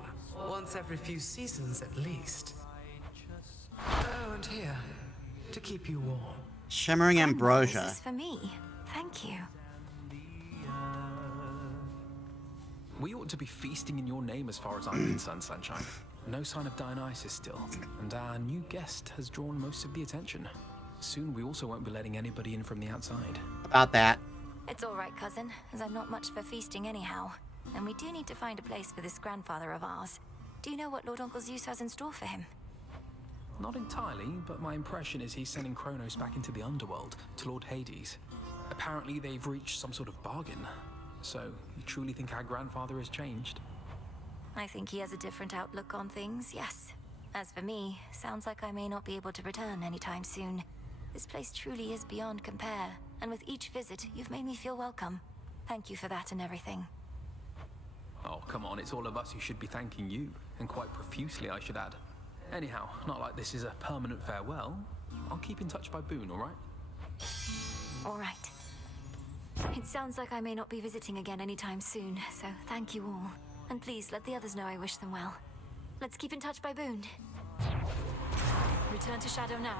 once every few seasons at least. Oh, and here, to keep you warm. Shimmering ambrosia. This is for me. Thank you. We ought to be feasting in your name as far as I'm concerned, Sunshine. No sign of Dionysus still, and our new guest has drawn most of the attention. Soon we also won't be letting anybody in from the outside. About that. It's all right, cousin, as I'm not much for feasting anyhow. And we do need to find a place for this grandfather of ours. Do you know what Lord Uncle Zeus has in store for him? Not entirely, but my impression is he's sending Kronos back into the underworld, to Lord Hades. Apparently they've reached some sort of bargain. So, you truly think our grandfather has changed? I think he has a different outlook on things, yes. As for me, sounds like I may not be able to return anytime soon. This place truly is beyond compare, and with each visit, you've made me feel welcome. Thank you for that and everything. Oh, come on, it's all of us who should be thanking you, and quite profusely, I should add. Anyhow, not like this is a permanent farewell. I'll keep in touch by boon, all right? All right. It sounds like I may not be visiting again anytime soon, so thank you all. And please let the others know I wish them well. Let's keep in touch by boon. Return to Shadow now.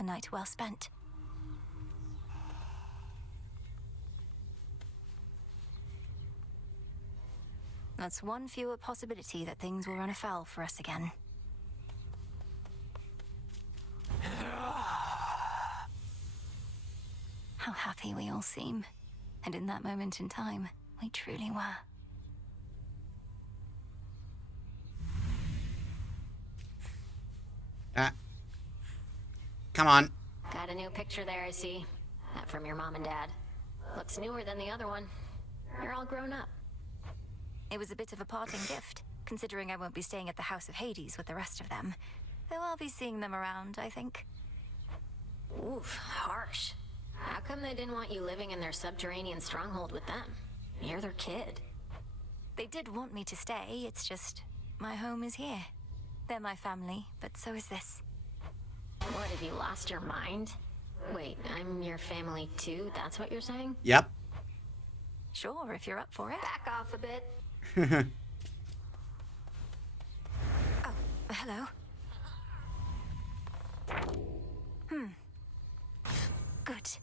A night well spent. That's one fewer possibility that things will run afoul for us again. How happy we all seem. And in that moment in time, we truly were. Come on. Got a new picture there, I see. That from your mom and dad. Looks newer than the other one. You're all grown up. It was a bit of a parting gift, considering I won't be staying at the House of Hades with the rest of them. Though I'll be seeing them around, I think. Oof, harsh. How come they didn't want you living in their subterranean stronghold with them? You're their kid. They did want me to stay, it's just my home is here. They're my family, but so is this. What, have you lost your mind? Wait, I'm your family too? That's what you're saying? Yep. Sure, if you're up for it. Back off a bit. Oh, hello. Good.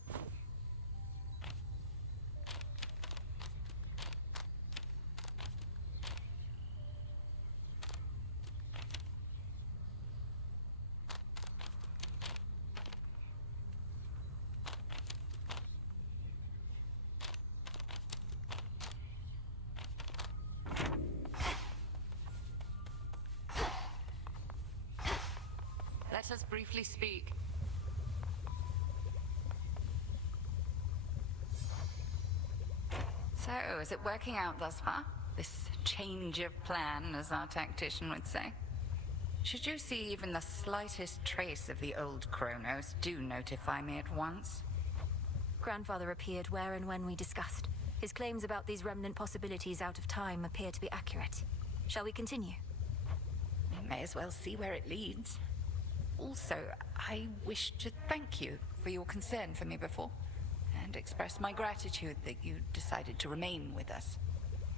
Let us briefly speak. So, is it working out thus far? This change of plan, as our tactician would say? Should you see even the slightest trace of the old Kronos, do notify me at once. Grandfather appeared where and when we discussed. His claims about these remnant possibilities out of time appear to be accurate. Shall we continue? We may as well see where it leads. Also, I wish to thank you for your concern for me before. and express my gratitude that you decided to remain with us.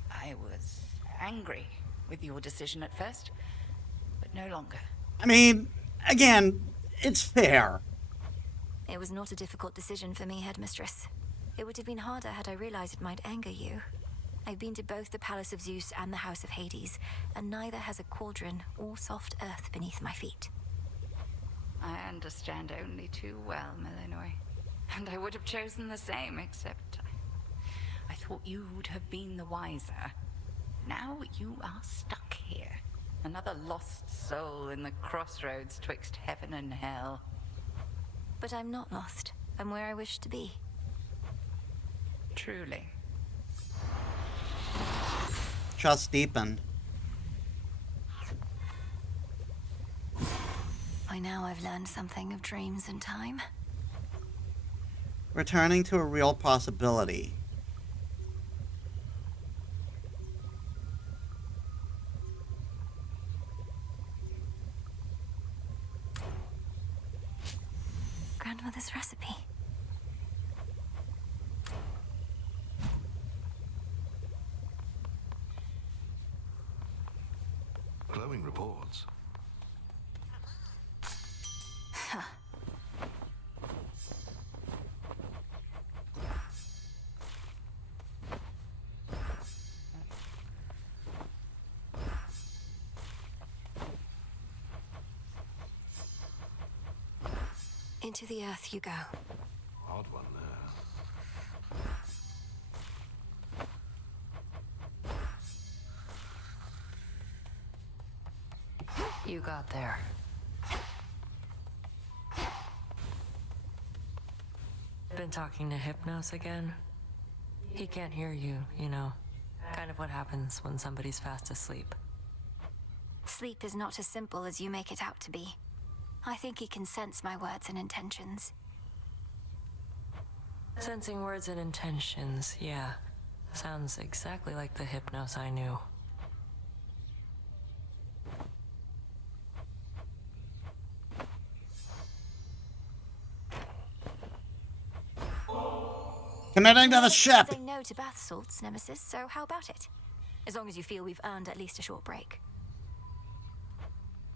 I was angry with your decision at first, but no longer. I mean, again, it's fair. It was not a difficult decision for me, Headmistress. It would have been harder had I realized it might anger you. I've been to both the Palace of Zeus and the House of Hades, and neither has a cauldron or soft earth beneath my feet. I understand only too well, Melinoy. And I would have chosen the same, except I thought you would have been the wiser. Now you are stuck here. Another lost soul in the crossroads twixt heaven and hell. But I'm not lost. I'm where I wish to be. Truly. Trust deepened. By now I've learned something of dreams and time. Returning to a real possibility. Grandmother's recipe. Glowing reports. Into the earth you go. Odd one there. You got there. Been talking to Hypnos again? He can't hear you, you know. Kind of what happens when somebody's fast asleep. Sleep is not as simple as you make it out to be. I think he can sense my words and intentions. Sensing words and intentions, yeah. Sounds exactly like the Hypnos I knew. Committing to the ship! Say no to bath salts, Nemesis, so how about it? As long as you feel we've earned at least a short break.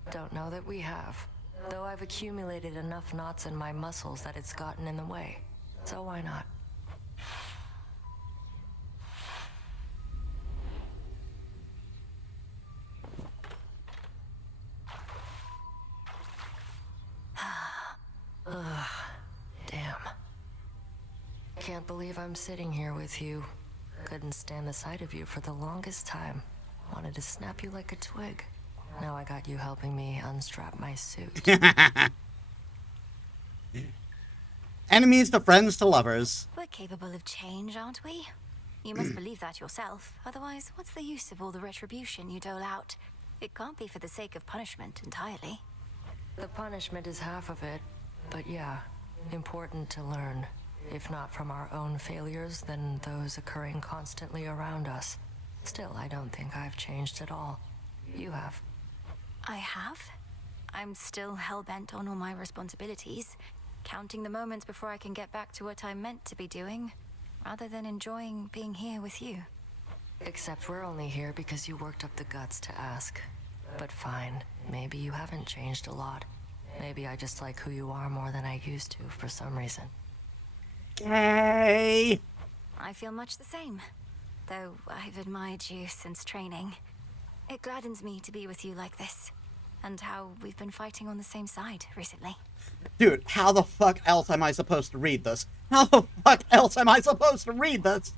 Don't know that we have. Though I've accumulated enough knots in my muscles that it's gotten in the way. So why not? Ugh, damn. Can't believe I'm sitting here with you. Couldn't stand the sight of you for the longest time. Wanted to snap you like a twig. Now I got you helping me unstrap my suit. Enemies to friends to lovers. We're capable of change, aren't we? You must believe that yourself. Otherwise, what's the use of all the retribution you dole out? It can't be for the sake of punishment entirely. The punishment is half of it, but yeah, important to learn. If not from our own failures, then those occurring constantly around us. Still, I don't think I've changed at all. You have. I have? I'm still hell-bent on all my responsibilities, counting the moments before I can get back to what I'm meant to be doing, rather than enjoying being here with you. Except we're only here because you worked up the guts to ask. But fine, maybe you haven't changed a lot. Maybe I just like who you are more than I used to for some reason. Yay! I feel much the same, though I've admired you since training. It gladdens me to be with you like this, and how we've been fighting on the same side recently. Dude, how the fuck else am I supposed to read this? How the fuck else am I supposed to read this?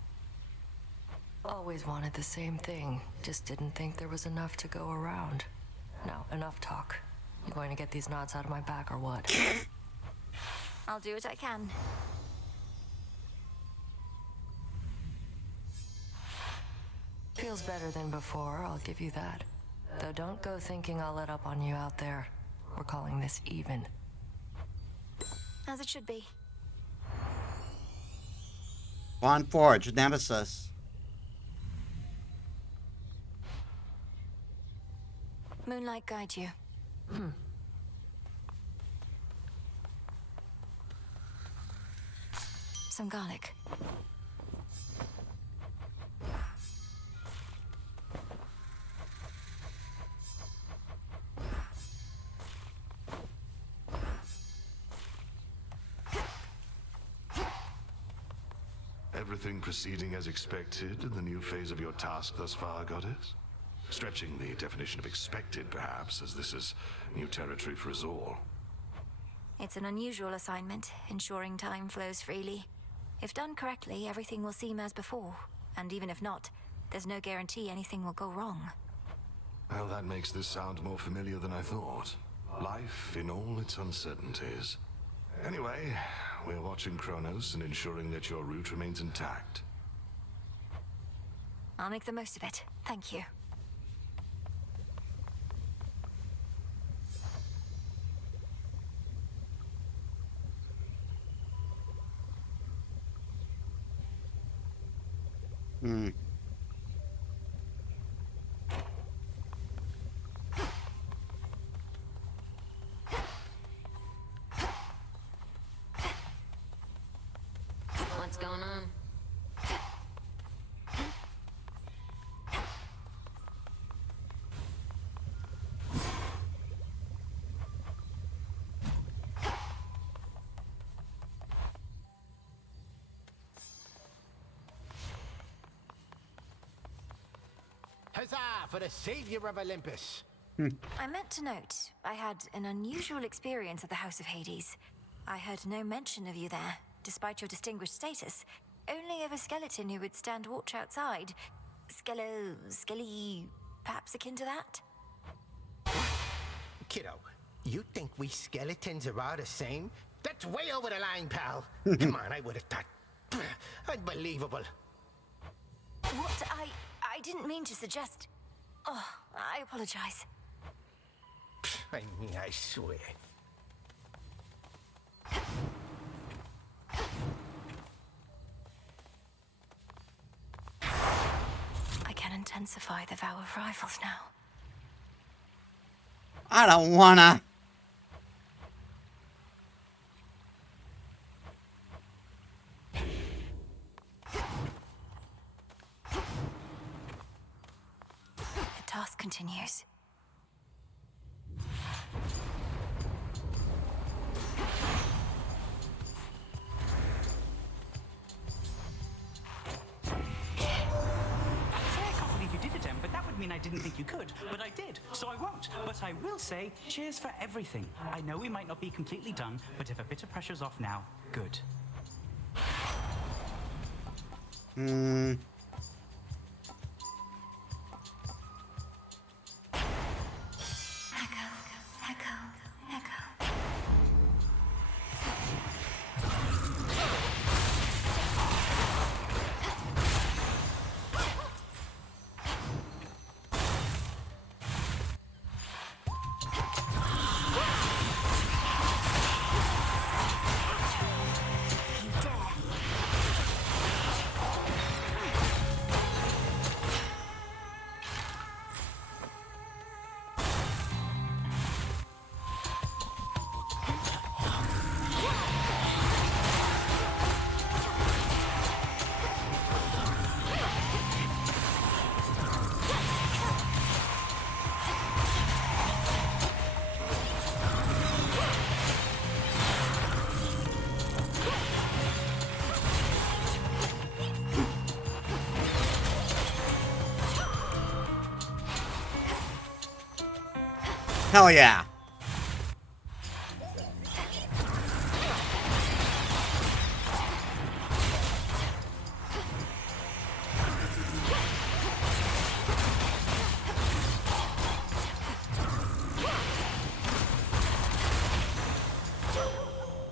Always wanted the same thing, just didn't think there was enough to go around. Now, enough talk. You going to get these knots out of my back or what? I'll do what I can. Feels better than before, I'll give you that. Though don't go thinking I'll let up on you out there. We're calling this even. As it should be. Bond Forge, Nemesis. Moonlight guide you. some garlic. Everything proceeding as expected in the new phase of your task thus far, Goddess? Stretching the definition of expected, perhaps, as this is new territory for us all. It's an unusual assignment, ensuring time flows freely. If done correctly, everything will seem as before. And even if not, there's no guarantee anything will go wrong. Well, that makes this sound more familiar than I thought. Life in all its uncertainties. Anyway, we're watching Kronos and ensuring that your route remains intact. I'll make the most of it. Thank you. What's going on? Huzzah for the savior of Olympus! I meant to note, I had an unusual experience at the House of Hades. I heard no mention of you there, despite your distinguished status. Only of a skeleton who would stand watch outside. Skelly, perhaps akin to that? Kiddo, you think we skeletons are all the same? That's way over the line, pal. Come on, I would have thought. Unbelievable. What? I didn't mean to suggest... Oh, I apologize. I mean, I swear. I can intensify the vow of rivals now. I don't wanna. The task continues. But that would mean I didn't think you could, but I did, so I won't. But I will say, cheers for everything. I know we might not be completely done, but if a bit of pressure's off now, good. Hell yeah.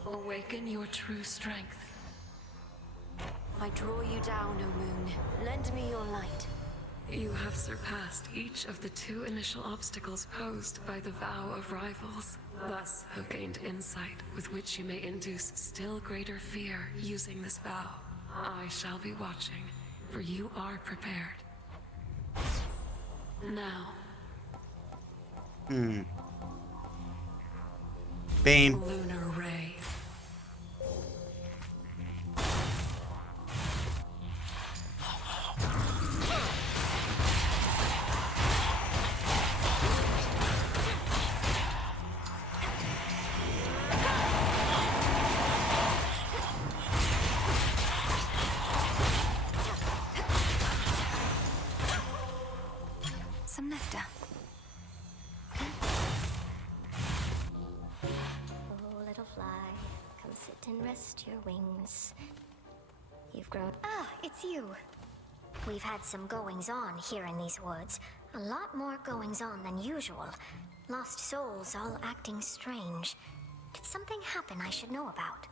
Awaken your true strength. I draw you down, O moon. Lend me your light. You have surpassed each of the 2 initial obstacles posed by the vow of rivals. Thus have gained insight with which you may induce still greater fear using this vow. I shall be watching, for you are prepared. Now. Beam. Lunar Ray. and rest your wings. You've grown. Ah, it's you. We've had some goings-on here in these woods. A lot more goings-on than usual. Lost souls all acting strange. Did something happen I should know about?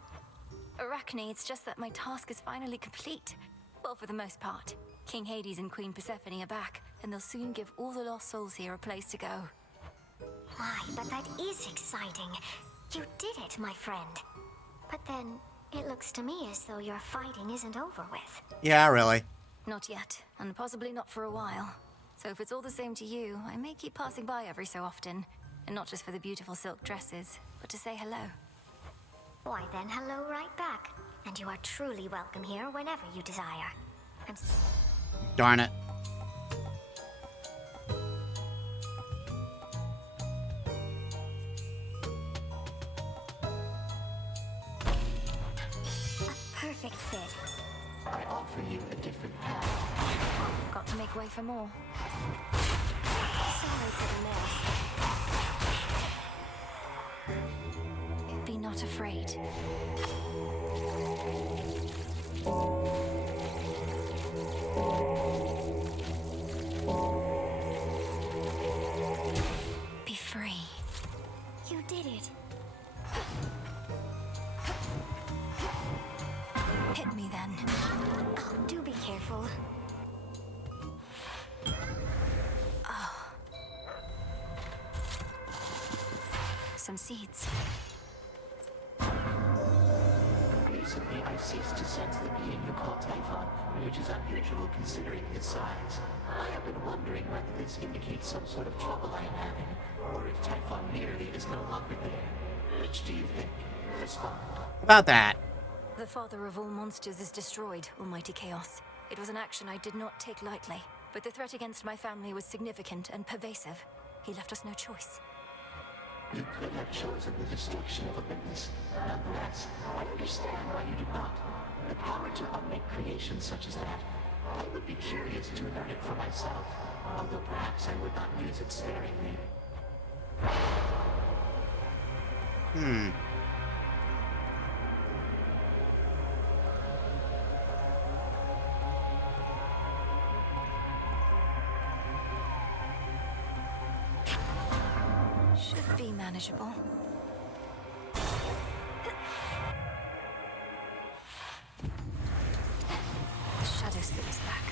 Arachne, it's just that my task is finally complete. Well, for the most part. King Hades and Queen Persephone are back, and they'll soon give all the lost souls here a place to go. My, but that is exciting. You did it, my friend. But then, it looks to me as though your fighting isn't over with. Yeah, really. Not yet, and possibly not for a while. So if it's all the same to you, I may keep passing by every so often. And not just for the beautiful silk dresses, but to say hello. Why then, hello right back. And you are truly welcome here whenever you desire. Darn it. A perfect fit. I offer you a different path. Got to make way for more. Sorry for the mess. Be not afraid. Be free. You did it. Hit me then. Oh, do be careful. Oh. Some seeds. Recently, I ceased to sense the being you call Typhon, which is unusual considering its size. I have been wondering whether this indicates some sort of trouble I am having, or if Typhon merely is no longer there. Which do you think? Respond. About that. The father of all monsters is destroyed, Almighty Chaos. It was an action I did not take lightly, but the threat against my family was significant and pervasive. He left us no choice. You could have chosen the destruction of Olympus. Nonetheless, I understand why you did not. The power to unmake creations such as that, I would be curious to learn it for myself, although perhaps I would not use it sparingly. Should be manageable. Shadow Spit is back.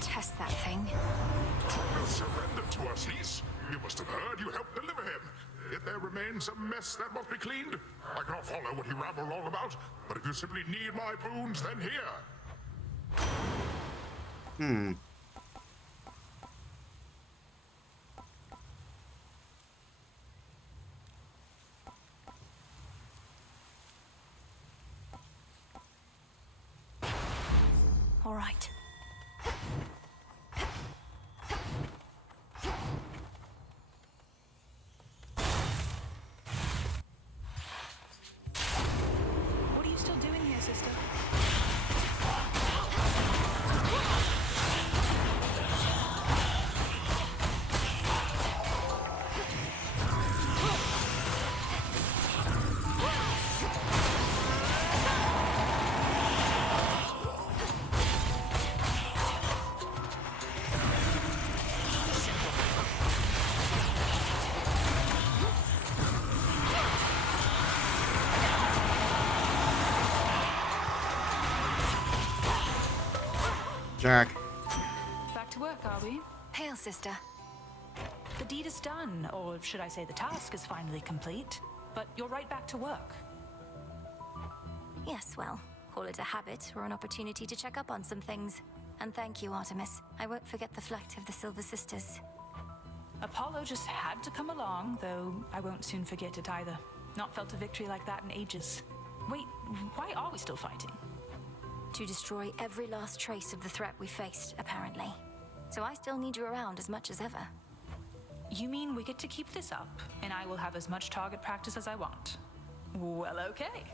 Detest that thing. Cronos surrendered to us, Lys. You must have heard you helped deliver him. Yet there remains some mess that must be cleaned. I cannot follow what you ramble on about, but if you simply need my boons, then here. All right. What are you still doing here, sister? Jerk. Back to work, are we? Hail, sister. The deed is done, or should I say the task is finally complete. But you're right back to work. Yes, well, call it a habit or an opportunity to check up on some things. And thank you, Artemis. I won't forget the flight of the Silver Sisters. Apollo just had to come along, though I won't soon forget it either. Not felt a victory like that in ages. Wait, why are we still fighting? To destroy every last trace of the threat we faced, apparently. So I still need you around as much as ever. You mean we get to keep this up, and I will have as much target practice as I want? Well, okay.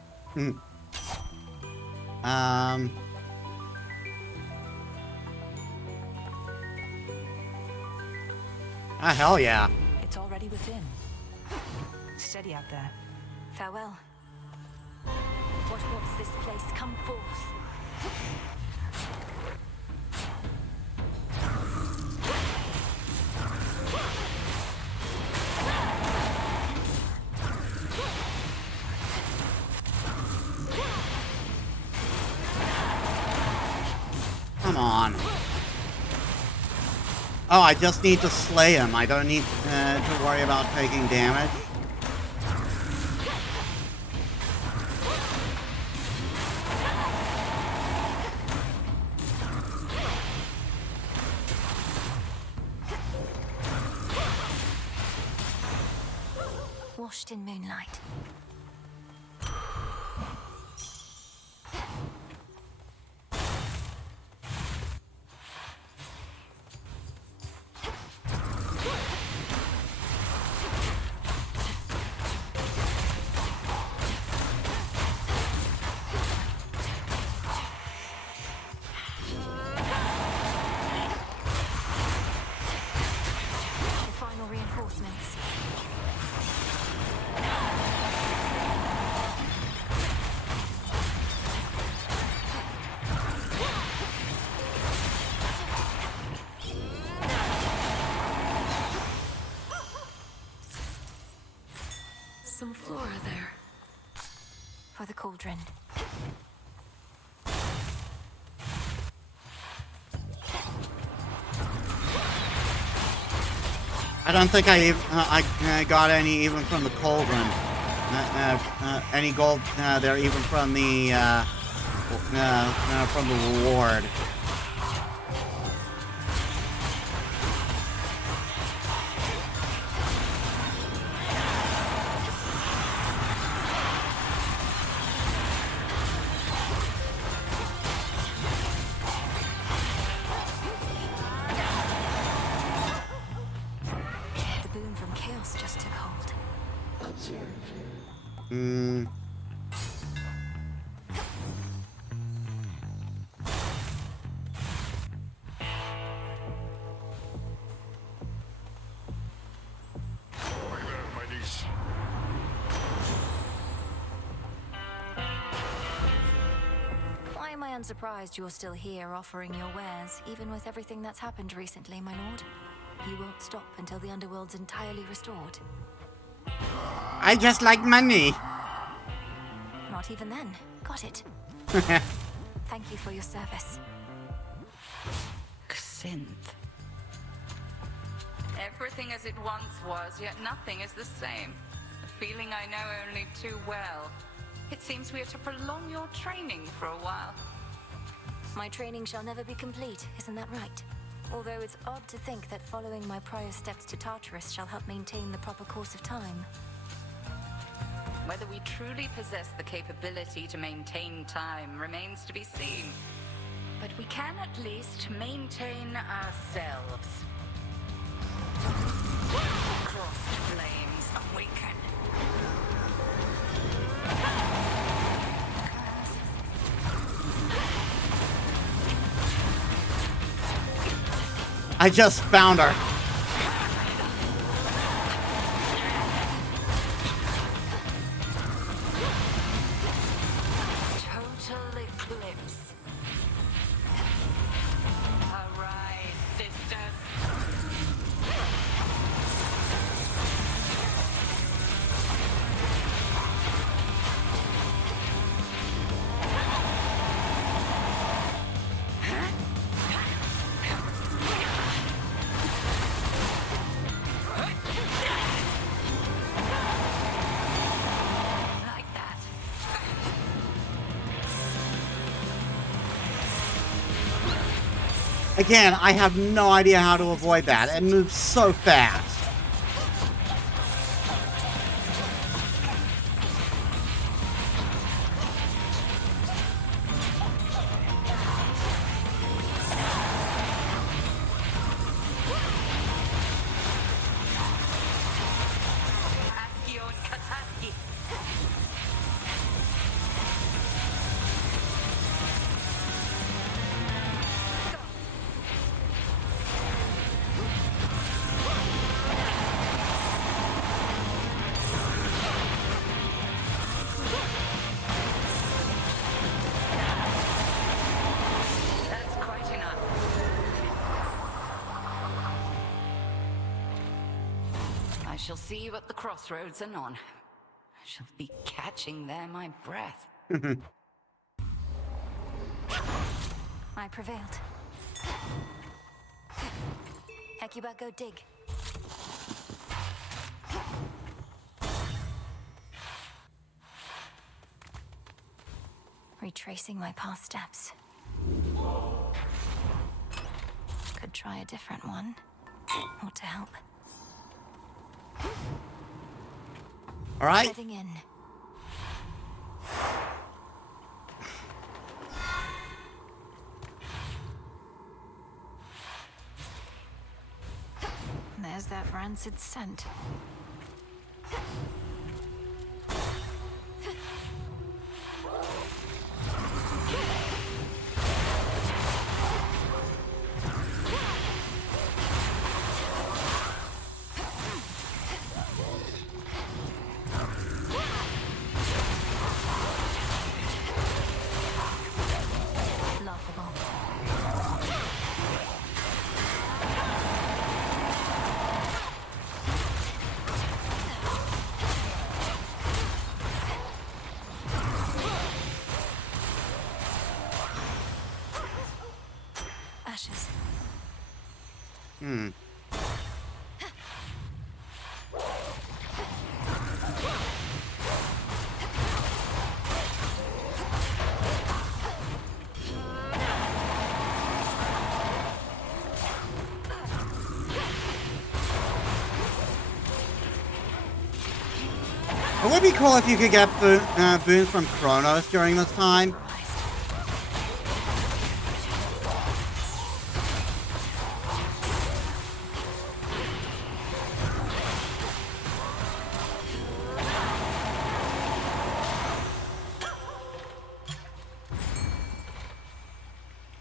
Ah, hell yeah. It's already within. Steady out there. Farewell. What wants this place? Come forth. Come on. Oh, I just need to slay him. I don't need to worry about taking damage. Washed in moonlight. Reinforcements. Some flora there. For the cauldron. I don't think I got any even from the cauldron. Any gold there even from the reward. Surprised you're still here offering your wares, even with everything that's happened recently, my lord. You won't stop until the underworld's entirely restored. I just like money. Not even then. Got it. Thank you for your service. Synth. Everything as it once was, yet nothing is the same. A feeling I know only too well. It seems we are to prolong your training for a while. My training shall never be complete, isn't that right? Although it's odd to think that following my prior steps to Tartarus shall help maintain the proper course of time. Whether we truly possess the capability to maintain time remains to be seen. But we can at least maintain ourselves. Crossed flames awaken. I just found her. Total eclipse. Arise, sisters. Again, I have no idea how to avoid that. It moves so fast. I shall see you at the crossroads anon. I shall be catching there my breath. I prevailed. Hecuba, go dig. Retracing my past steps. Could try a different one. Or to help. All right. Heading in. There's that rancid scent. Ashes. It would be cool if you could get boons from Kronos during this time.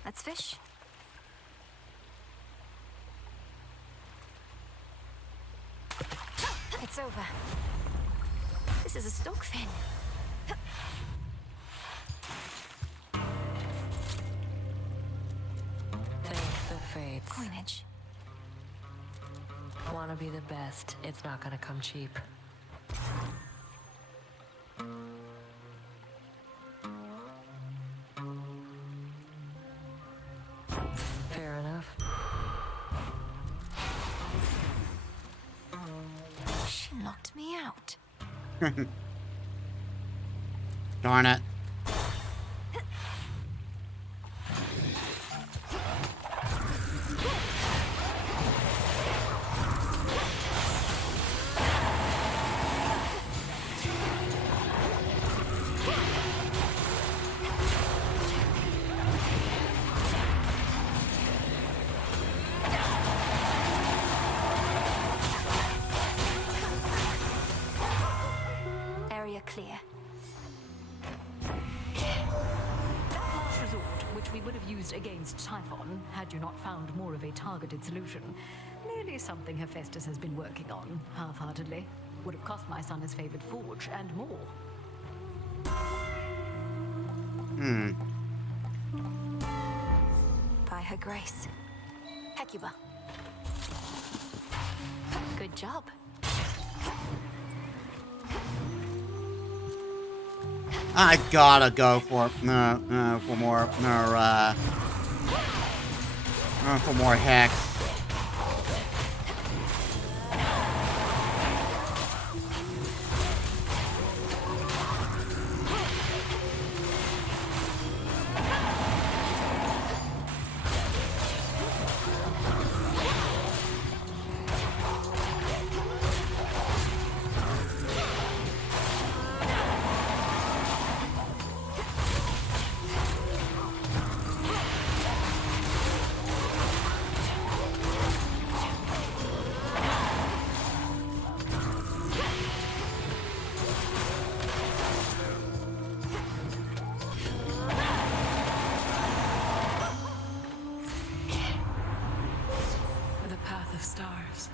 Let's fish. It's over. This is a stockfin. Take the fates. Coinage. Wanna be the best, it's not gonna come cheap. Fair enough. She locked me out. Darn it. Area clear. That last resort, which we would have used against Typhon, had you not found more of a targeted solution, clearly something Hephaestus has been working on, half-heartedly. Would have cost my son his favored forge, and more. By her grace. Hecuba. Good job. I gotta go for more hacks. The path of stars.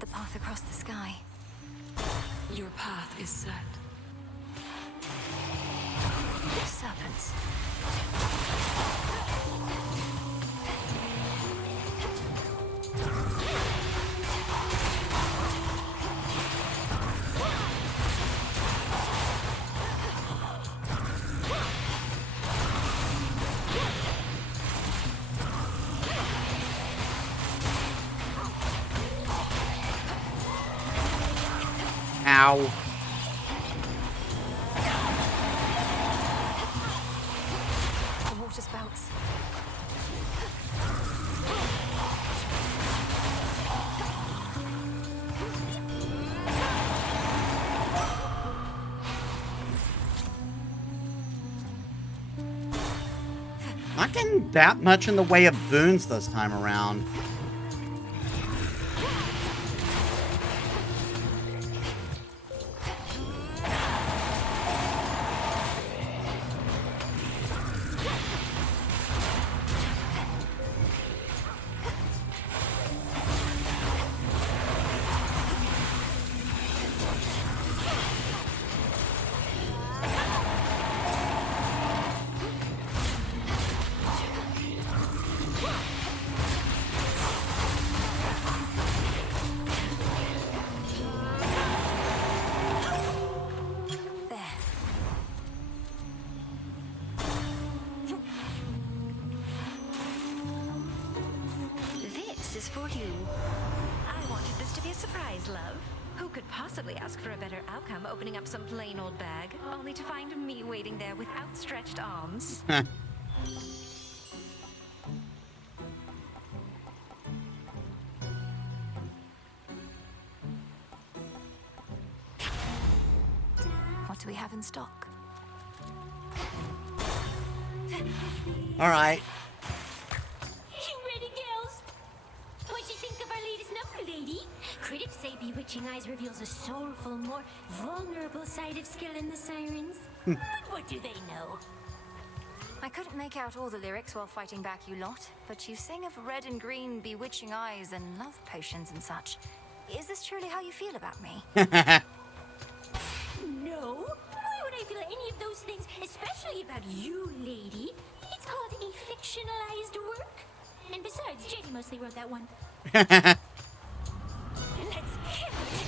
The path across the sky. Your path is set. Serpents. Ow. The water spouts. Not getting that much in the way of boons this time around. This is for you. I wanted this to be a surprise, love. Who could possibly ask for a better outcome opening up some plain old bag, only to find me waiting there with outstretched arms? What do we have in stock? All right. You ready, girls? What you think of our latest number, lady? Critics say Bewitching Eyes reveals a soulful, more vulnerable side of skill in the sirens. But what do they know? I couldn't make out all the lyrics while fighting back you lot, but you sing of red and green bewitching eyes and love potions and such. Is this truly how you feel about me? No. Why would I feel any of those things, especially about you, lady? It's called a fictionalized work. And besides, Jenny mostly wrote that one. Let's kill it.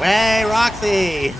Way, Roxy!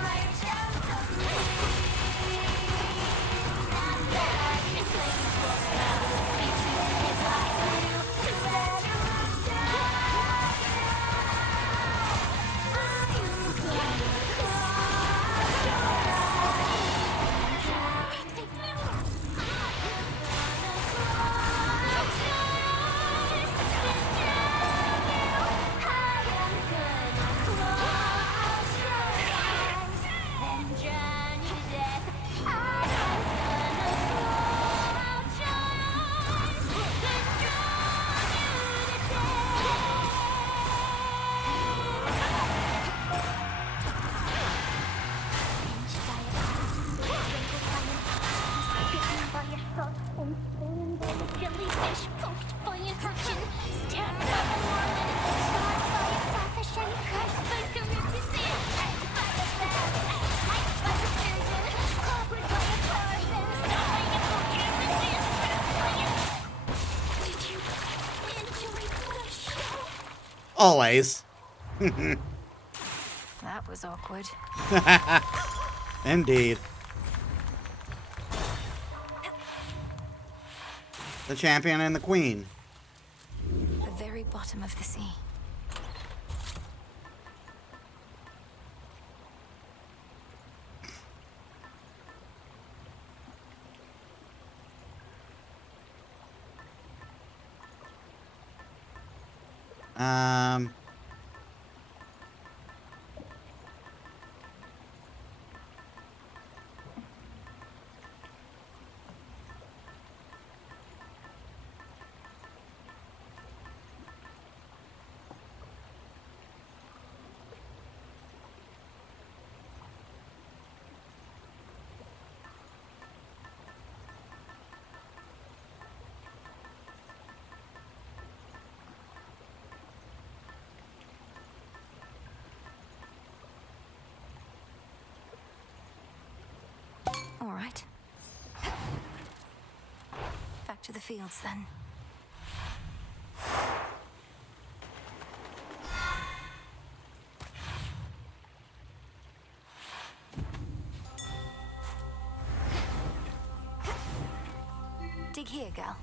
Always. That was awkward. Indeed. The champion and the queen. The very bottom of the sea. All right. Back to the fields then. Dig here, gal.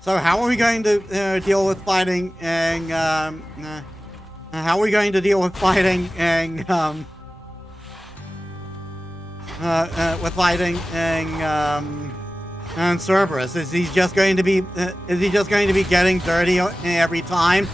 So how are we going to deal with fighting and how are we going to deal with fighting and and Cerberus? Is he just going to be getting dirty every time?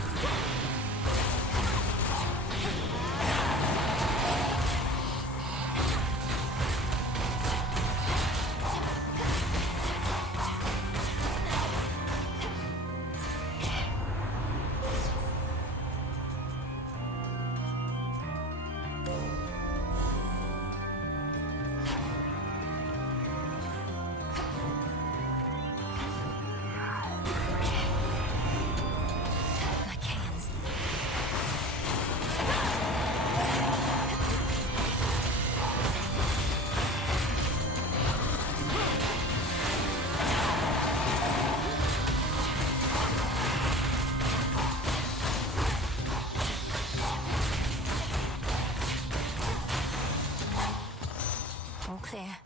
All clear.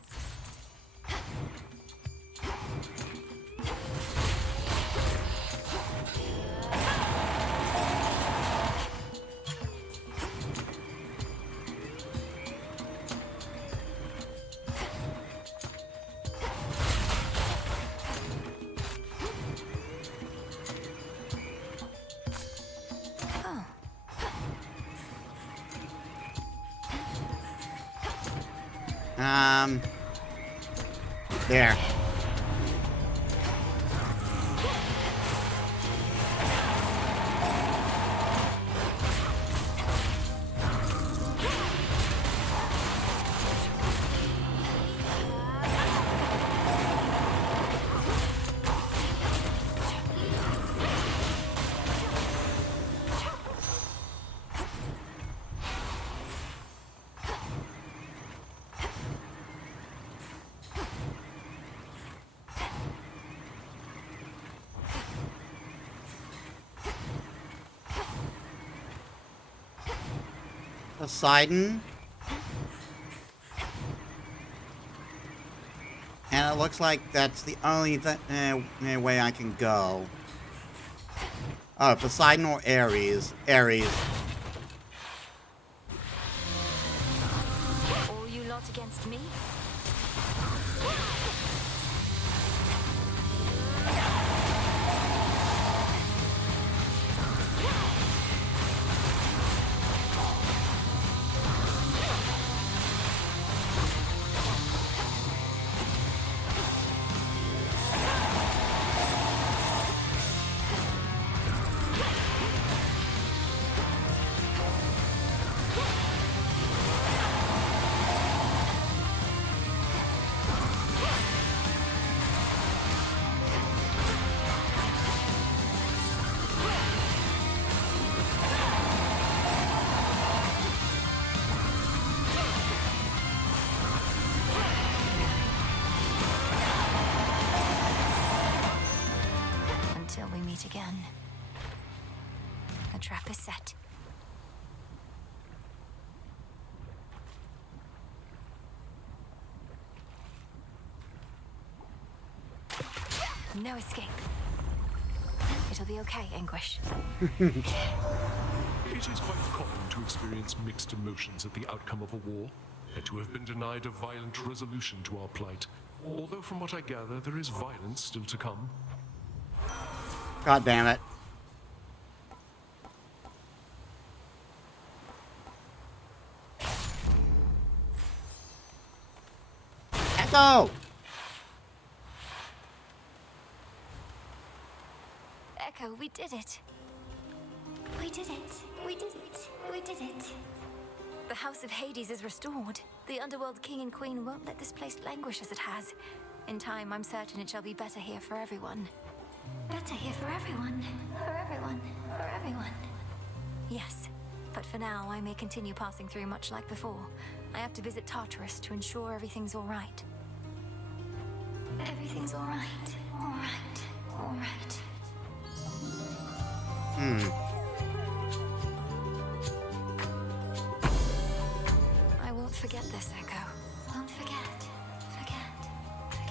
There. Poseidon. And it looks like that's the only way I can go. Oh, Poseidon or Ares? Ares. All you lot against me? Until we meet again. The trap is set. No escape. It'll be okay, Anguish. It is quite common to experience mixed emotions at the outcome of a war, and to have been denied a violent resolution to our plight. Although from what I gather, there is violence still to come. God damn it. Echo! Echo, we did it. We did it. We did it. We did it. The House of Hades is restored. The Underworld King and Queen won't let this place languish as it has. In time, I'm certain it shall be better here for everyone. Better here for everyone. For everyone. For everyone. Yes, but for now, I may continue passing through much like before. I have to visit Tartarus to ensure everything's all right. Everything's all right. All right. All right. I won't forget this, Echo. Won't forget. Forget. Forget.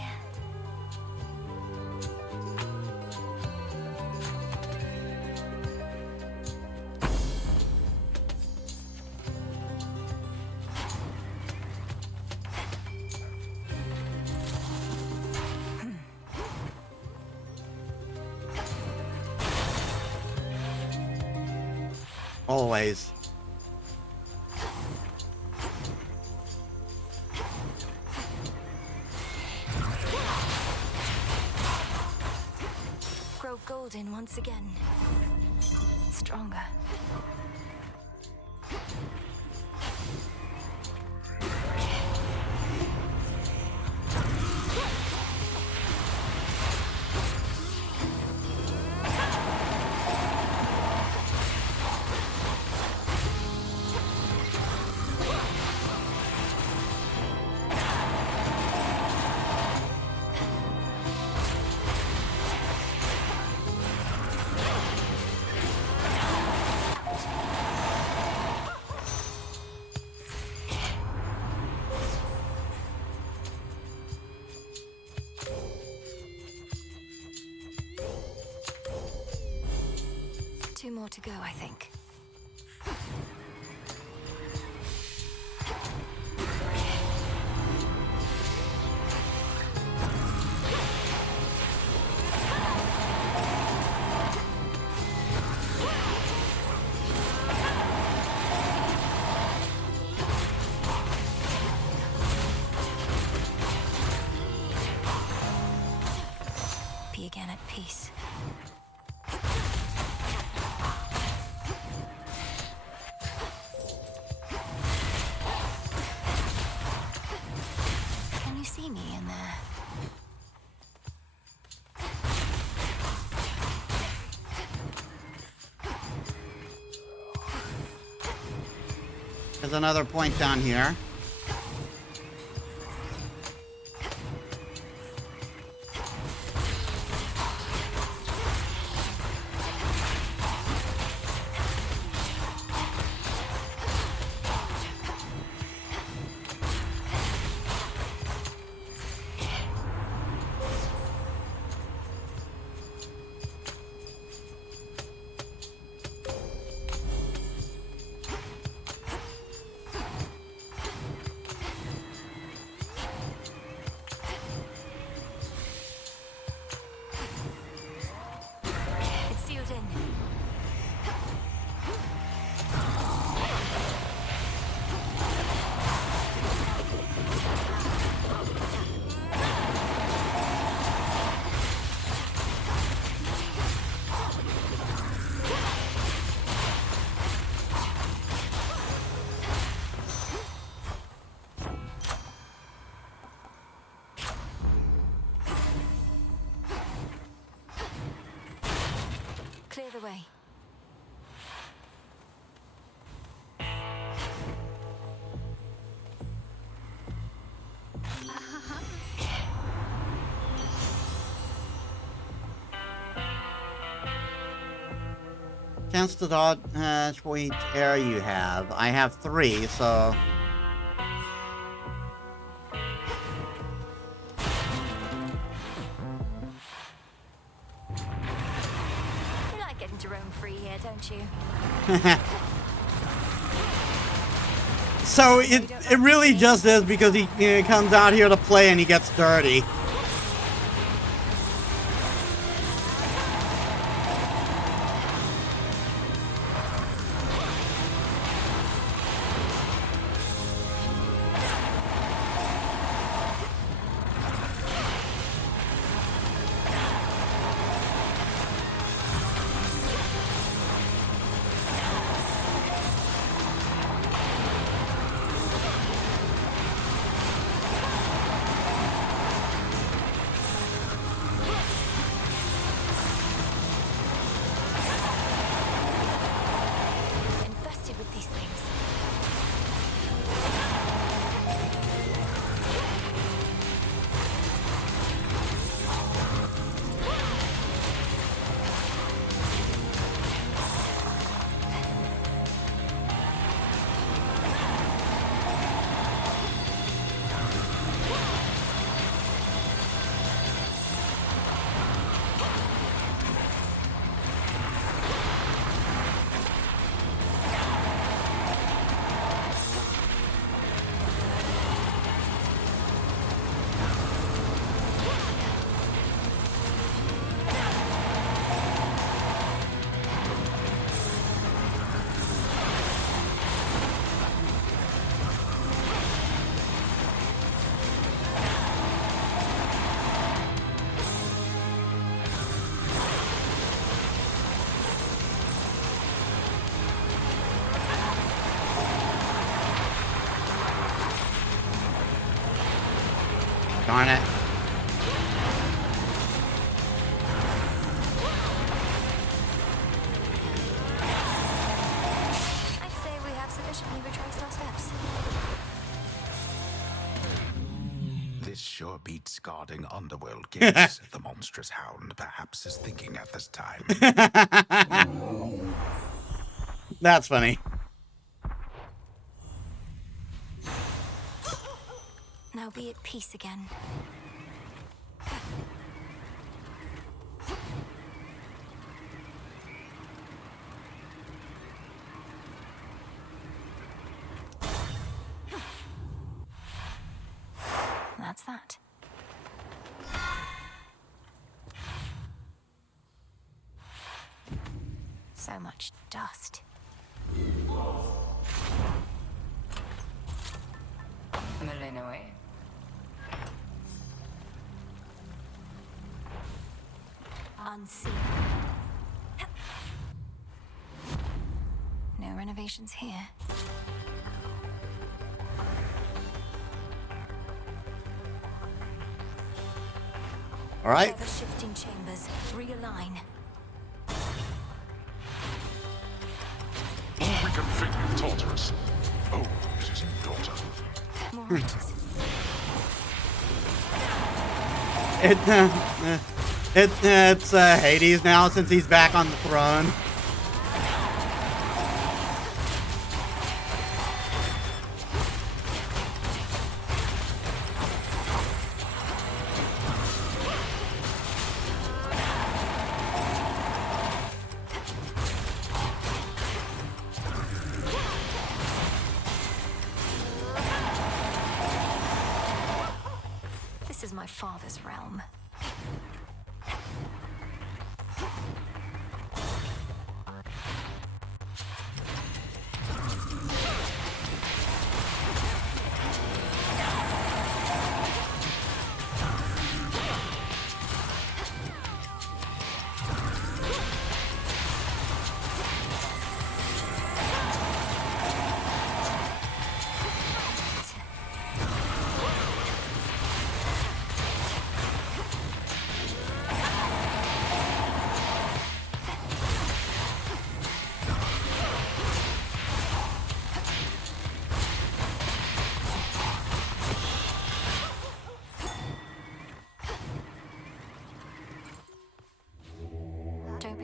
Always. Grow golden once again. Stronger. Two more to go, I think. Be again at peace. Can you see me in there? There's another point down here. It's sealed in. Clear the way. Chance to dodge for each air you have. I have 3, so... You like getting to roam free here, don't you? So it really just is because he comes out here to play and he gets dirty. Darn it. I'd say we have sufficiently retraced our steps. This sure beats guarding underworld gates, the monstrous hound perhaps is thinking at this time. That's funny. Now be at peace again. That's that. So much dust. Malinois. Unseen. No renovations here. All right. Ever shifting chambers. Realign. Reconfiguring Tartarus. Oh, it is you, daughter. More riches. It's Hades now since he's back on the throne. This is my father's realm.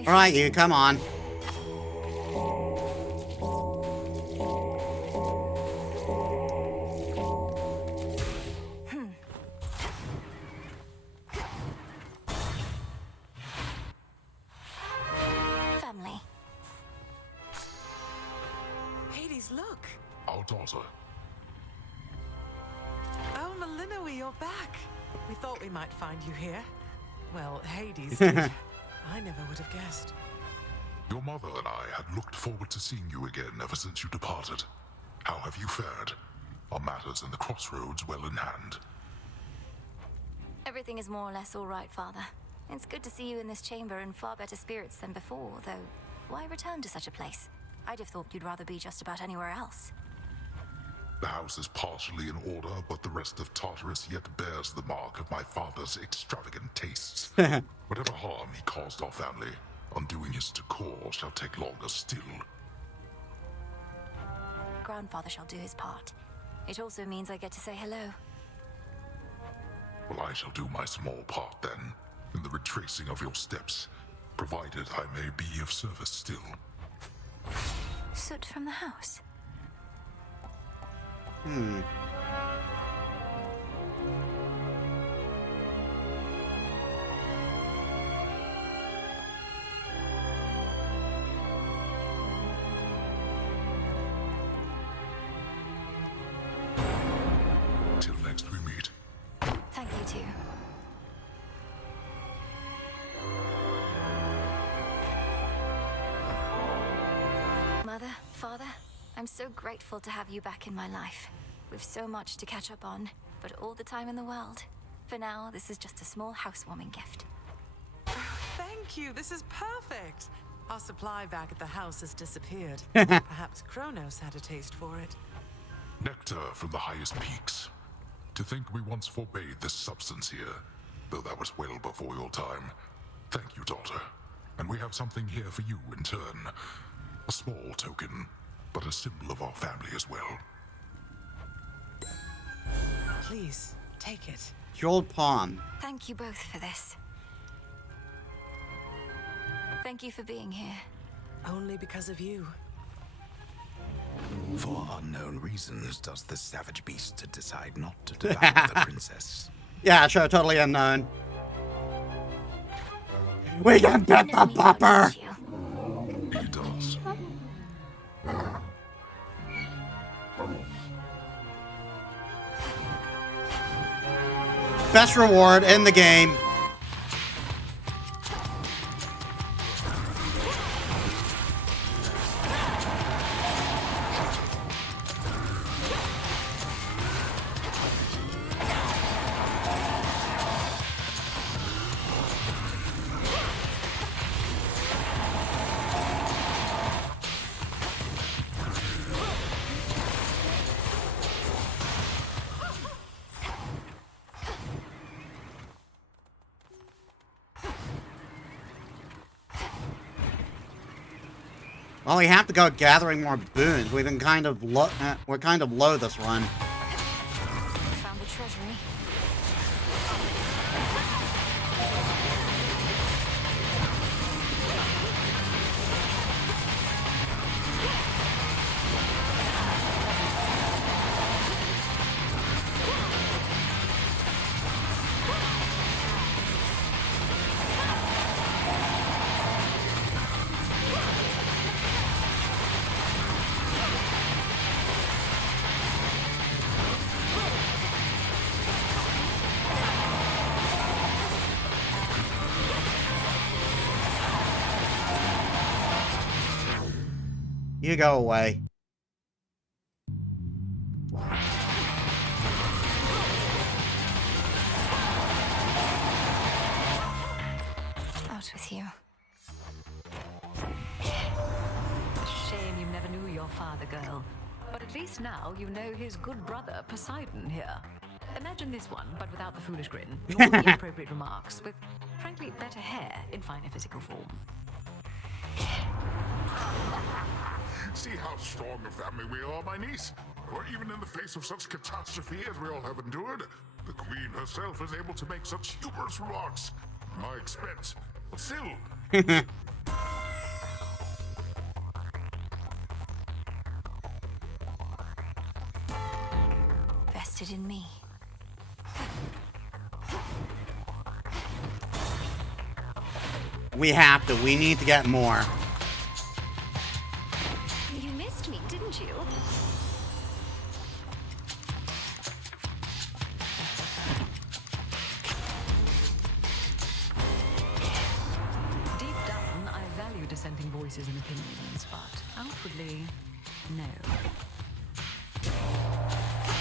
All right, you come on. Family. Hades, look. Our daughter. Oh, Malinois, you're back. We thought we might find you here. Well, Hades did. I never would have guessed. Your mother and I had looked forward to seeing you again ever since you departed. How have you fared? Are matters in the crossroads well in hand? Everything is more or less all right, Father. It's good to see you in this chamber in far better spirits than before, though why return to such a place? I'd have thought you'd rather be just about anywhere else. The house is partially in order, but the rest of Tartarus yet bears the mark of my father's extravagant tastes. Whatever harm he caused our family, undoing his decor shall take longer still. Grandfather shall do his part. It also means I get to say hello. Well, I shall do my small part then, in the retracing of your steps, provided I may be of service still. Soot from the house. Till next we meet. Thank you too. Mother, Father, I'm so grateful to have you back in my life. We've so much to catch up on, but all the time in the world. For now, this is just a small housewarming gift. Thank you. This is perfect. Our supply back at the house has disappeared. Perhaps Kronos had a taste for it. Nectar from the highest peaks. To think we once forbade this substance here, though that was well before your time. Thank you, daughter. And we have something here for you in turn. A small token, but a symbol of our family as well. Please, take it. It's your old palm. Thank you both for this. Thank you for being here. Only because of you. For unknown reasons, does the savage beast decide not to devour the princess? Yeah, sure, totally unknown. We can get the pupper! He does. Best reward in the game. Well, we have to go gathering more boons. We've been kind of we're kind of low this run. Found the treasury. You go away. Out with you. Shame you never knew your father, girl. But at least now you know his good brother, Poseidon, here. Imagine this one, but without the foolish grin, nor the inappropriate remarks, with, frankly, better hair in finer physical form. See how strong a family we are, my niece? For even in the face of such catastrophe as we all have endured, the Queen herself is able to make such humorous remarks. At my expense, but still. Vested in me. We have to. We need to get more. You missed me, didn't you? Deep down, I value dissenting voices and opinions, but outwardly, no.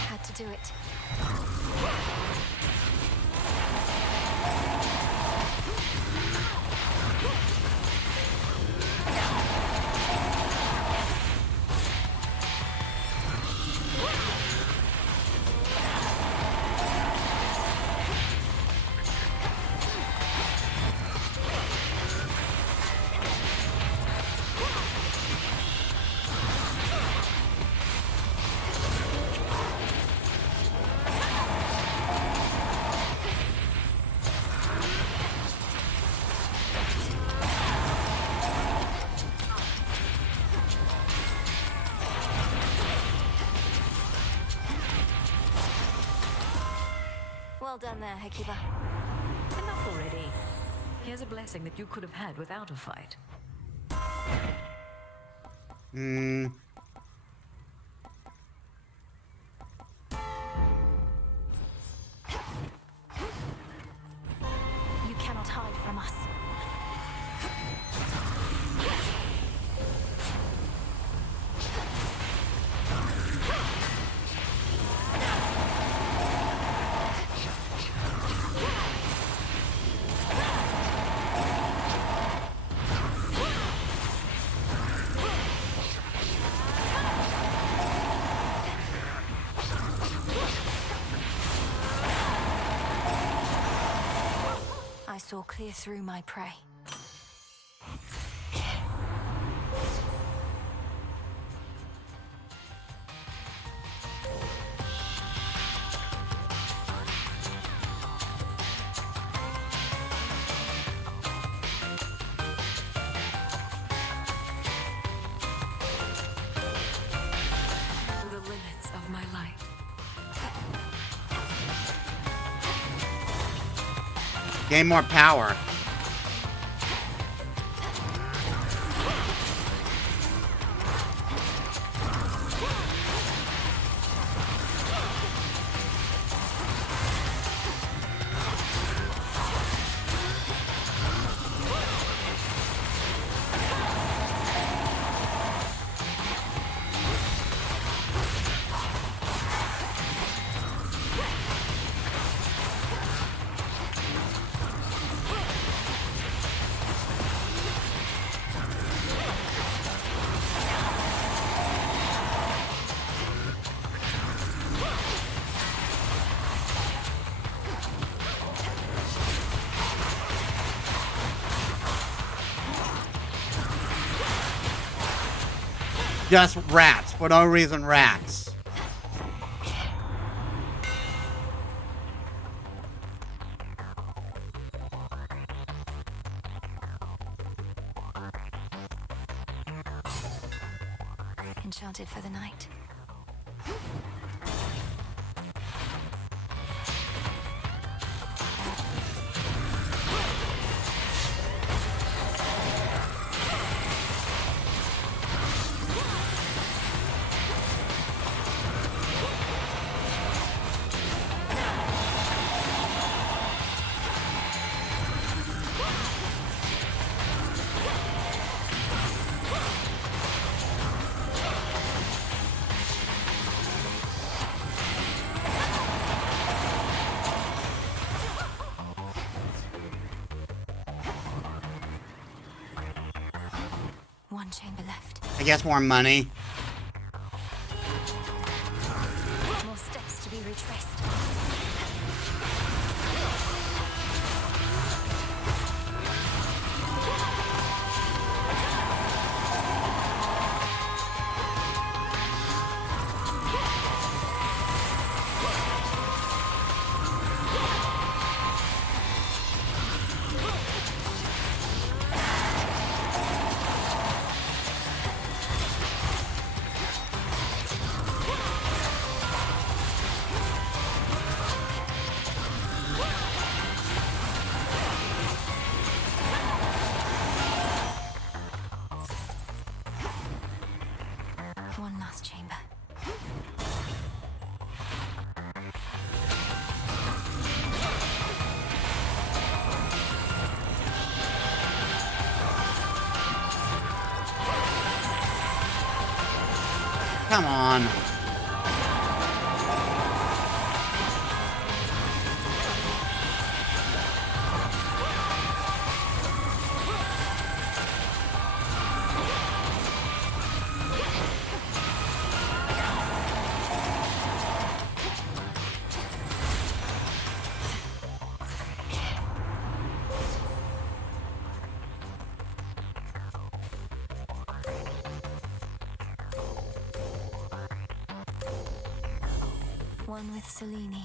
Had to do it. Well done there, Hekiba. Enough already. Here's a blessing that you could have had without a fight. You cannot hide from us. I saw clear through my prey. The limits of my light. Gain more power. Just rats. For no reason, rats. Enchanted for the night. One chamber left. I guess more money. More steps to be retraced. One last chamber. Come on. One with Selene.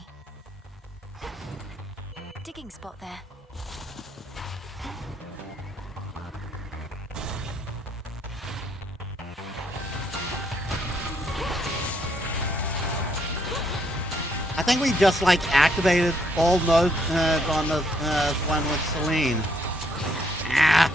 Digging spot there. I think we just like activated all nodes on the one with Selene. Ah.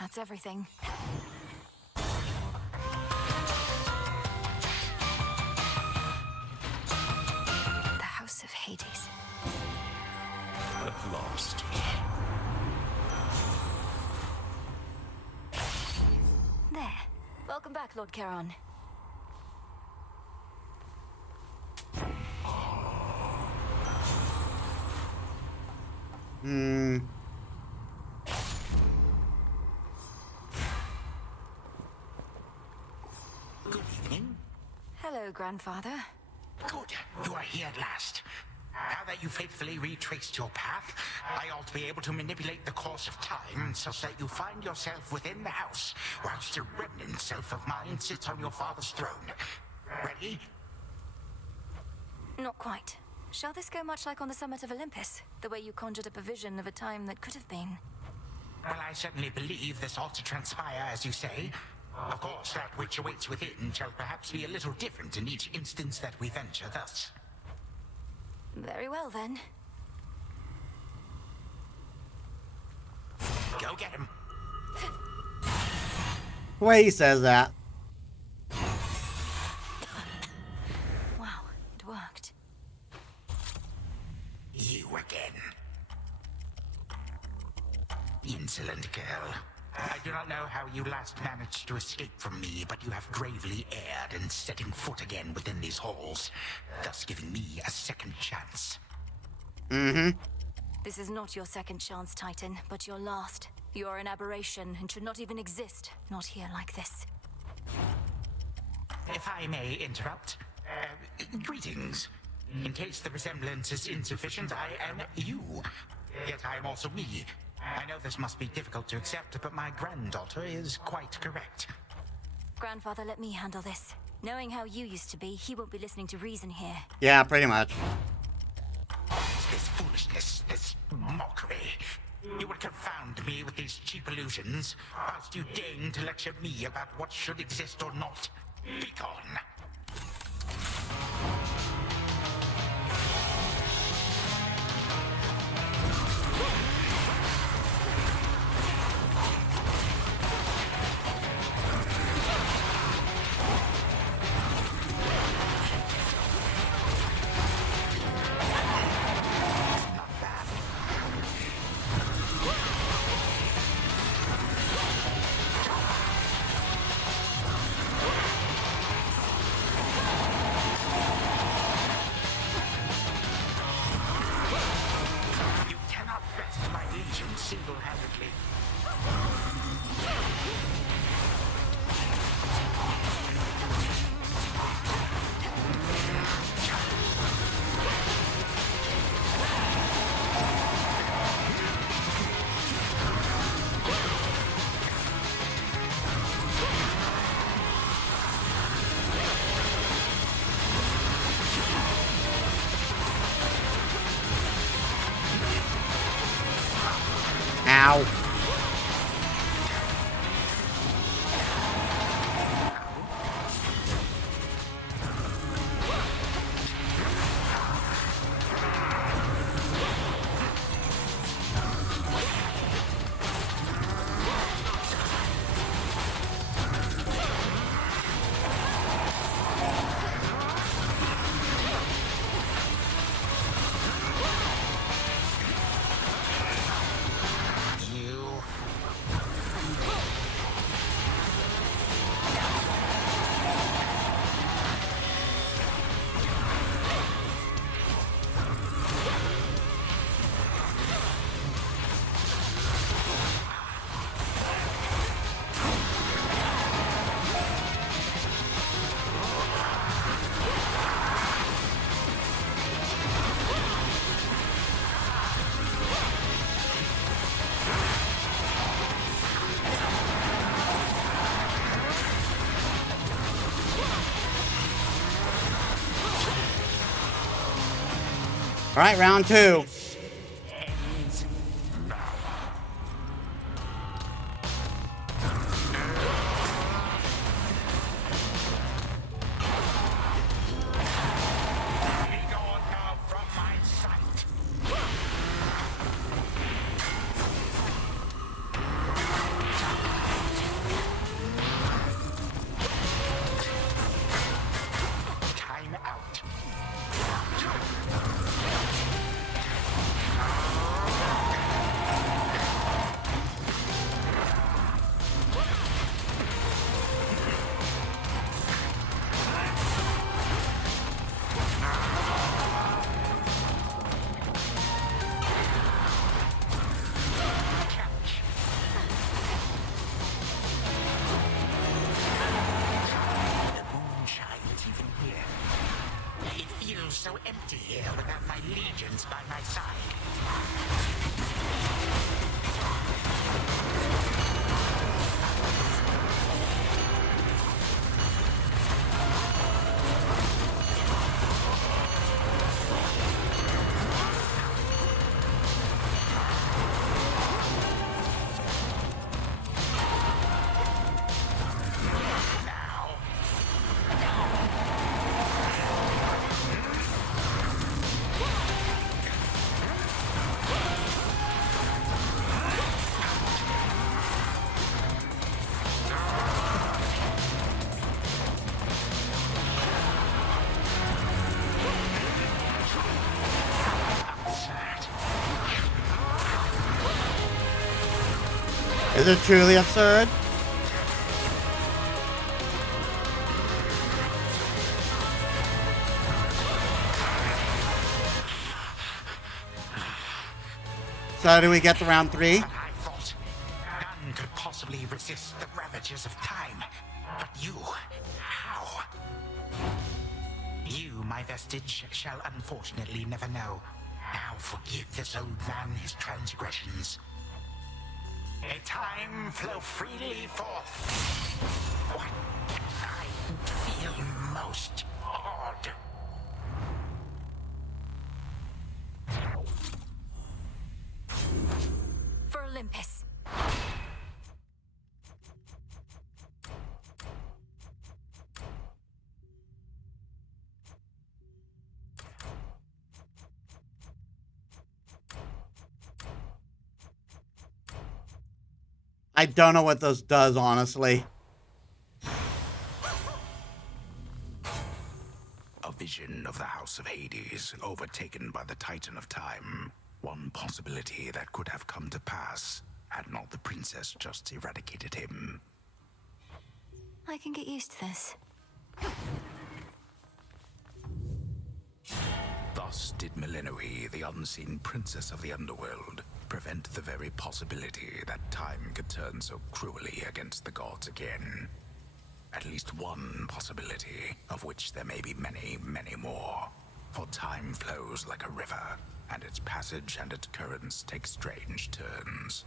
That's everything. Welcome back, Lord Charon. Good evening. Hello, Grandfather. Good. You are here at last. Now that you faithfully retraced your path, I ought to be able to manipulate the course of time such that you find yourself within the house, whilst a remnant self of mine sits on your father's throne. Ready? Not quite. Shall this go much like on the summit of Olympus? The way you conjured up a vision of a time that could have been? Well, I certainly believe this ought to transpire, as you say. Of course, that which awaits within shall perhaps be a little different in each instance that we venture thus. Very well, then. Go get him. The way he says that. Wow, it worked. You again. Insolent girl. I do not know how you last managed to escape from me, but you have gravely erred in setting foot again within these halls, thus giving me a second chance. This is not your second chance, Titan, but your last. You are an aberration and should not even exist, not here like this. If I may interrupt, greetings. In case the resemblance is insufficient, I am you. Yet I am also me. I know this must be difficult to accept, but my granddaughter is quite correct. Grandfather, let me handle this. Knowing how you used to be, he won't be listening to reason here. Yeah, pretty much. This foolishness, this mockery. You would confound me with these cheap illusions, whilst you deign to lecture me about what should exist or not. Begone. Single-handedly. Ow. All right, round two. my side. Is it truly absurd? So do we get to round 3? I thought none could possibly resist the ravages of time. But you, how? You, my vestige, shall unfortunately never know. Now forgive this old man his transgressions. May time flow freely forth. What I feel most odd. For Olympus. I don't know what this does, honestly. A vision of the House of Hades, overtaken by the Titan of Time. One possibility that could have come to pass, had not the princess just eradicated him. I can get used to this. Thus did Melinoe, the unseen princess of the underworld, prevent the very possibility that time could turn so cruelly against the gods again. At least one possibility, of which there may be many, many more. For time flows like a river, and its passage and its currents take strange turns.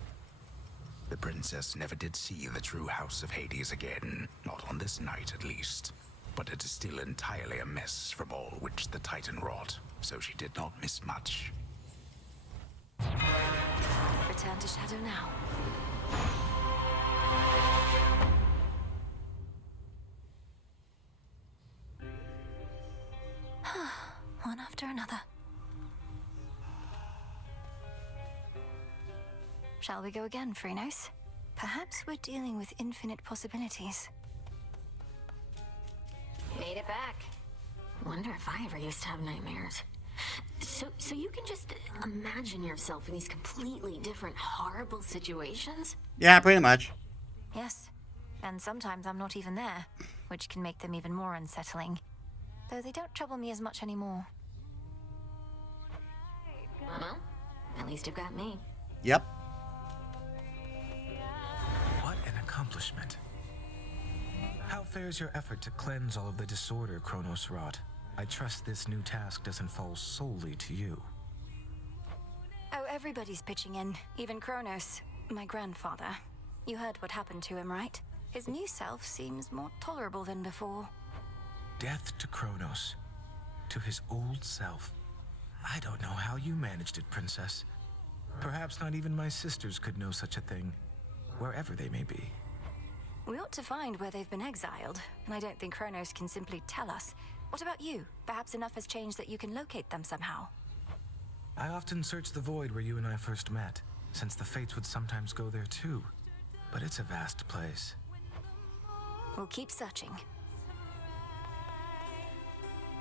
The princess never did see the true House of Hades again, not on this night at least. But it is still entirely a mess from all which the Titan wrought, so she did not miss much. Return to Shadow now. One after another. Shall we go again, Phrenos? Perhaps we're dealing with infinite possibilities. Made it back. Wonder if I ever used to have nightmares. So you can just imagine yourself in these completely different, horrible situations? Yeah, pretty much. Yes. And sometimes I'm not even there, which can make them even more unsettling. Though they don't trouble me as much anymore. Well, at least you've got me. Yep. What an accomplishment. How fares your effort to cleanse all of the disorder Kronos wrought? I trust this new task doesn't fall solely to you. Oh, everybody's pitching in, even Kronos, my grandfather. You heard what happened to him, right? His new self seems more tolerable than before. Death to Kronos. To his old self. I don't know how you managed it, Princess. Perhaps not even my sisters could know such a thing, wherever they may be. We ought to find where they've been exiled, and I don't think Kronos can simply tell us. What about you? Perhaps enough has changed that you can locate them somehow. I often search the void where you and I first met, since the Fates would sometimes go there too. But it's a vast place. We'll keep searching.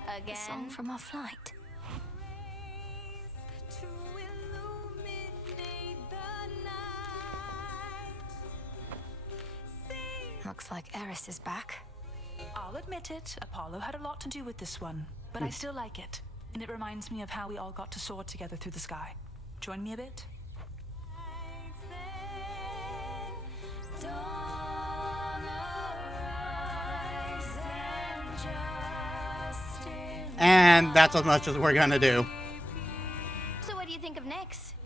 Again? A song from our flight. Looks like Eris is back. I'll admit it, Apollo had a lot to do with this one, but I still like it. And it reminds me of how we all got to soar together through the sky. Join me a bit? And that's as much as we're gonna do. So what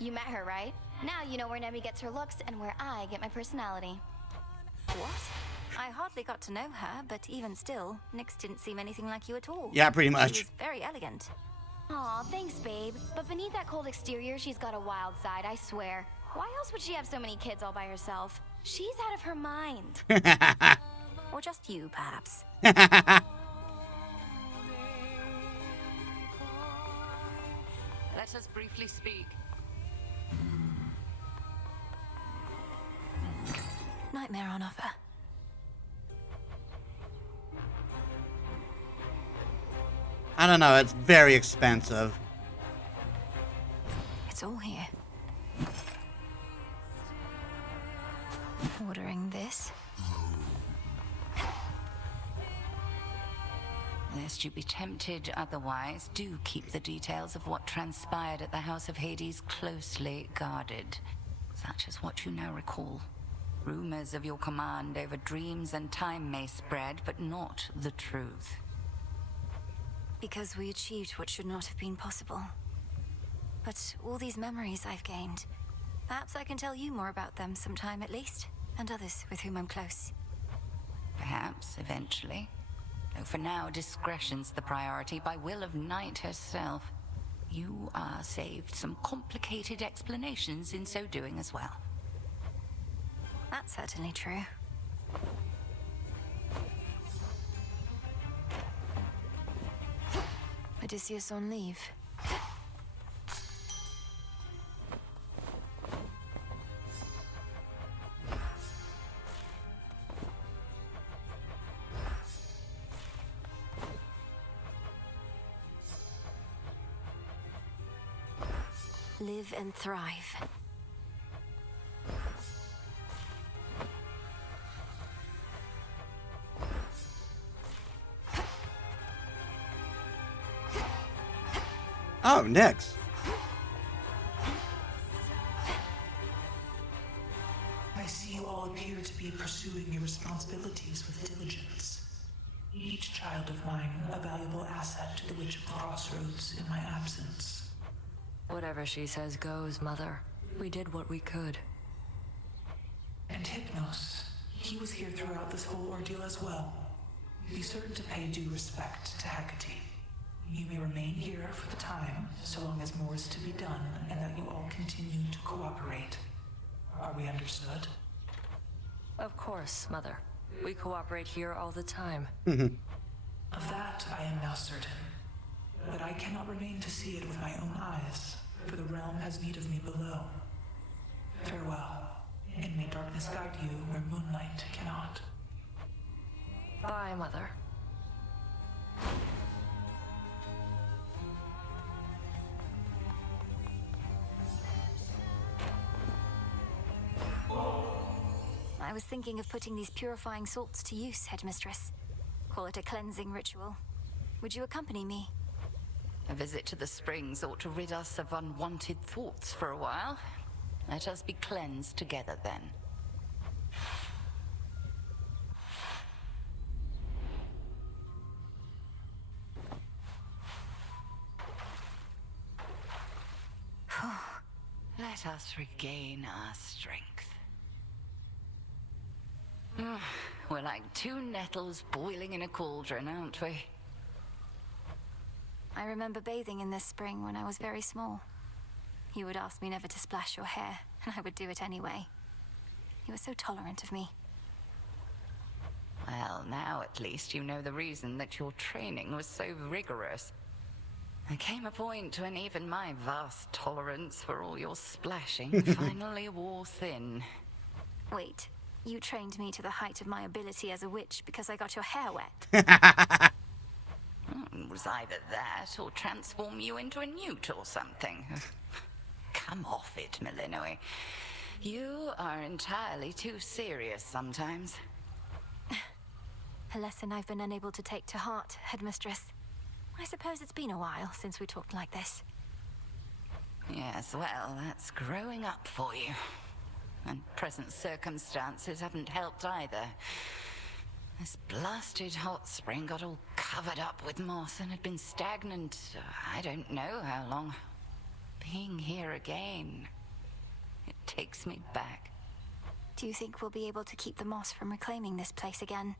You met her, right? Now you know where Nemi gets her looks and where I get my personality. What? I hardly got to know her, but even still, Nyx didn't seem anything like you at all. Yeah, pretty much. She was very elegant. Aw, thanks, babe. But beneath that cold exterior, she's got a wild side, I swear. Why else would she have so many kids all by herself? She's out of her mind. Or just you, perhaps. Let us briefly speak. Nightmare on offer. I don't know, it's very expensive. It's all here. Ordering this. Lest you be tempted otherwise, do keep the details of what transpired at the House of Hades closely guarded, such as what you now recall. Rumors of your command over dreams and time may spread, but not the truth. Because we achieved what should not have been possible. But all these memories I've gained, perhaps I can tell you more about them sometime at least, and others with whom I'm close. Perhaps, eventually. Though for now, discretion's the priority by will of Night herself. You are saved some complicated explanations in so doing as well. That's certainly true. Odysseus on leave. Live and thrive. Oh, Nyx. I see you all appear to be pursuing your responsibilities with diligence. Each child of mine a valuable asset to the Witch of the Crossroads in my absence. Whatever she says goes, Mother. We did what we could. And Hypnos, he was here throughout this whole ordeal as well. Be certain to pay due respect to Hecate. You may remain here for the time, so long as more is to be done, and that you all continue to cooperate. Are we understood? Of course, Mother. We cooperate here all the time. Of that I am now certain. But I cannot remain to see it with my own eyes, for the realm has need of me below. Farewell, and may darkness guide you where moonlight cannot. Bye, Mother. I was thinking of putting these purifying salts to use, Headmistress. Call it a cleansing ritual. Would you accompany me? A visit to the springs ought to rid us of unwanted thoughts for a while. Let us be cleansed together then. Let us regain our strength. We're like two nettles boiling in a cauldron, aren't we? I remember bathing in this spring when I was very small. You would ask me never to splash your hair, and I would do it anyway. You were so tolerant of me. Well, now at least you know the reason that your training was so rigorous. There came a point when even my vast tolerance for all your splashing finally wore thin. Wait, you trained me to the height of my ability as a witch because I got your hair wet? It was either that or transform you into a newt or something. Come off it, Melinoi. You are entirely too serious sometimes. A lesson I've been unable to take to heart, Headmistress. I suppose it's been a while since we talked like this. Yes, well, that's growing up for you. And present circumstances haven't helped either. This blasted hot spring got all covered up with moss and had been stagnant, I don't know how long. Being here again, it takes me back. Do you think we'll be able to keep the moss from reclaiming this place again?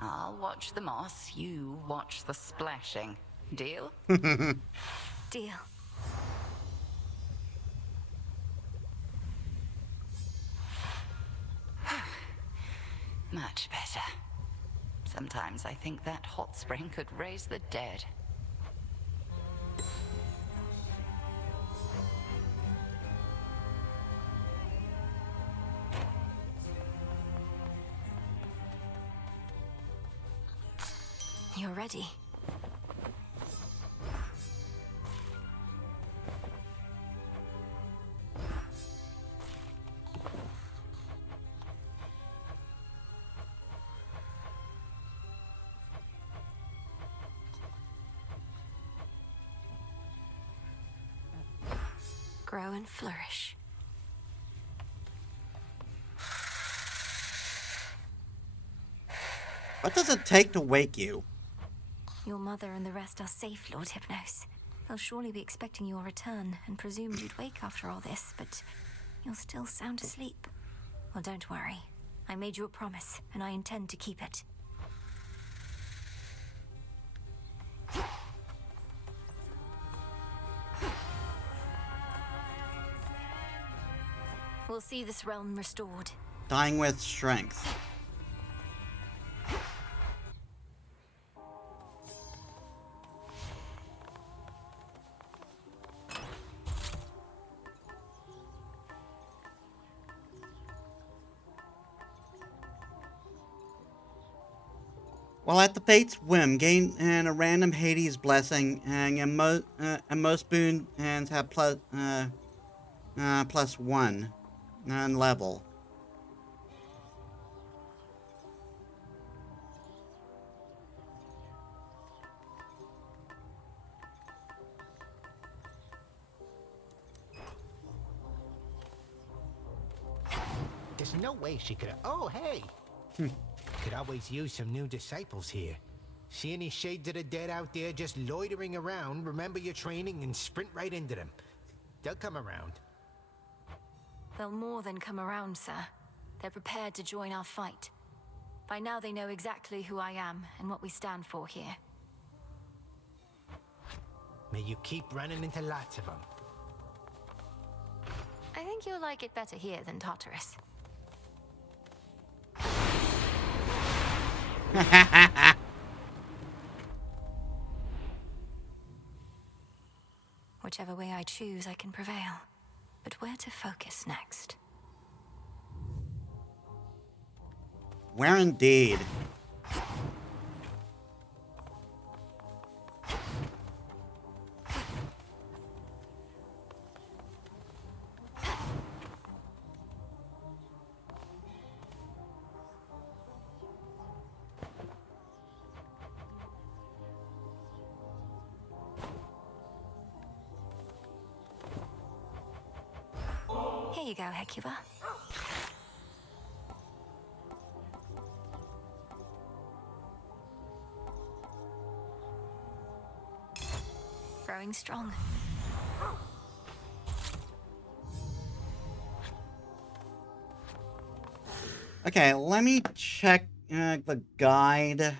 I'll watch the moss, you watch the splashing. Deal? Deal. Much better. Sometimes I think that hot spring could raise the dead. You're ready. Grow and flourish. What does it take to wake you? Your mother and the rest are safe, Lord Hypnos. They'll surely be expecting your return and presumed you'd wake after all this, but you're still sound asleep. Well, don't worry. I made you a promise, and I intend to keep it. We'll see this realm restored. Dying with strength. While at the Fate's whim, gain a random Hades blessing, and most boons have +1 level. There's no way she could. Oh, hey! Could always use some new disciples here. See any shades of the dead out there just loitering around? Remember your training and sprint right into them. They'll come around. They'll more than come around, sir. They're prepared to join our fight. By now they know exactly who I am and what we stand for here. May you keep running into lots of them. I think you'll like it better here than Tartarus. Whichever way I choose, I can prevail. But where to focus next? Where indeed? Here you go, Hecuba. Growing strong. Okay, let me check the guide.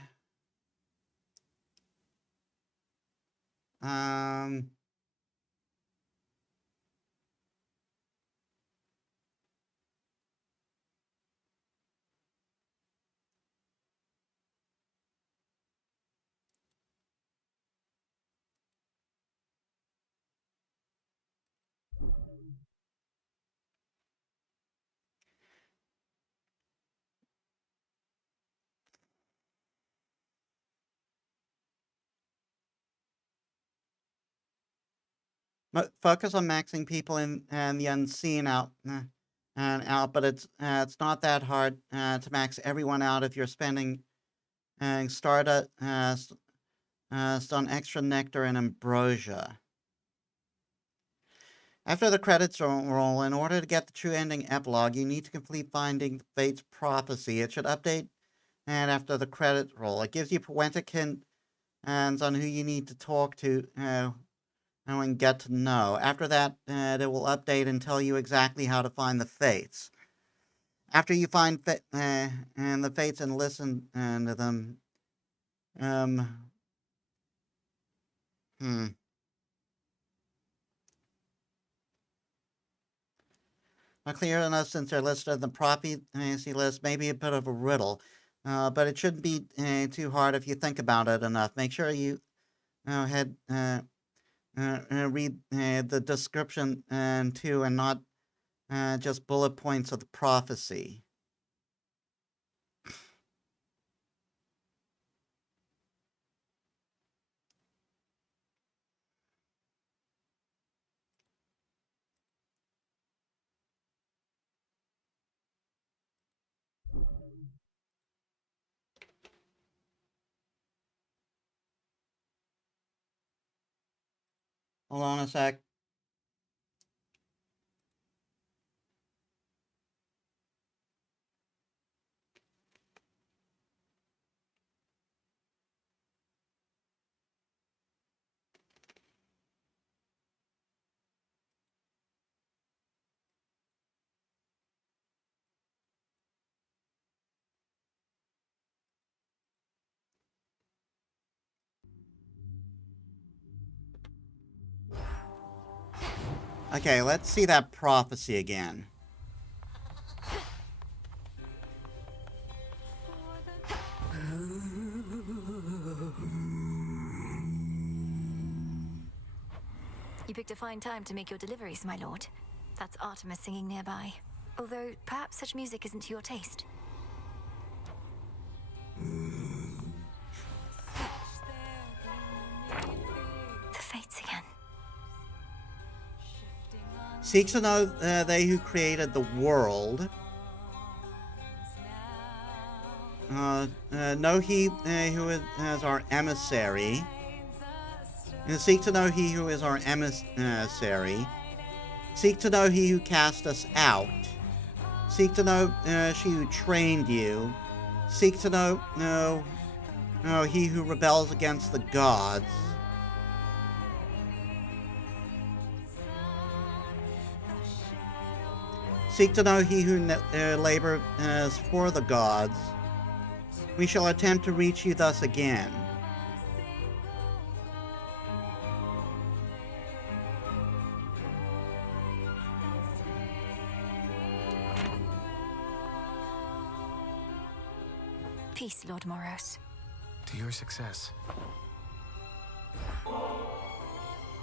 Focus on maxing people in and the unseen out and out, but it's not that hard to max everyone out if you're spending stardust on extra nectar and ambrosia. After the credits roll, in order to get the true ending epilogue, you need to complete Finding Fate's Prophecy. It should update and after the credit roll. It gives you poetic hints on who you need to talk to and get to know. After that, it will update and tell you exactly how to find the fates. After you find and the fates and listen to them, hmm. Not clear enough since they're listed in the prophecy list. Maybe a bit of a riddle, but it shouldn't be too hard if you think about it enough. Make sure you read the description too, and not just bullet points of the prophecy. Hold on a sec. Okay, let's see that prophecy again. You picked a fine time to make your deliveries, my lord. That's Artemis singing nearby. Although, perhaps such music isn't to your taste. The fates again. Seek to know they who created the world. Know he who is our emissary. Seek to know he who is our emissary. Seek to know he who cast us out. Seek to know she who trained you. Seek to know he who rebels against the gods. Seek to know he who labors for the gods. We shall attempt to reach you thus again. Peace, Lord Moros. To your success.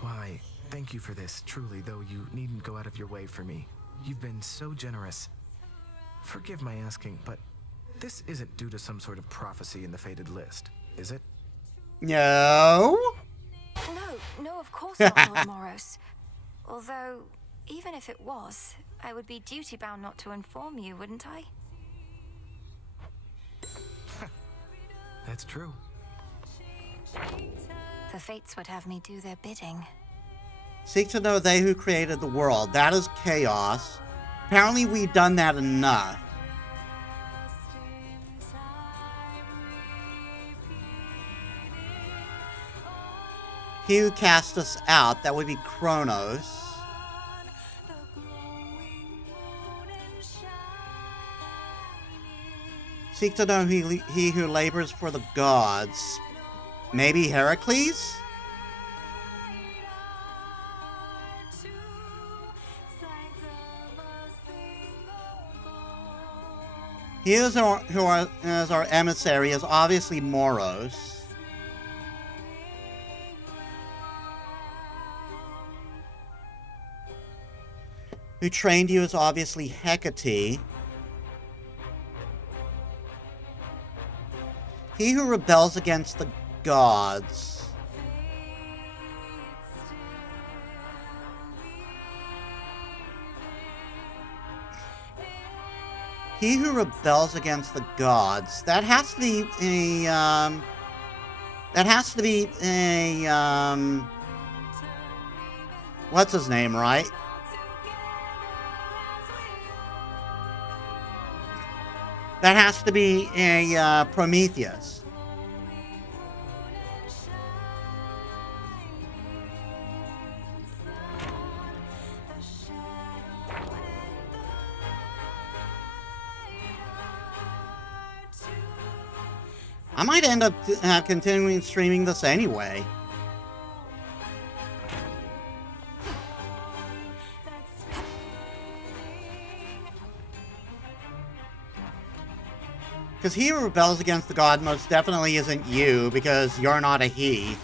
Why, thank you for this, truly, though you needn't go out of your way for me. You've been so generous. Forgive my asking, but this isn't due to some sort of prophecy in the fated list, is it? No. No, of course not, Lord Moros. Although, even if it was, I would be duty-bound not to inform you, wouldn't I? That's true. The fates would have me do their bidding. Seek to know they who created the world. That is chaos. Apparently we've done that enough. He who cast us out. That would be Kronos. Seek to know he who labors for the gods. Maybe Heracles? He is as our emissary is obviously Moros. Who trained you is obviously Hecate. He who rebels against the gods. He who rebels against the gods. That has to be a, what's his name, right? That has to be a, Prometheus. I might end up continuing streaming this anyway. Because he who rebels against the god most definitely isn't you, because you're not a he.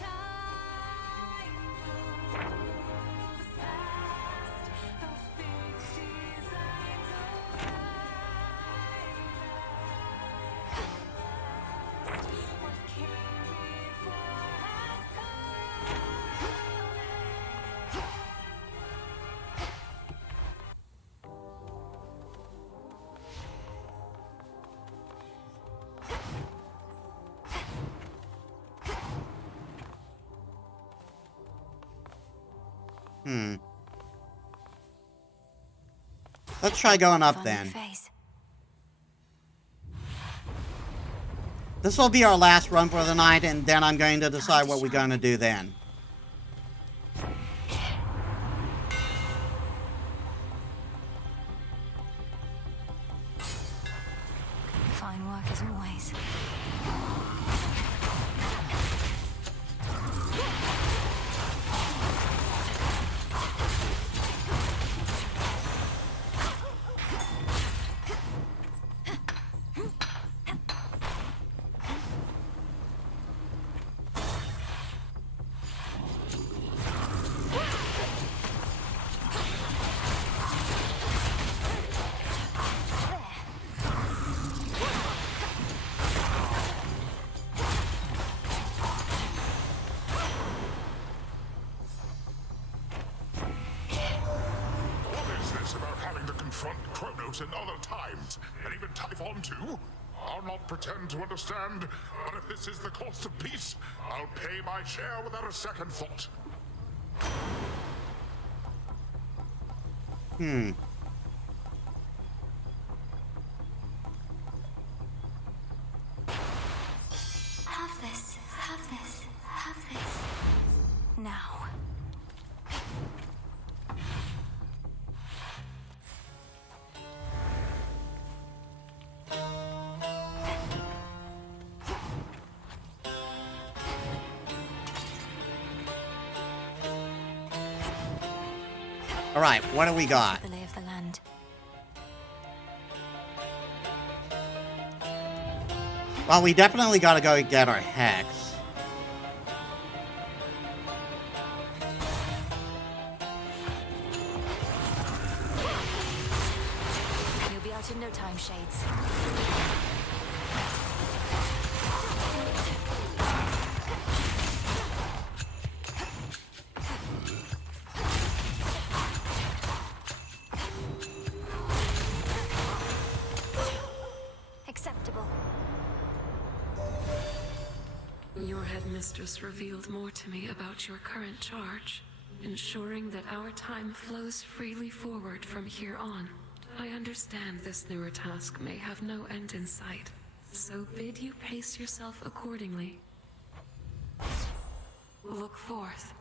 Let's try going up then. This will be our last run for the night, and then I'm going to decide what we're going to do then. Fine work as always. In other times, and even Typhon too? I'll not pretend to understand, but if this is the cost of peace, I'll pay my share without a second thought. Have this, have this, have this. Now. Alright, what do we got? The lay of the land. Well, we definitely gotta go get our hex. You'll be out in no time, Shades. Acceptable. Your headmistress revealed more to me about your current charge, ensuring that our time flows freely forward from here on. I understand this newer task may have no end in sight, so bid you pace yourself accordingly. Look forth.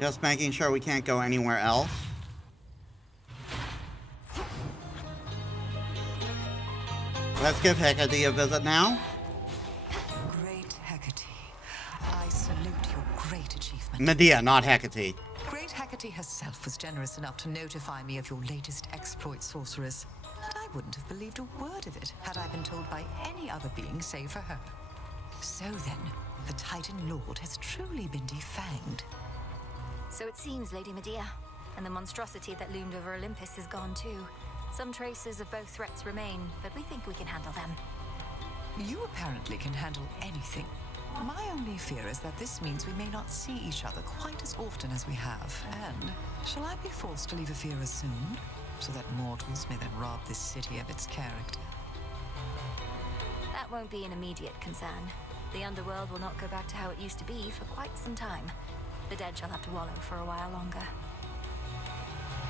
Just making sure we can't go anywhere else. Let's give Hecate a visit now. Great Hecate, I salute your great achievement. Medea, not Hecate. Great Hecate herself was generous enough to notify me of your latest exploit, sorceress. And I wouldn't have believed a word of it had I been told by any other being save for her. So then, the Titan Lord has truly been defanged. So it seems, Lady Medea, and the monstrosity that loomed over Olympus is gone too. Some traces of both threats remain, but we think we can handle them. You apparently can handle anything. My only fear is that this means we may not see each other quite as often as we have. And shall I be forced to leave Ephira soon, so that mortals may then rob this city of its character? That won't be an immediate concern. The underworld will not go back to how it used to be for quite some time. The dead shall have to wallow for a while longer.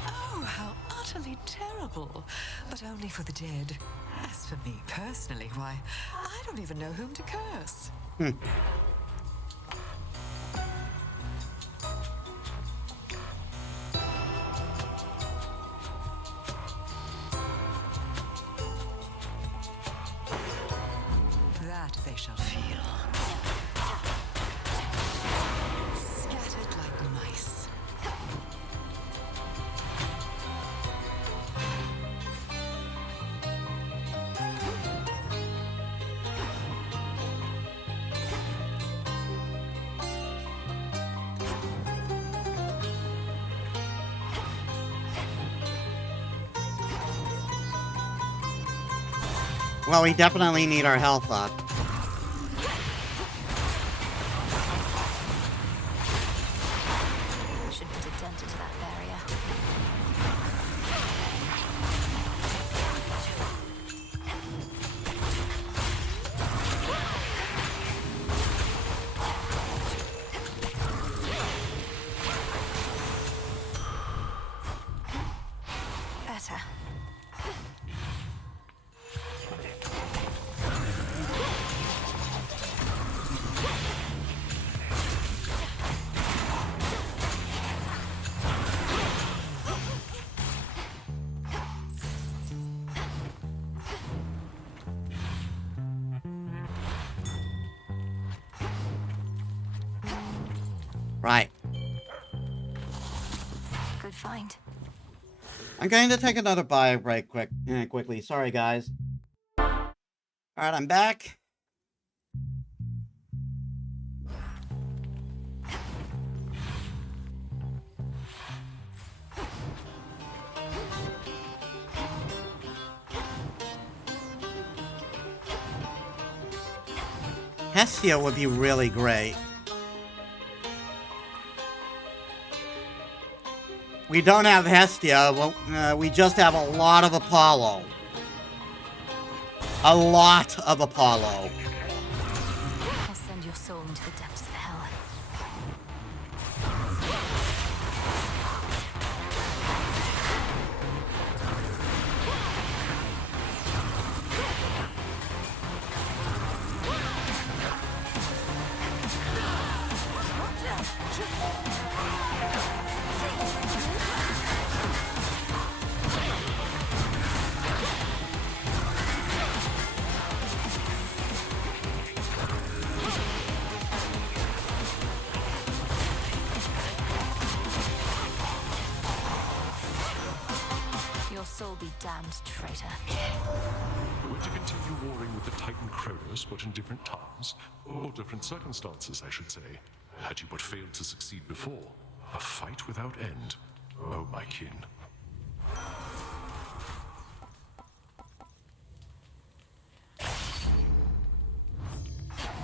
Oh, how utterly terrible. But only for the dead. As for me personally, why, I don't even know whom to curse. Well, we definitely need our health up. Should put a dent into that barrier. Better. Right. Good find. I'm going to take another bio break quickly. Sorry, guys. Alright, I'm back. Hestia would be really great. We don't have Hestia, well, we just have a lot of Apollo. A lot of Apollo. I'll send your soul into the depths of hell. Your soul be damned, traitor. We're to continue warring with the Titan Kronos, but in different times, or different circumstances, I should say. Had you but failed to succeed before, a fight without end. Oh, my kin.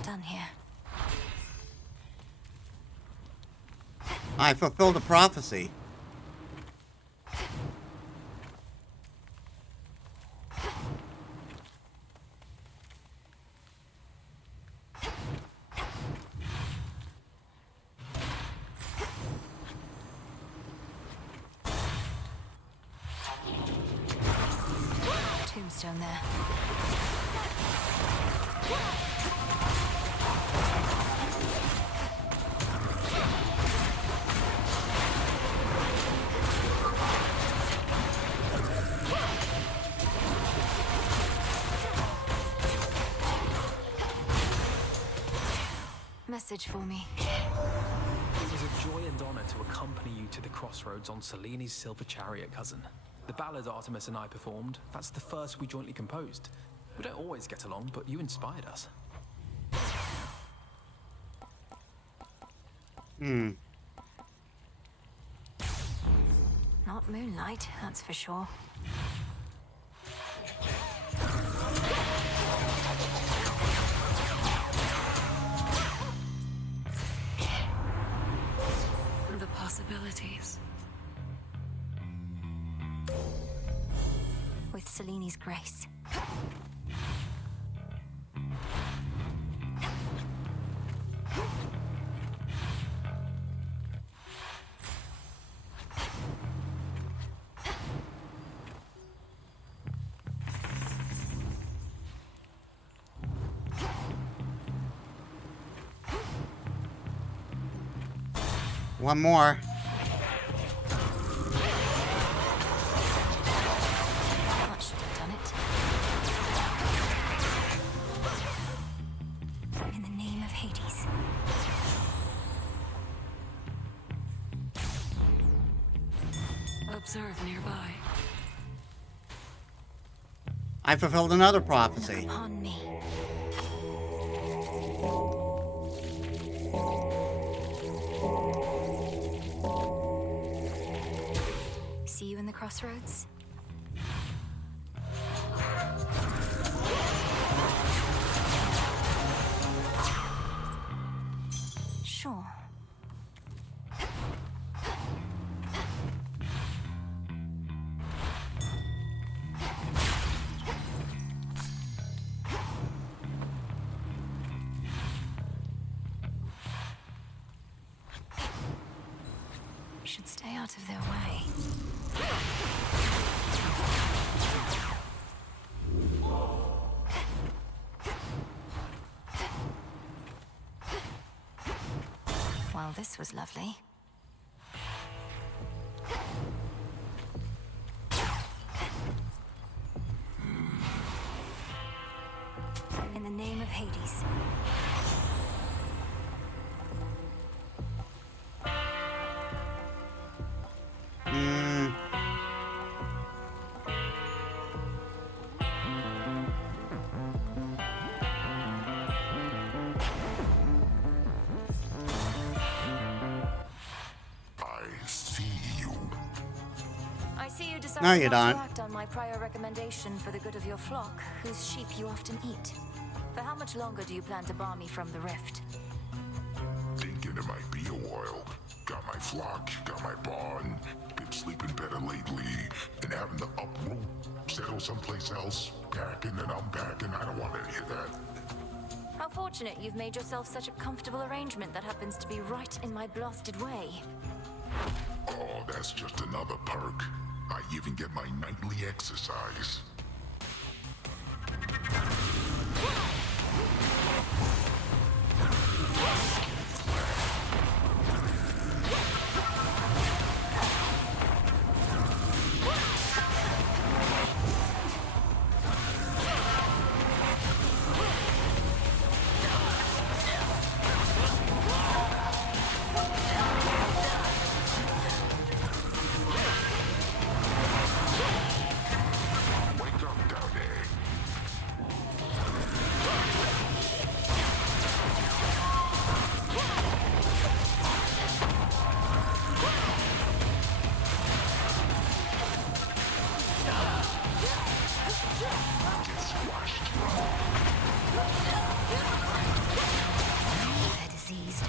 Done here. I fulfilled a prophecy. Tombstone there. Message for me. It was a joy and honor to accompany you to the crossroads on Seleni's silver chariot, cousin. The ballad Artemis and I performed, that's the first we jointly composed. We don't always get along, but you inspired us. Not moonlight, that's for sure. The possibilities. With Seleni's grace. One more. That should have done it. In the name of Hades. Observe nearby. I fulfilled another prophecy. Upon me. See you in the crossroads? We should stay out of their way. Well, this was lovely. In the name of Hades. I see you decided No, you not don't. to act on my prior recommendation for the good of your flock, whose sheep you often eat. For how much longer do you plan to bar me from the rift? Thinking it might be a while. Got my flock, got my barn. Been sleeping better lately. And having to uproot, settle someplace else. Packing and unpacking. I don't want any of that. How fortunate you've made yourself such a comfortable arrangement that happens to be right in my blasted way. Oh, that's just another perk. I even get my nightly exercise. They're diseased.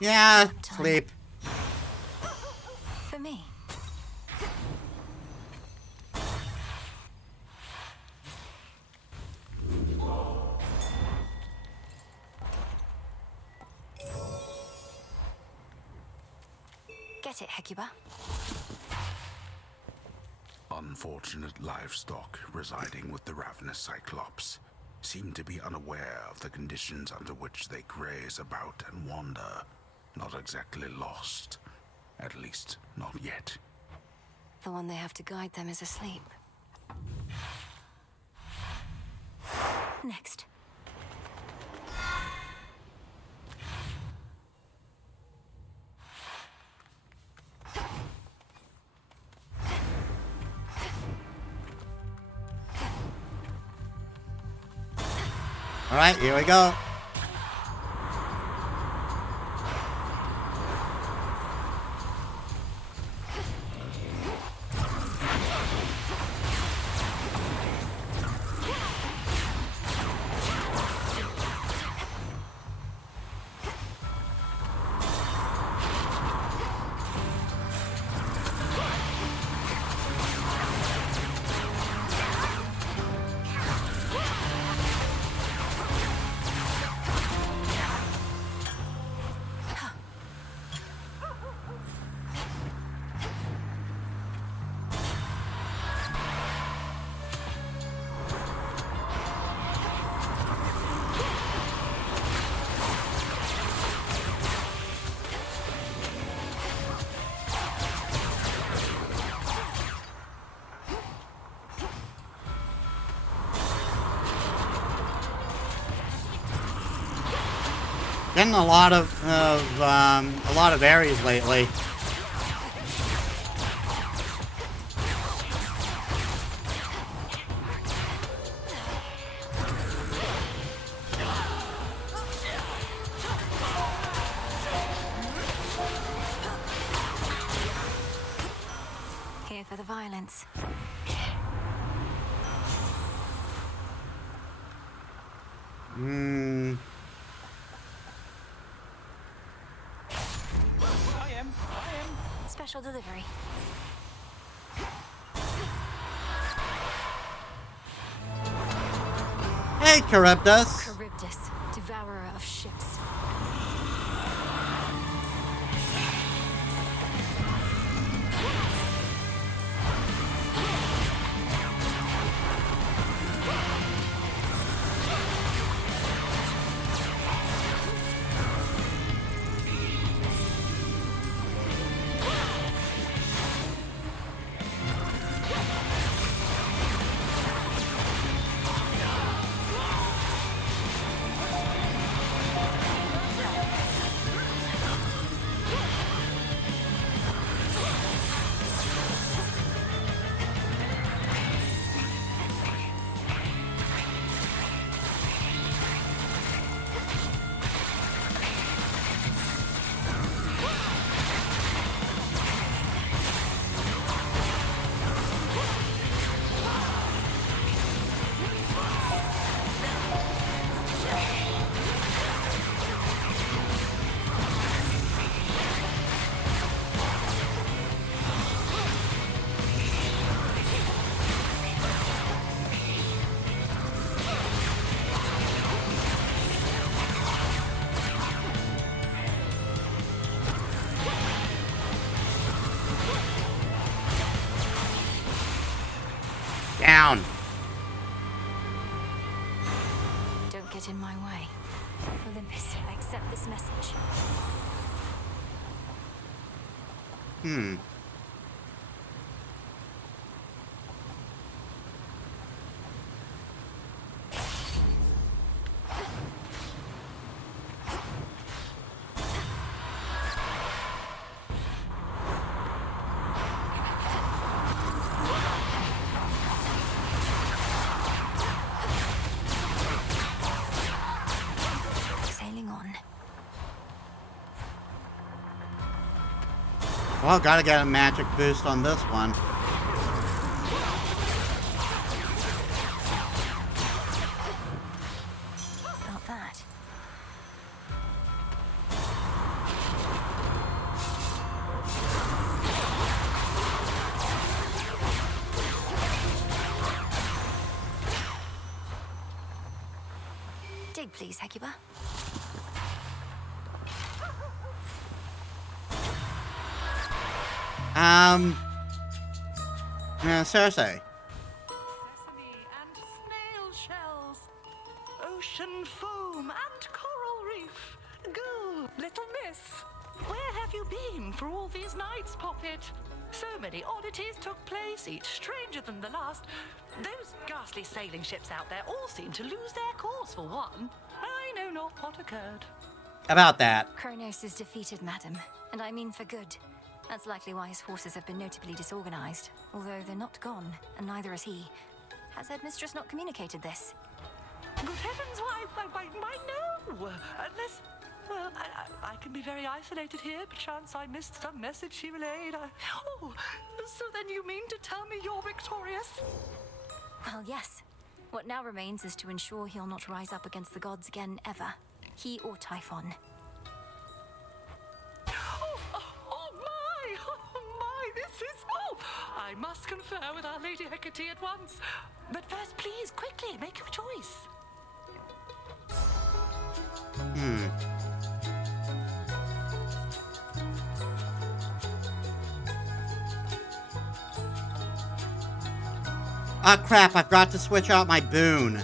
Yeah, sleep. For me. Get it, Hecuba. Unfortunate livestock residing with the ravenous Cyclops seem to be unaware of the conditions under which they graze about and wander. Not exactly lost. At least, not yet. The one they have to guide them is asleep. Next. All right, here we go. Getting a lot of areas lately. Here for the violence. I am. Special delivery. Hey, Charybdis. Charybdis, devourer of ships. Down. Don't get in my way. Olympus, I accept this message. Sailing on. Well, gotta get a magic boost on this one. About that. Dig, please, Hecuba. Cersei. Sesame and snail shells, ocean foam and coral reef. Go, little miss. Where have you been for all these nights, Poppet? So many oddities took place, each stranger than the last. Those ghastly sailing ships out there all seem to lose their course for one. I know not what occurred. About that. Kronos is defeated, madam, and I mean for good. That's likely why his forces have been notably disorganized, although they're not gone, and neither is he. Has Headmistress not communicated this? Good heavens, why no! Unless, well, I can be very isolated here. Perchance I missed some message she relayed. Oh, so then you mean to tell me you're victorious? Well, yes. What now remains is to ensure he'll not rise up against the gods again, ever. He or Typhon. I must confer with our Lady Hecate at once. But first, please, quickly, make your choice. Ah, crap, I forgot to switch out my boon.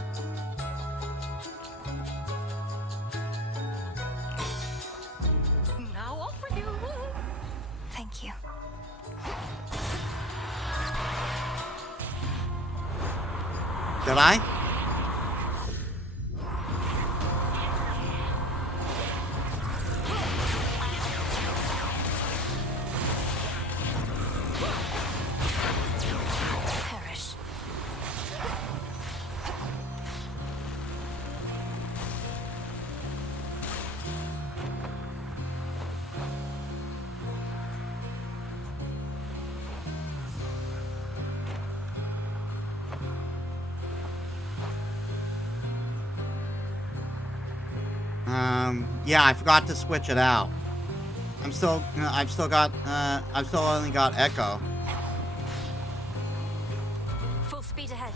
Now off with you. Thank you. Did I? Yeah, I forgot to switch it out. I've still only got Echo. Full speed ahead.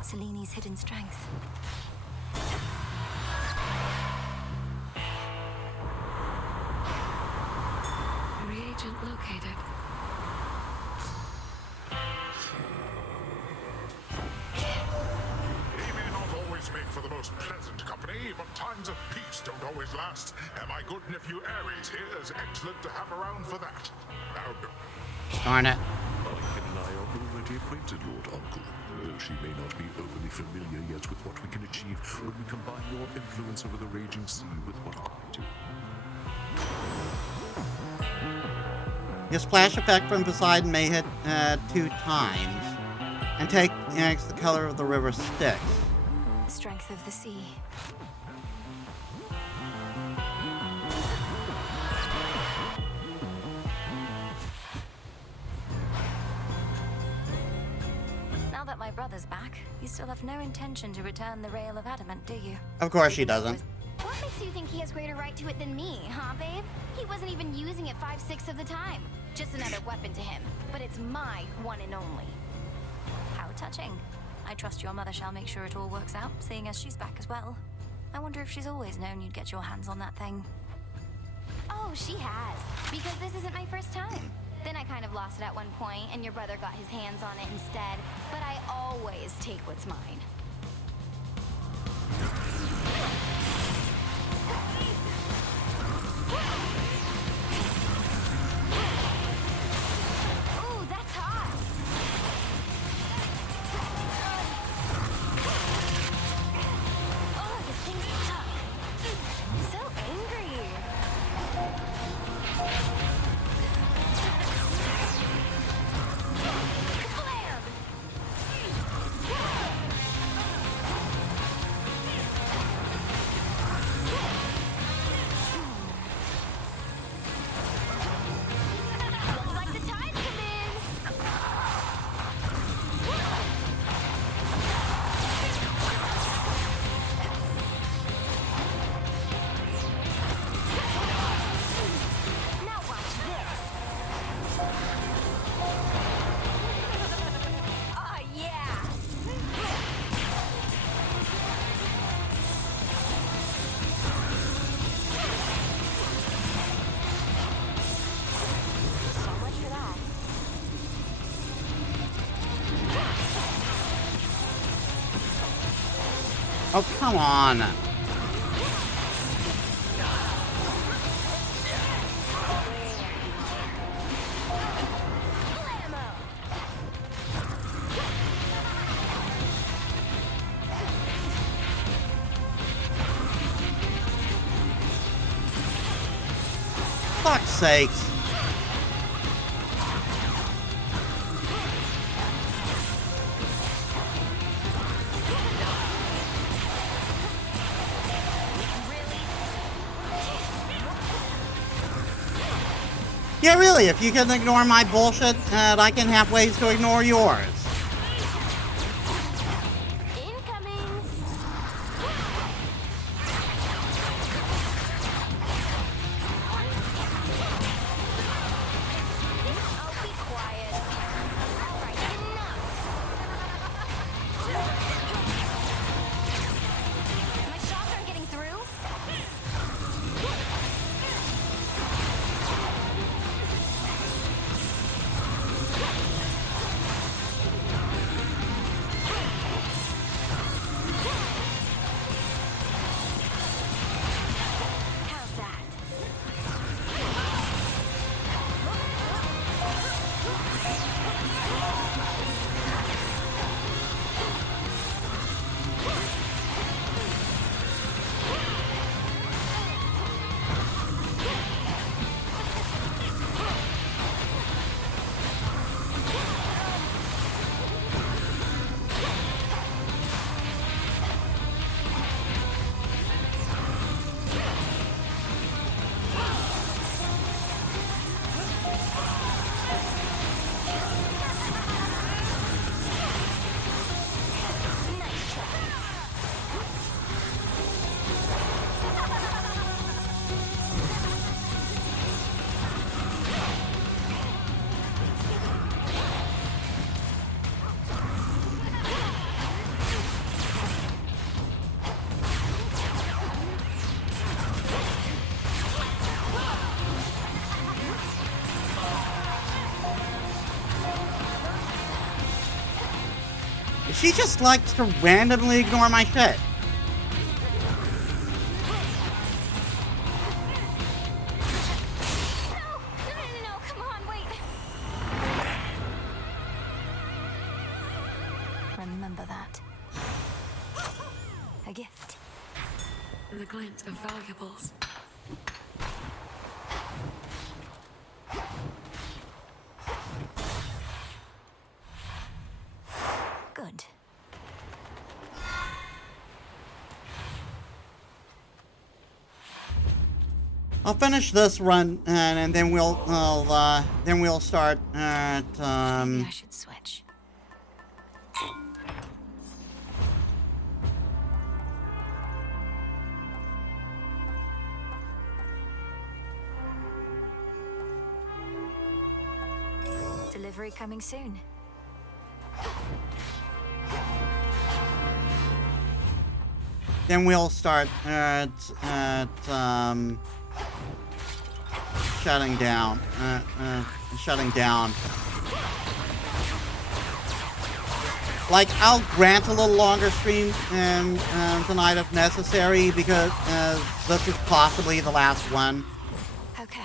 Seleni's hidden strength. Reagent located. He may not always make for the most pleasant company, but times of peace don't always last, and my good nephew Ares here is excellent to have around for that. Now go. Darn it. Anakin and I are already acquainted, Lord Uncle, though she may not be overly familiar yet with what we can achieve when we combine your influence over the raging sea with what I do. Your splash effect from Poseidon may hit 2 times, and takes the color of the river Styx. The strength of the sea. Now that my brother's back, you still have no intention to return the Rail of Adamant, do you? Of course she doesn't. What makes you think he has greater right to it than me, huh, babe? He wasn't even using it 5/6 of the time. Just another weapon to him. But it's my one and only. How touching. I trust your mother shall make sure it all works out, seeing as she's back as well. I wonder if she's always known you'd get your hands on that thing. Oh, she has. Because this isn't my first time. Then I kind of lost it at one point, and your brother got his hands on it instead. But I always take what's mine. Ooh, that's hot! Oh, this thing's tough. So angry. Looks like the tide's come in. Now watch this. Oh, yeah. So much for that. Oh, come on. Fuck's sakes. Yeah, really, if you can ignore my bullshit, I can have ways to ignore yours. Incoming. Oh, be quiet. All right, enough. My shots aren't getting through. She just likes to randomly ignore my shit. No, come on, wait. Remember that. A gift. The glint of valuables. Good. I'll finish this run, and then we'll start at Maybe I should switch. Delivery coming soon. Then we'll start at shutting down. Shutting down. Like, I'll grant a little longer stream tonight if necessary, because this is possibly the last one. Okay.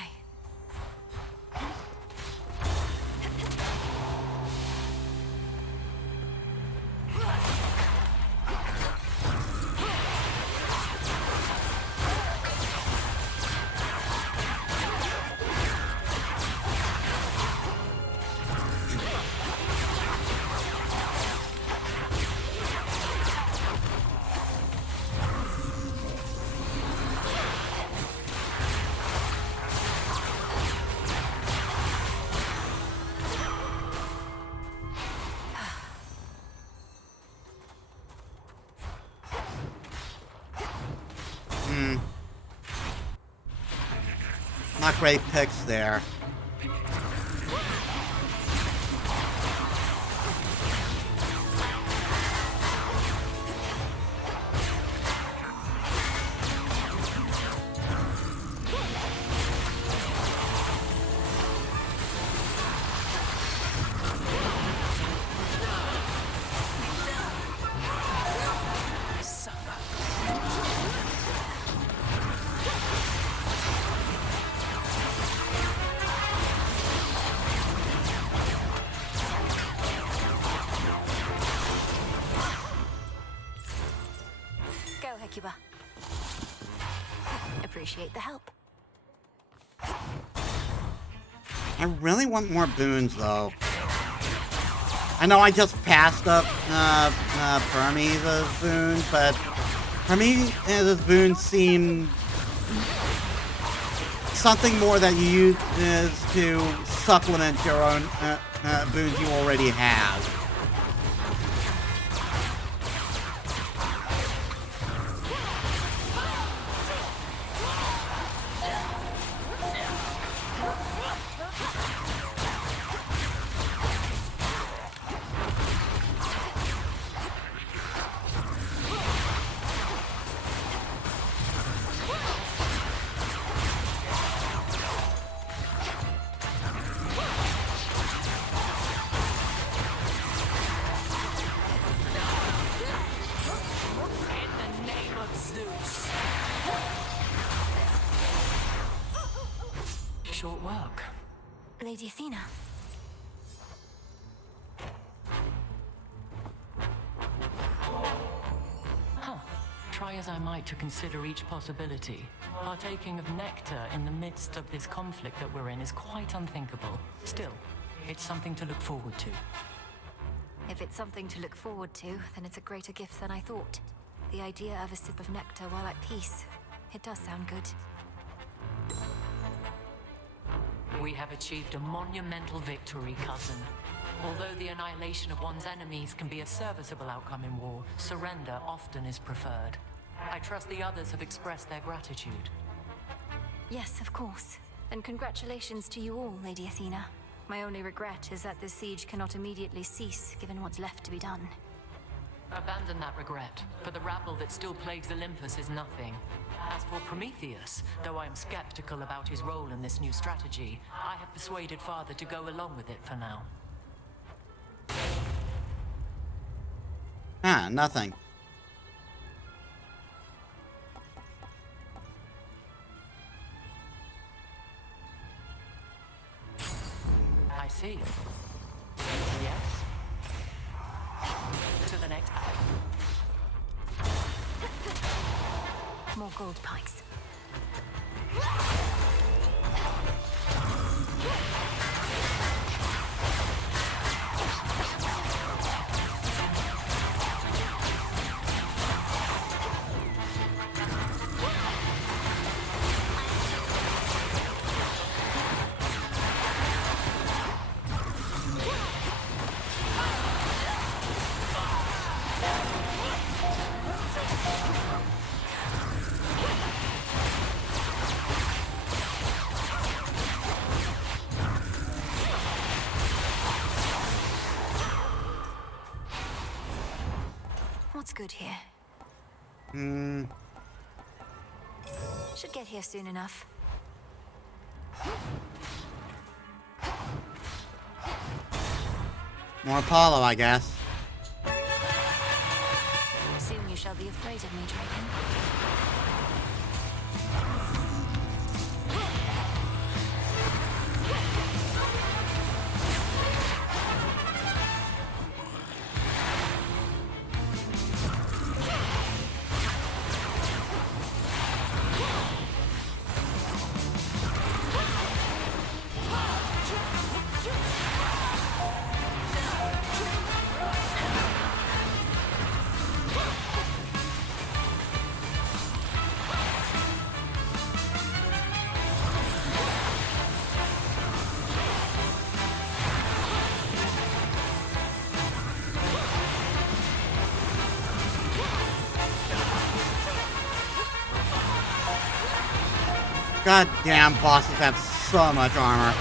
Not great picks there. Appreciate the help. I really want more boons, though. I know I just passed up Hermes as boons, but Hermes as boons seem something more that you use to supplement your own boons you already have. Short work. Lady Athena. Huh. Try as I might to consider each possibility, partaking of nectar in the midst of this conflict that we're in is quite unthinkable. Still, it's something to look forward to. If it's something to look forward to, then it's a greater gift than I thought. The idea of a sip of nectar while at peace. It does sound good. We have achieved a monumental victory, cousin. Although the annihilation of one's enemies can be a serviceable outcome in war, surrender often is preferred. I trust the others have expressed their gratitude. Yes, of course. And congratulations to you all, Lady Athena. My only regret is that this siege cannot immediately cease, given what's left to be done. Abandon that regret, for the rabble that still plagues Olympus is nothing. As for Prometheus, though I am skeptical about his role in this new strategy, I have persuaded Father to go along with it for now. Ah, nothing. I see. Yes? To the next. More gold pikes. What's good here? Should get here soon enough. More Apollo, I guess. Soon you shall be afraid of me, Draken. God damn, bosses have so much armor.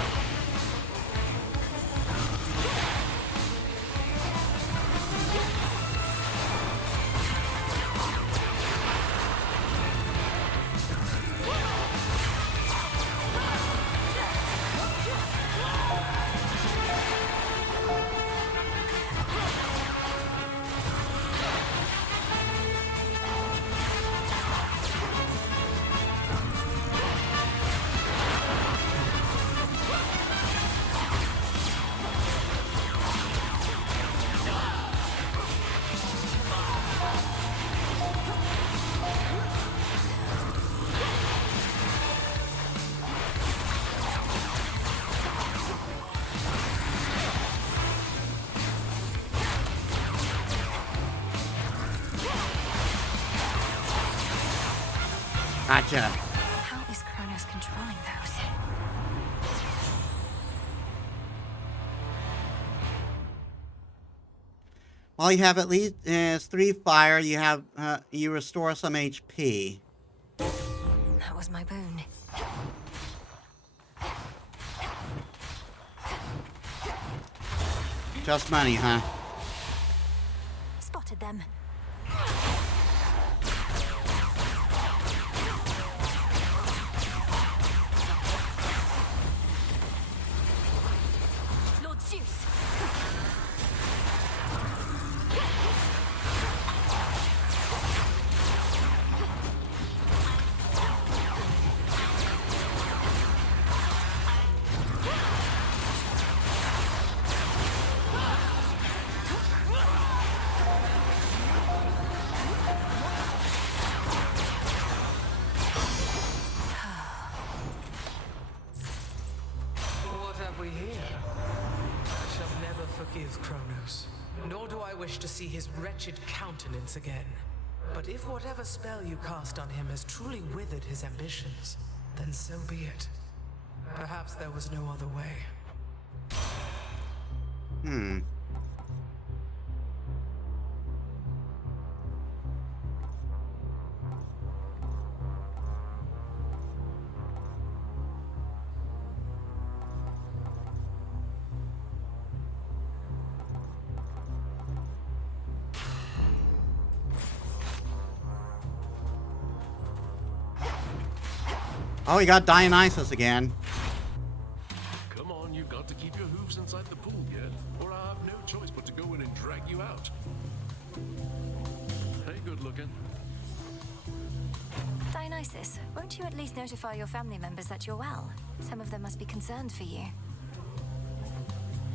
Gotcha. How is Kronos controlling those? Well, you have at least 3 fire. You have you restore some HP. That was my boon. Just money, huh? Spotted them. Lord Zeus. What have we here? I shall never forgive Kronos, nor do I wish to see his wretched countenance again. But if whatever spell you cast on him has truly withered his ambitions, then so be it. Perhaps there was no other way. Oh, we got Dionysus again. Come on, you've got to keep your hooves inside the pool yet, or I'll have no choice but to go in and drag you out. Hey, good looking. Dionysus, won't you at least notify your family members that you're well? Some of them must be concerned for you.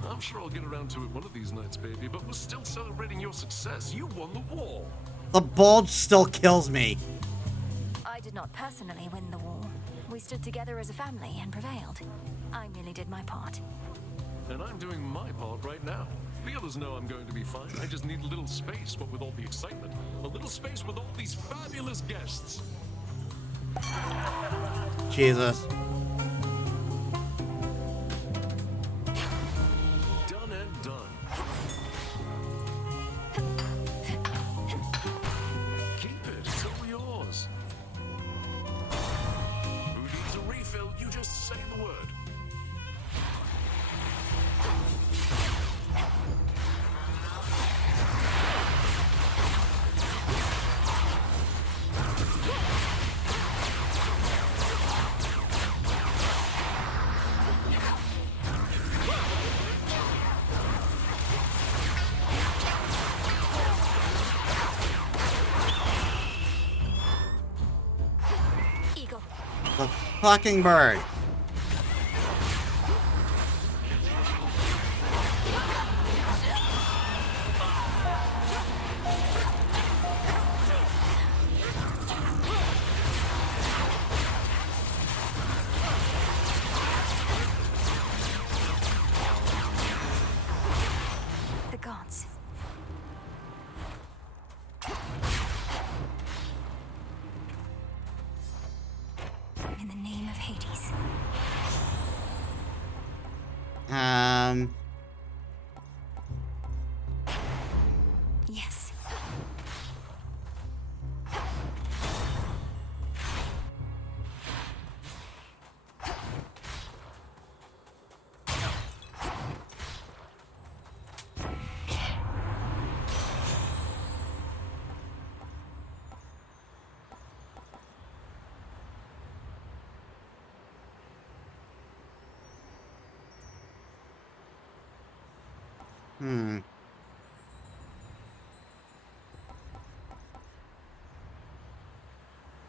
I'm sure I'll get around to it one of these nights, baby, but we're still celebrating your success. You won the war. The bulge still kills me. I did not personally win the war. We stood together as a family and prevailed. I merely did my part. And I'm doing my part right now. The others know I'm going to be fine. I just need a little space, what with all the excitement. A little space with all these fabulous guests. Jesus. Done and done. Keep it, it's all yours. Who needs a refill? You just say the word. Eagle. The fucking bird. The gods. In the name of Hades. Yes.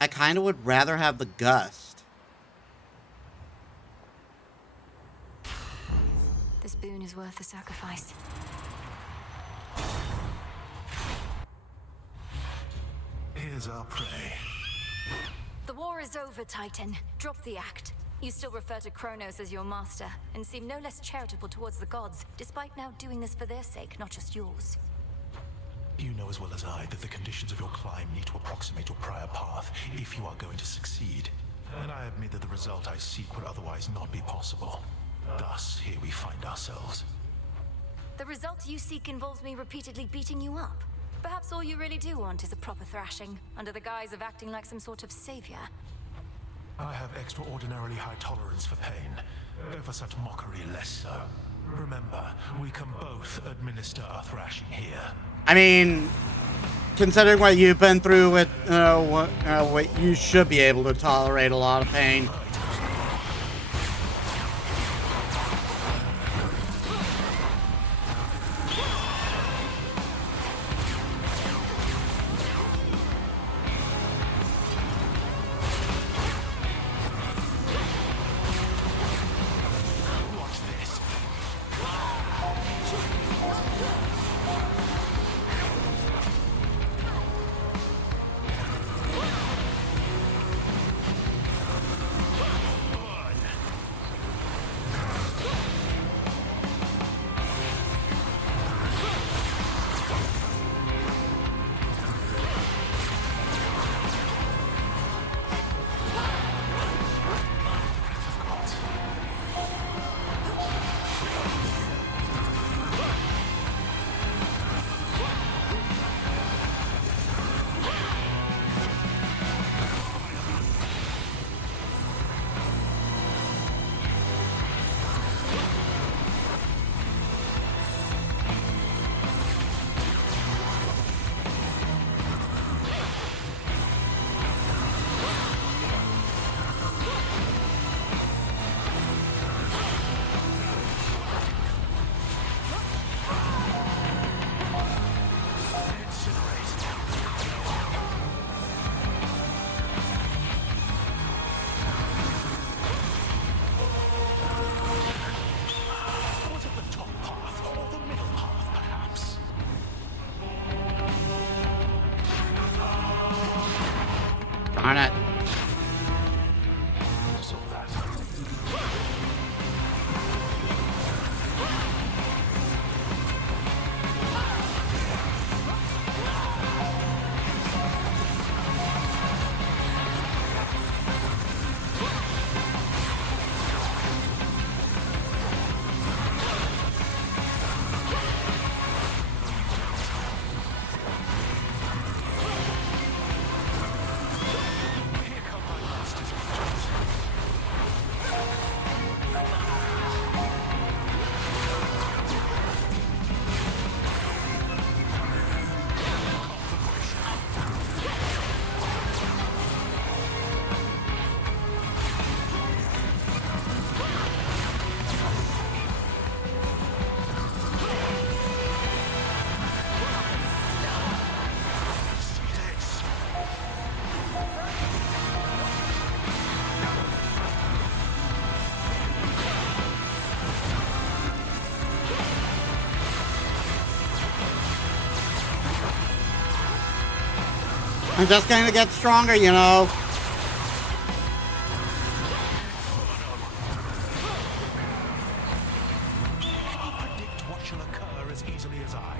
I kind of would rather have the gust. This boon is worth the sacrifice. Here's our prey. The war is over, Titan. Drop the act. You still refer to Kronos as your master, and seem no less charitable towards the gods, despite now doing this for their sake, not just yours. You know as well as I that the conditions of your climb need to approximate your prior path if you are going to succeed. And I admit that the result I seek would otherwise not be possible. Thus, here we find ourselves. The result you seek involves me repeatedly beating you up. Perhaps all you really do want is a proper thrashing, under the guise of acting like some sort of savior. I have extraordinarily high tolerance for pain, though for such mockery less so. Remember, we can both administer a thrashing here. I mean, considering what you've been through with what you should be able to tolerate a lot of pain. I'm just going to get stronger, you know. Predict what shall occur as easily as I.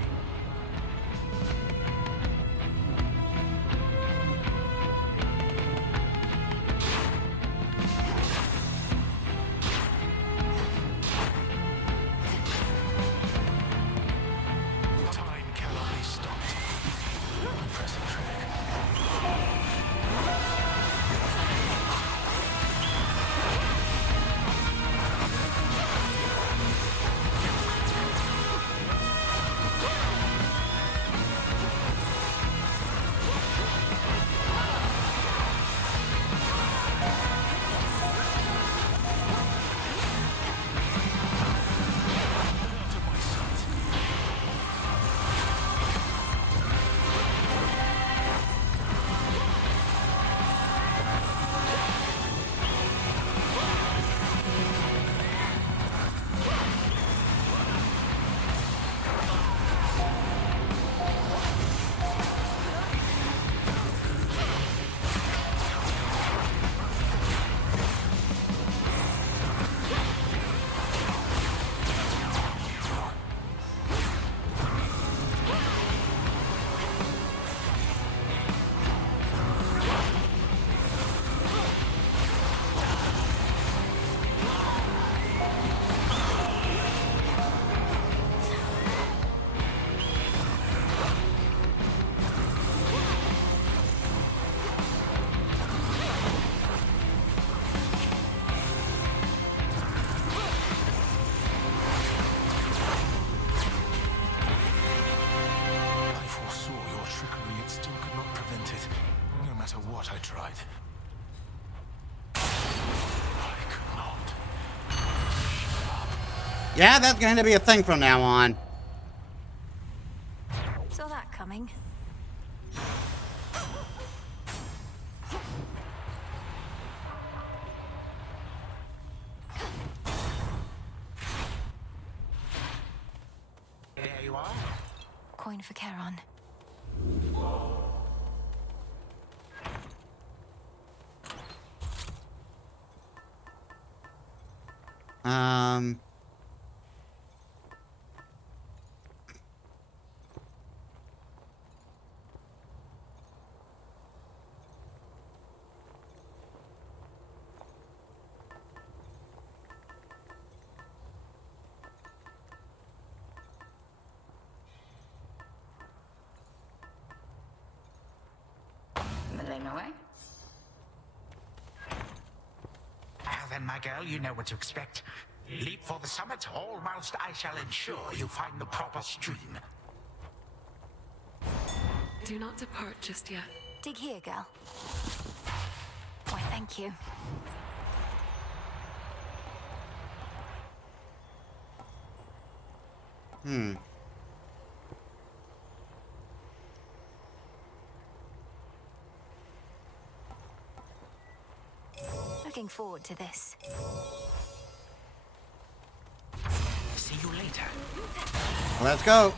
Time cannot be stopped. Impressive trick. I foresaw your trickery, yet still could not prevent it, no matter what I tried. I could not. Yeah, that's going to be a thing from now on. Saw that coming. There you are. Coin for Charon. Um... Milling away. Well then, my girl, you know what to expect. Leap for the summit, all whilst I shall ensure you find the proper stream. Do not depart just yet. Dig here, girl. Why, thank you. Looking forward to this. See you later. Let's go.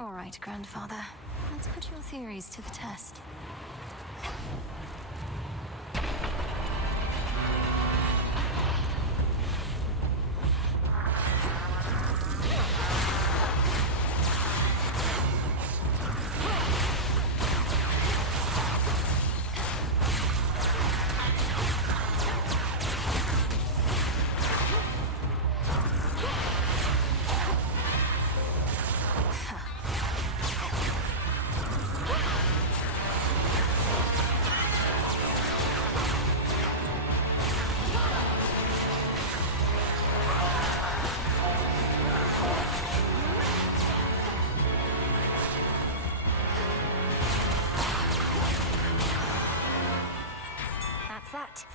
All right, Grandfather. Let's put your theories to the test. That's that.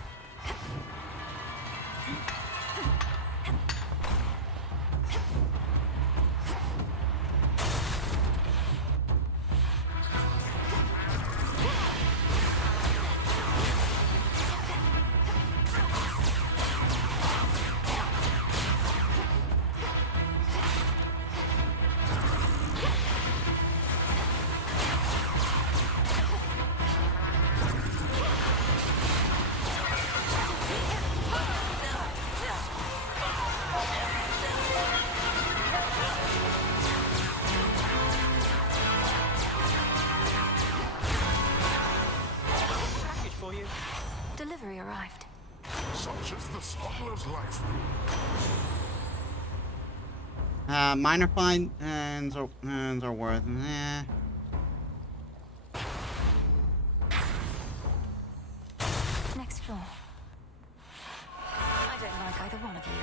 Delivery arrived. Such is the smuggler's life. Minor fines are worth. Next floor. I don't like either one of you.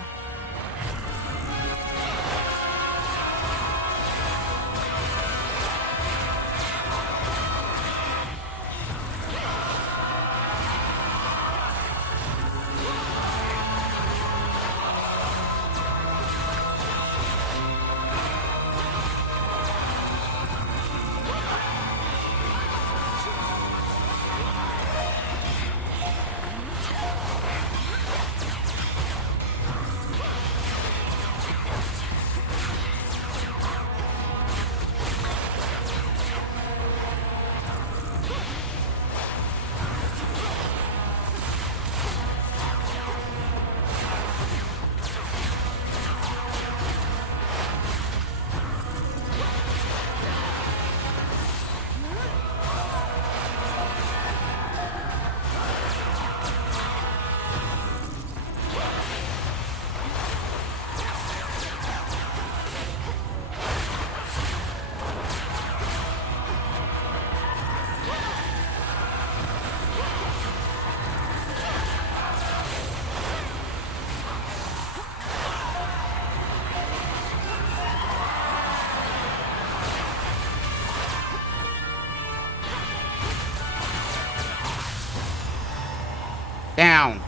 Down.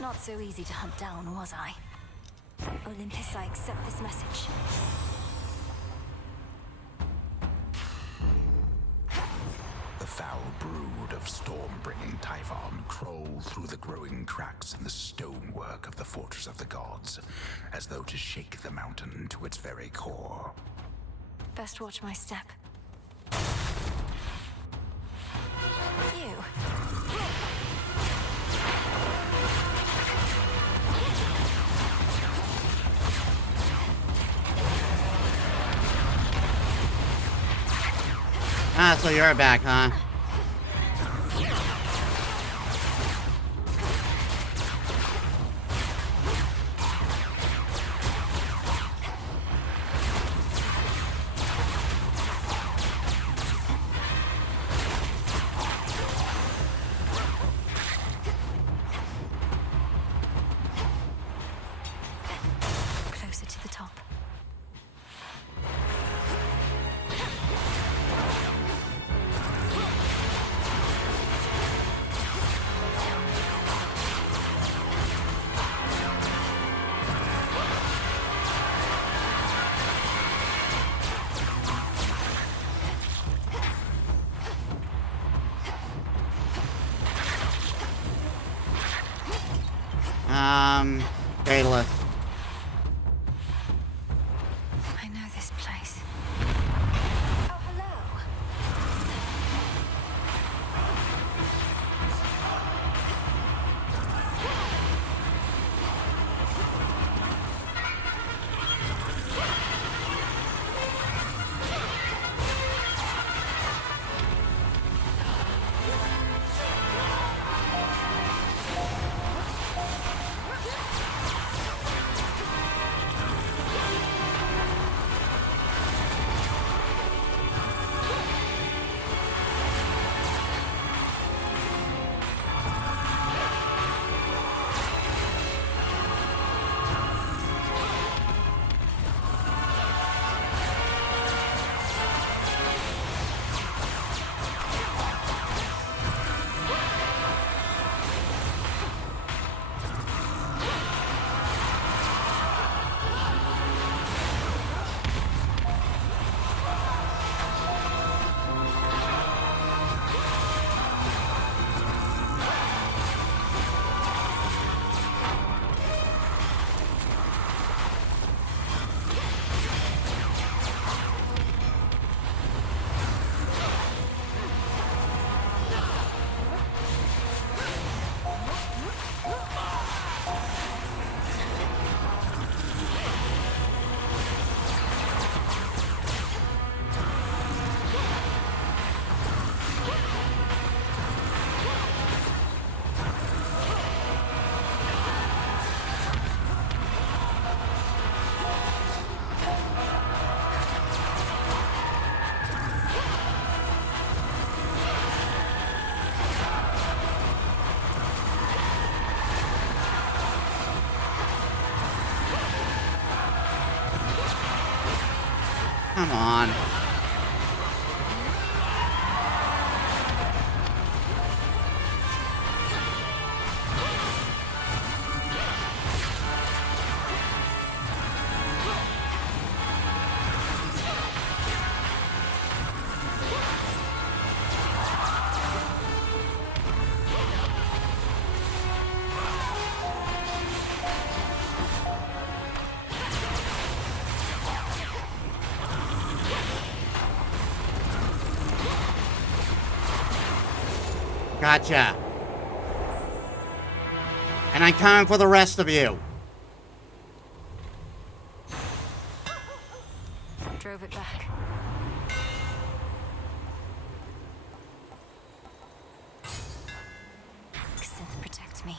Not so easy to hunt down, was I? Olympus, I accept this message. The foul brood of storm-bringing Typhon crawl through the growing cracks in the stonework of the Fortress of the Gods, as though to shake the mountain to its very core. Best watch my step. You. Ah, so you're back, huh? Closer to the top. Daedalus. I know this place. Oh, hello. Come on. Gotcha. And I'm coming for the rest of you. Drove it back. Synth, protect me.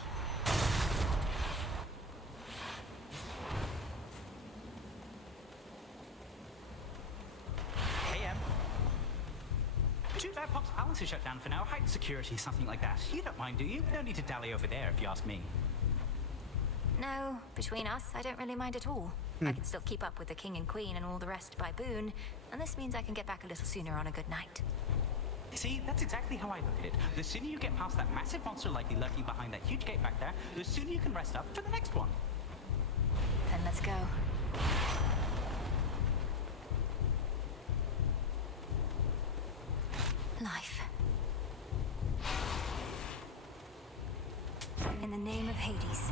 Hey, That Pop's palace is shut down for now. Heightened security, something like that. You don't mind, do you? No need to dally over there, if you ask me. No, between us, I don't really mind at all. I can still keep up with the king and queen and all the rest by boon, and this means I can get back a little sooner on a good night. See, that's exactly how I look at it. The sooner you get past that massive monster likely lurking behind that huge gate back there, the sooner you can rest up for the next one. Then let's go. Life. In the name of Hades.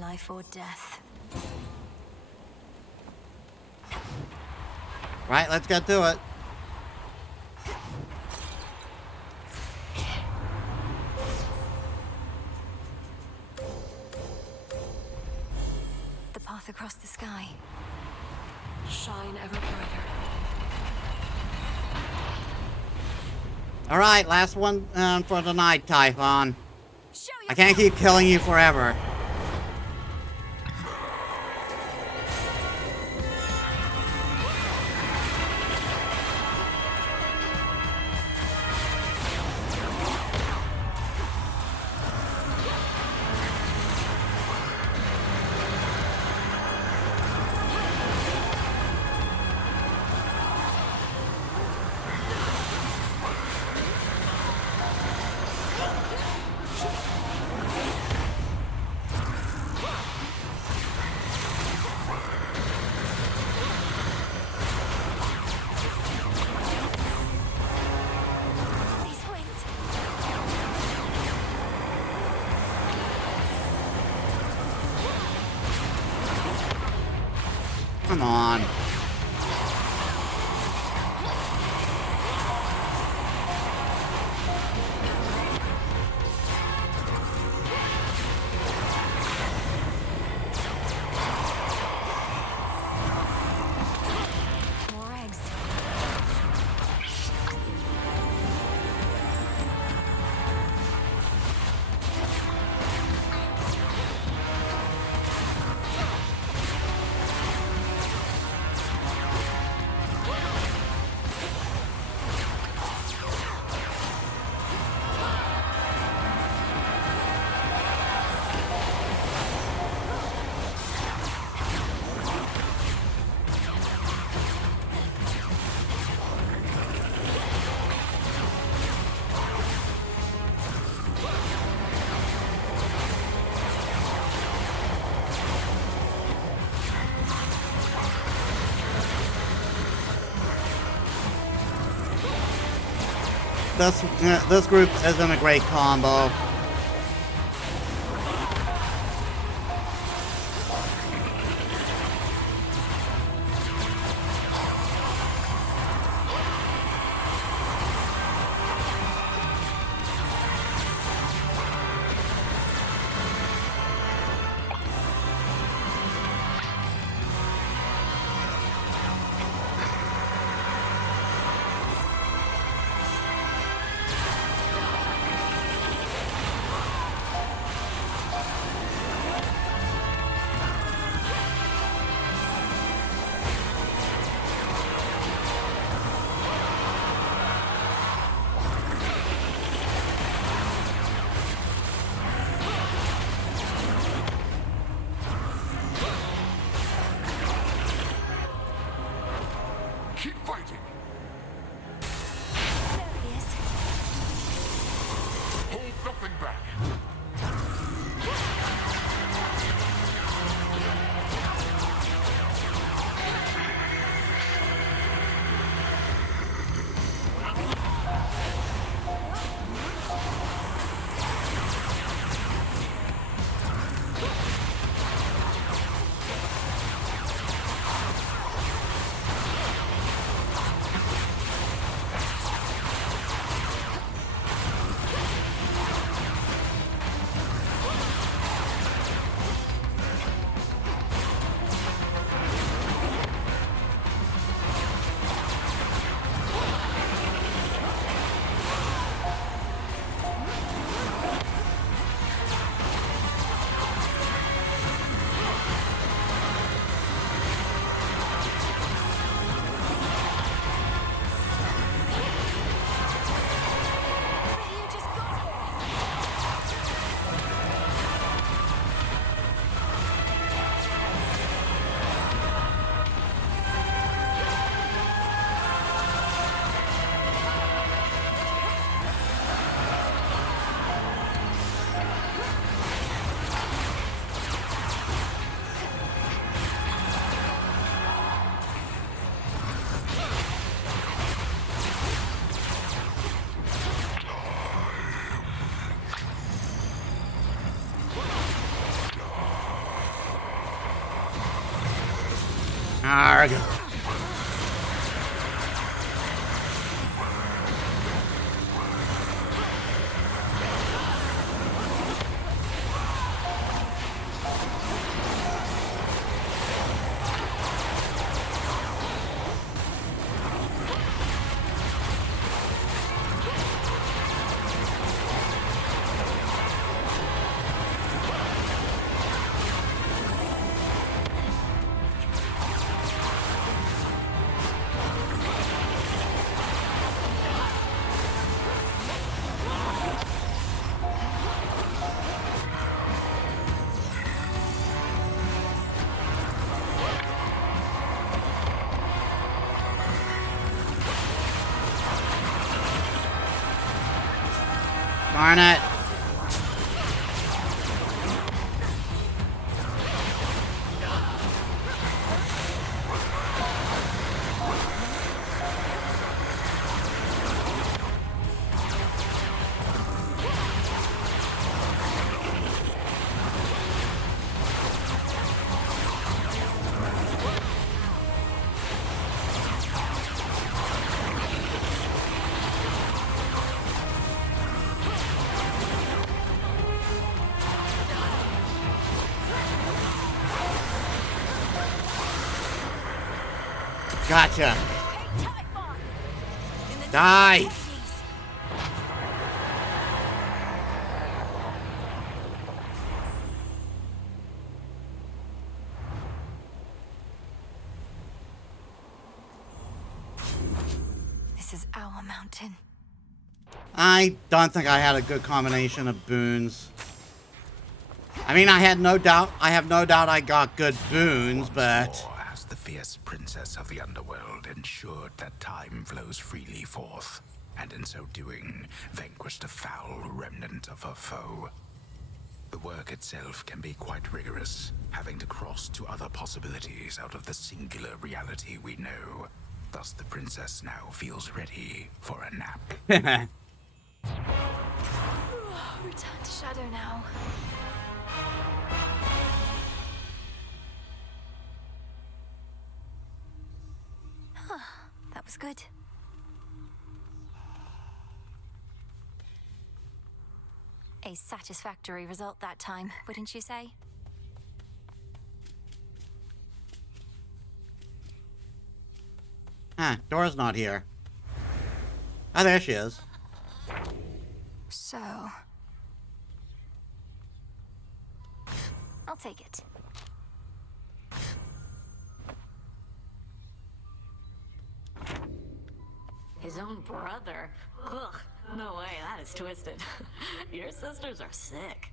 Life or death. Right, let's get to it. The path across the sky. Shine ever brighter. All right, last one for tonight, Typhon. I can't keep killing you forever. Come on. More eggs. This group isn't a great combo. Arg. Darn it. Gotcha. Die. This is our mountain. I don't think I had a good combination of boons. I mean, I have no doubt I got good boons, but... Has the fierce princess of the underworld ensured that time flows freely forth, and in so doing, vanquished a foul remnant of her foe. The work itself can be quite rigorous, having to cross to other possibilities out of the singular reality we know. Thus the princess now feels ready for a nap. Return to Shadow now. That was good. A satisfactory result that time, wouldn't you say? Huh, Dora's not here. Oh, there she is. So... I'll take it. His own brother? Ugh, no way, that is twisted. Your sisters are sick.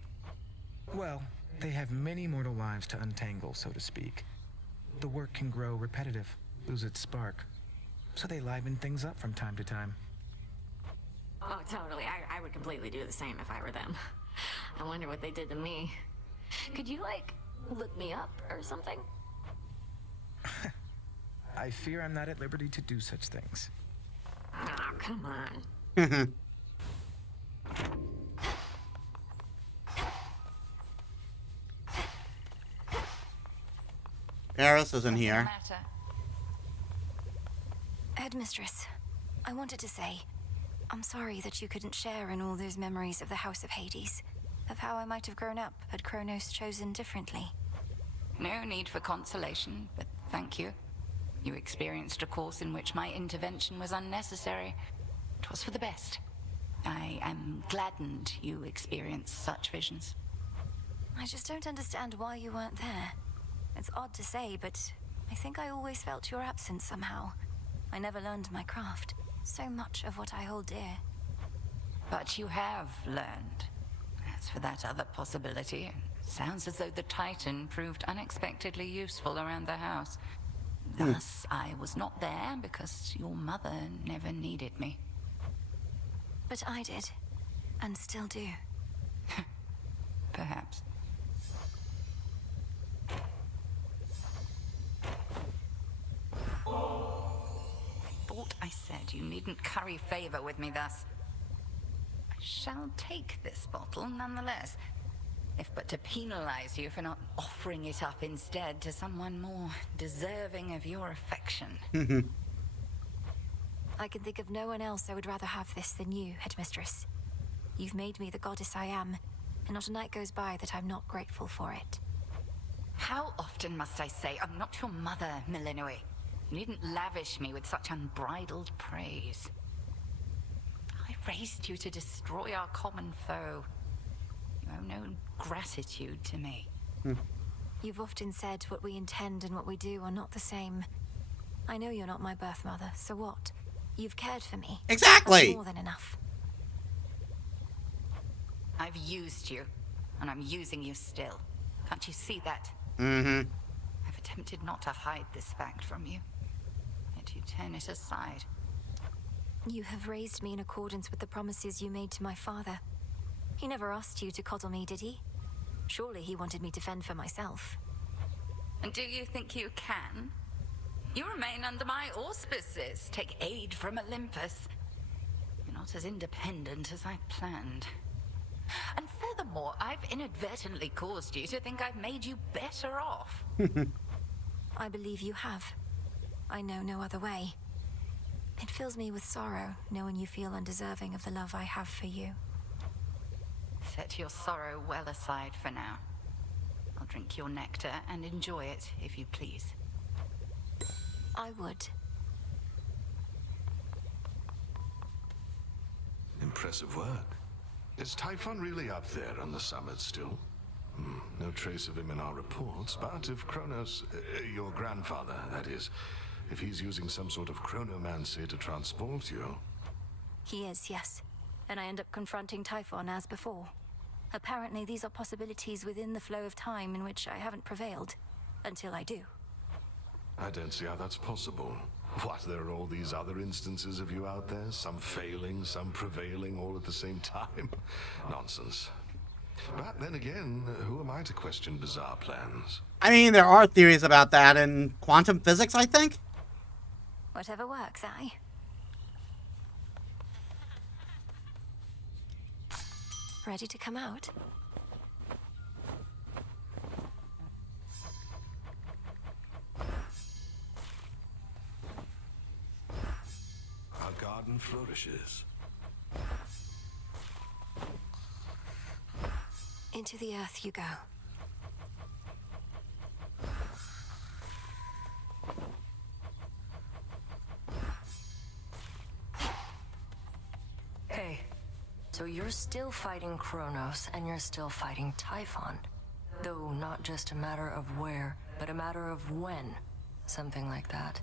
Well, they have many mortal lives to untangle, so to speak. The work can grow repetitive, lose its spark. So they liven things up from time to time. Oh, totally. I would completely do the same if I were them. I wonder what they did to me. Could you, like, look me up or something? I fear I'm not at liberty to do such things. Oh, come on. Eris isn't here. Headmistress, I wanted to say, I'm sorry that you couldn't share in all those memories of the House of Hades, of how I might have grown up had Kronos chosen differently. No need for consolation, but thank you. You experienced a course in which my intervention was unnecessary. It was for the best. I am gladdened you experienced such visions. I just don't understand why you weren't there. It's odd to say, but I think I always felt your absence somehow. I never learned my craft. So much of what I hold dear. But you have learned. As for that other possibility, it sounds as though the Titan proved unexpectedly useful around the house. Thus, I was not there because your mother never needed me. But I did, and still do. Perhaps. I thought I said you needn't curry favor with me thus. I shall take this bottle nonetheless. if but to penalize you for not offering it up instead to someone more deserving of your affection. I can think of no one else I would rather have this than you, Headmistress. You've made me the goddess I am, and not a night goes by that I'm not grateful for it. How often must I say I'm not your mother, Milinoi? You needn't lavish me with such unbridled praise. I raised you to destroy our common foe. You owe no gratitude to me. You've often said what we intend and what we do are not the same. I know you're not my birth mother, so what? You've cared for me. Exactly! That's more than enough. I've used you, and I'm using you still. Can't you see that? I've attempted not to hide this fact from you, yet you turn it aside. You have raised me in accordance with the promises you made to my father. He never asked you to coddle me, did he? Surely he wanted me to fend for myself. And do you think you can? You remain under my auspices, take aid from Olympus. You're not as independent as I planned. And furthermore, I've inadvertently caused you to think I've made you better off. I believe you have. I know no other way. It fills me with sorrow, knowing you feel undeserving of the love I have for you. Set your sorrow well aside for now. I'll drink your nectar and enjoy it, if you please. I would. Impressive work. Is Typhon really up there on the summit still? No trace of him in our reports, but if Kronos, your grandfather, that is, if he's using some sort of chronomancy to transport you... He is, yes. And I end up confronting Typhon as before. Apparently these are possibilities within the flow of time in which I haven't prevailed. Until I do. I don't see how that's possible. What, there are all these other instances of you out there? Some failing, some prevailing, all at the same time? Nonsense. But then again, who am I to question bizarre plans? I mean, there are theories about that in quantum physics, I think? Whatever works, aye. Ready to come out? Our garden flourishes. Into the earth you go. Hey, so you're still fighting Kronos, and you're still fighting Typhon. Though not just a matter of where, but a matter of when. Something like that.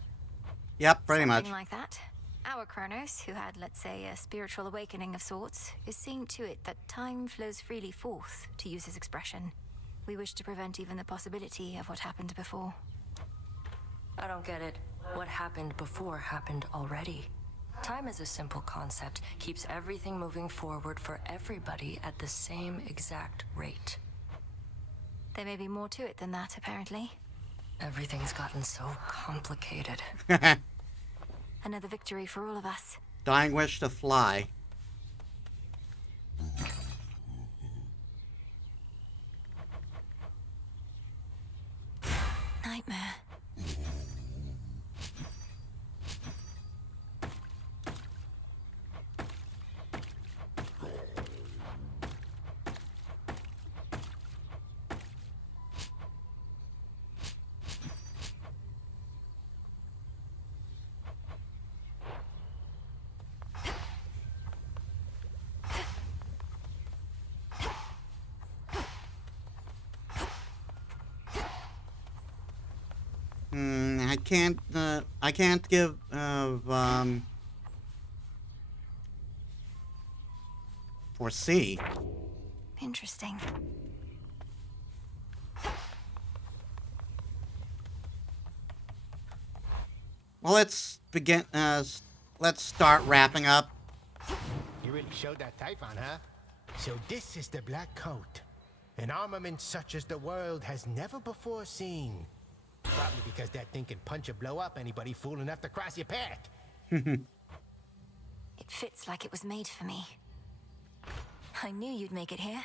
Yep, pretty much. Something like that. Our Kronos, who had, let's say, a spiritual awakening of sorts, is seeing to it that time flows freely forth, to use his expression. We wish to prevent even the possibility of what happened before. I don't get it. What happened before happened already. Time is a simple concept, keeps everything moving forward for everybody at the same exact rate. There may be more to it than that, apparently. Everything's gotten so complicated. Another victory for all of us. Dying wish to fly. Nightmare. I can't give, foresee. Interesting. Well, let's begin, let's start wrapping up. You really showed that Typhon, huh? So this is the Black Coat. An armament such as the world has never before seen. Probably because that thing can punch or blow up anybody fool enough to cross your path. It fits like it was made for me. I knew you'd make it here.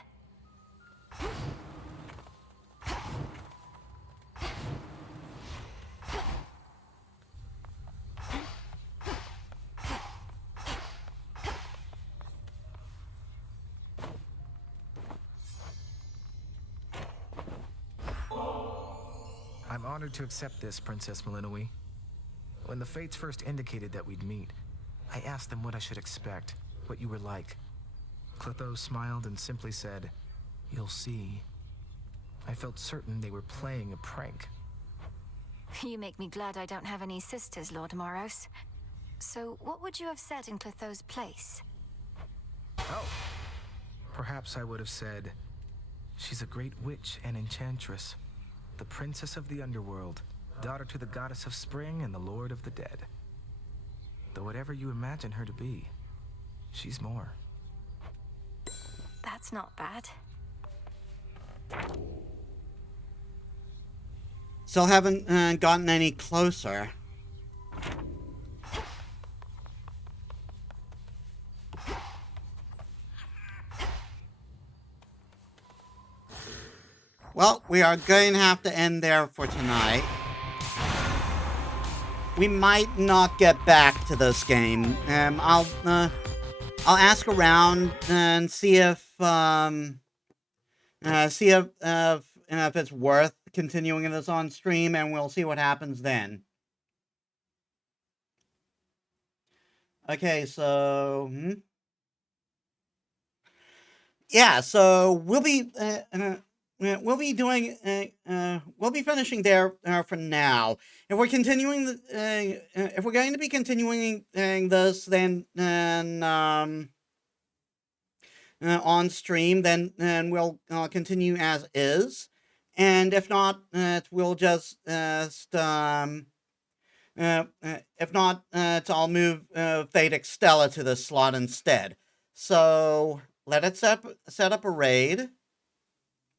I'm honored to accept this, Princess Malinois. When the fates first indicated that we'd meet, I asked them what I should expect, what you were like. Clotho smiled and simply said, "You'll see." I felt certain they were playing a prank. You make me glad I don't have any sisters, Lord Moros. So, what would you have said in Clotho's place? Oh! Perhaps I would have said, "She's a great witch and enchantress, the princess of the underworld, daughter to the goddess of spring and the lord of the dead. Though whatever you imagine her to be, she's more." That's not bad. Still haven't gotten any closer. Well, we are going to have to end there for tonight. We might not get back to this game. I'll ask around and see if if it's worth continuing this on stream, and we'll see what happens then. Okay, so yeah, so we'll be finishing there for now. If we're continuing, if we're going to be continuing this, then on stream, then we'll continue as is, and if not, we'll just if not, I'll move Fate Extella to the slot instead. So let it set up a raid.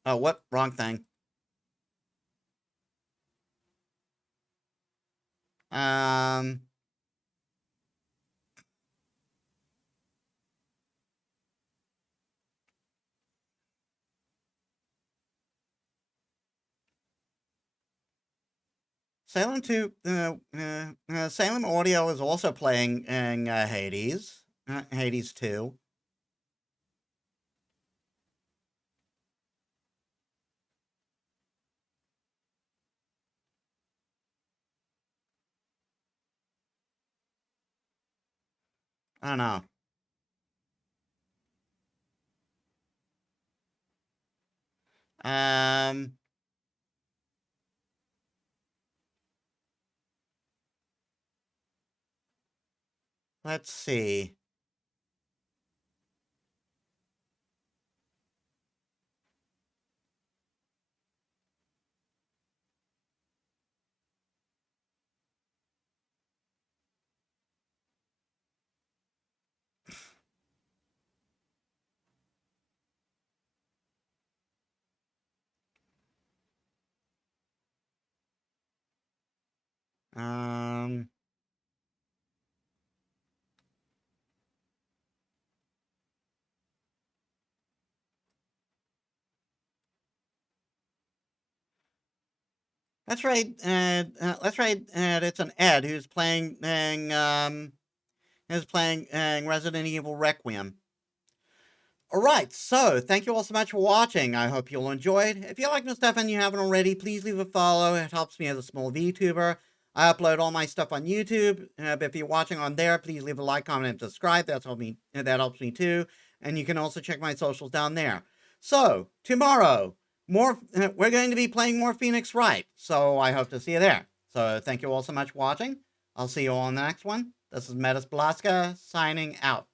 Oh, what? Wrong thing. Salem 2, Salem Audio is also playing Hades, Hades 2. I don't know. Let's see. That's right. That's right. It's an Ed who's playing Resident Evil Requiem. Alright, so thank you all so much for watching. I hope you all enjoyed. If you like my stuff and you haven't already, please leave a follow. It helps me as a small VTuber. I upload all my stuff on YouTube, but if you're watching on there, please leave a like, comment, and subscribe. That helps me too. And you can also check my socials down there. So, tomorrow, we're going to be playing more Phoenix Wright, so I hope to see you there. So, thank you all so much for watching. I'll see you all in the next one. This is Metis Balaska, signing out.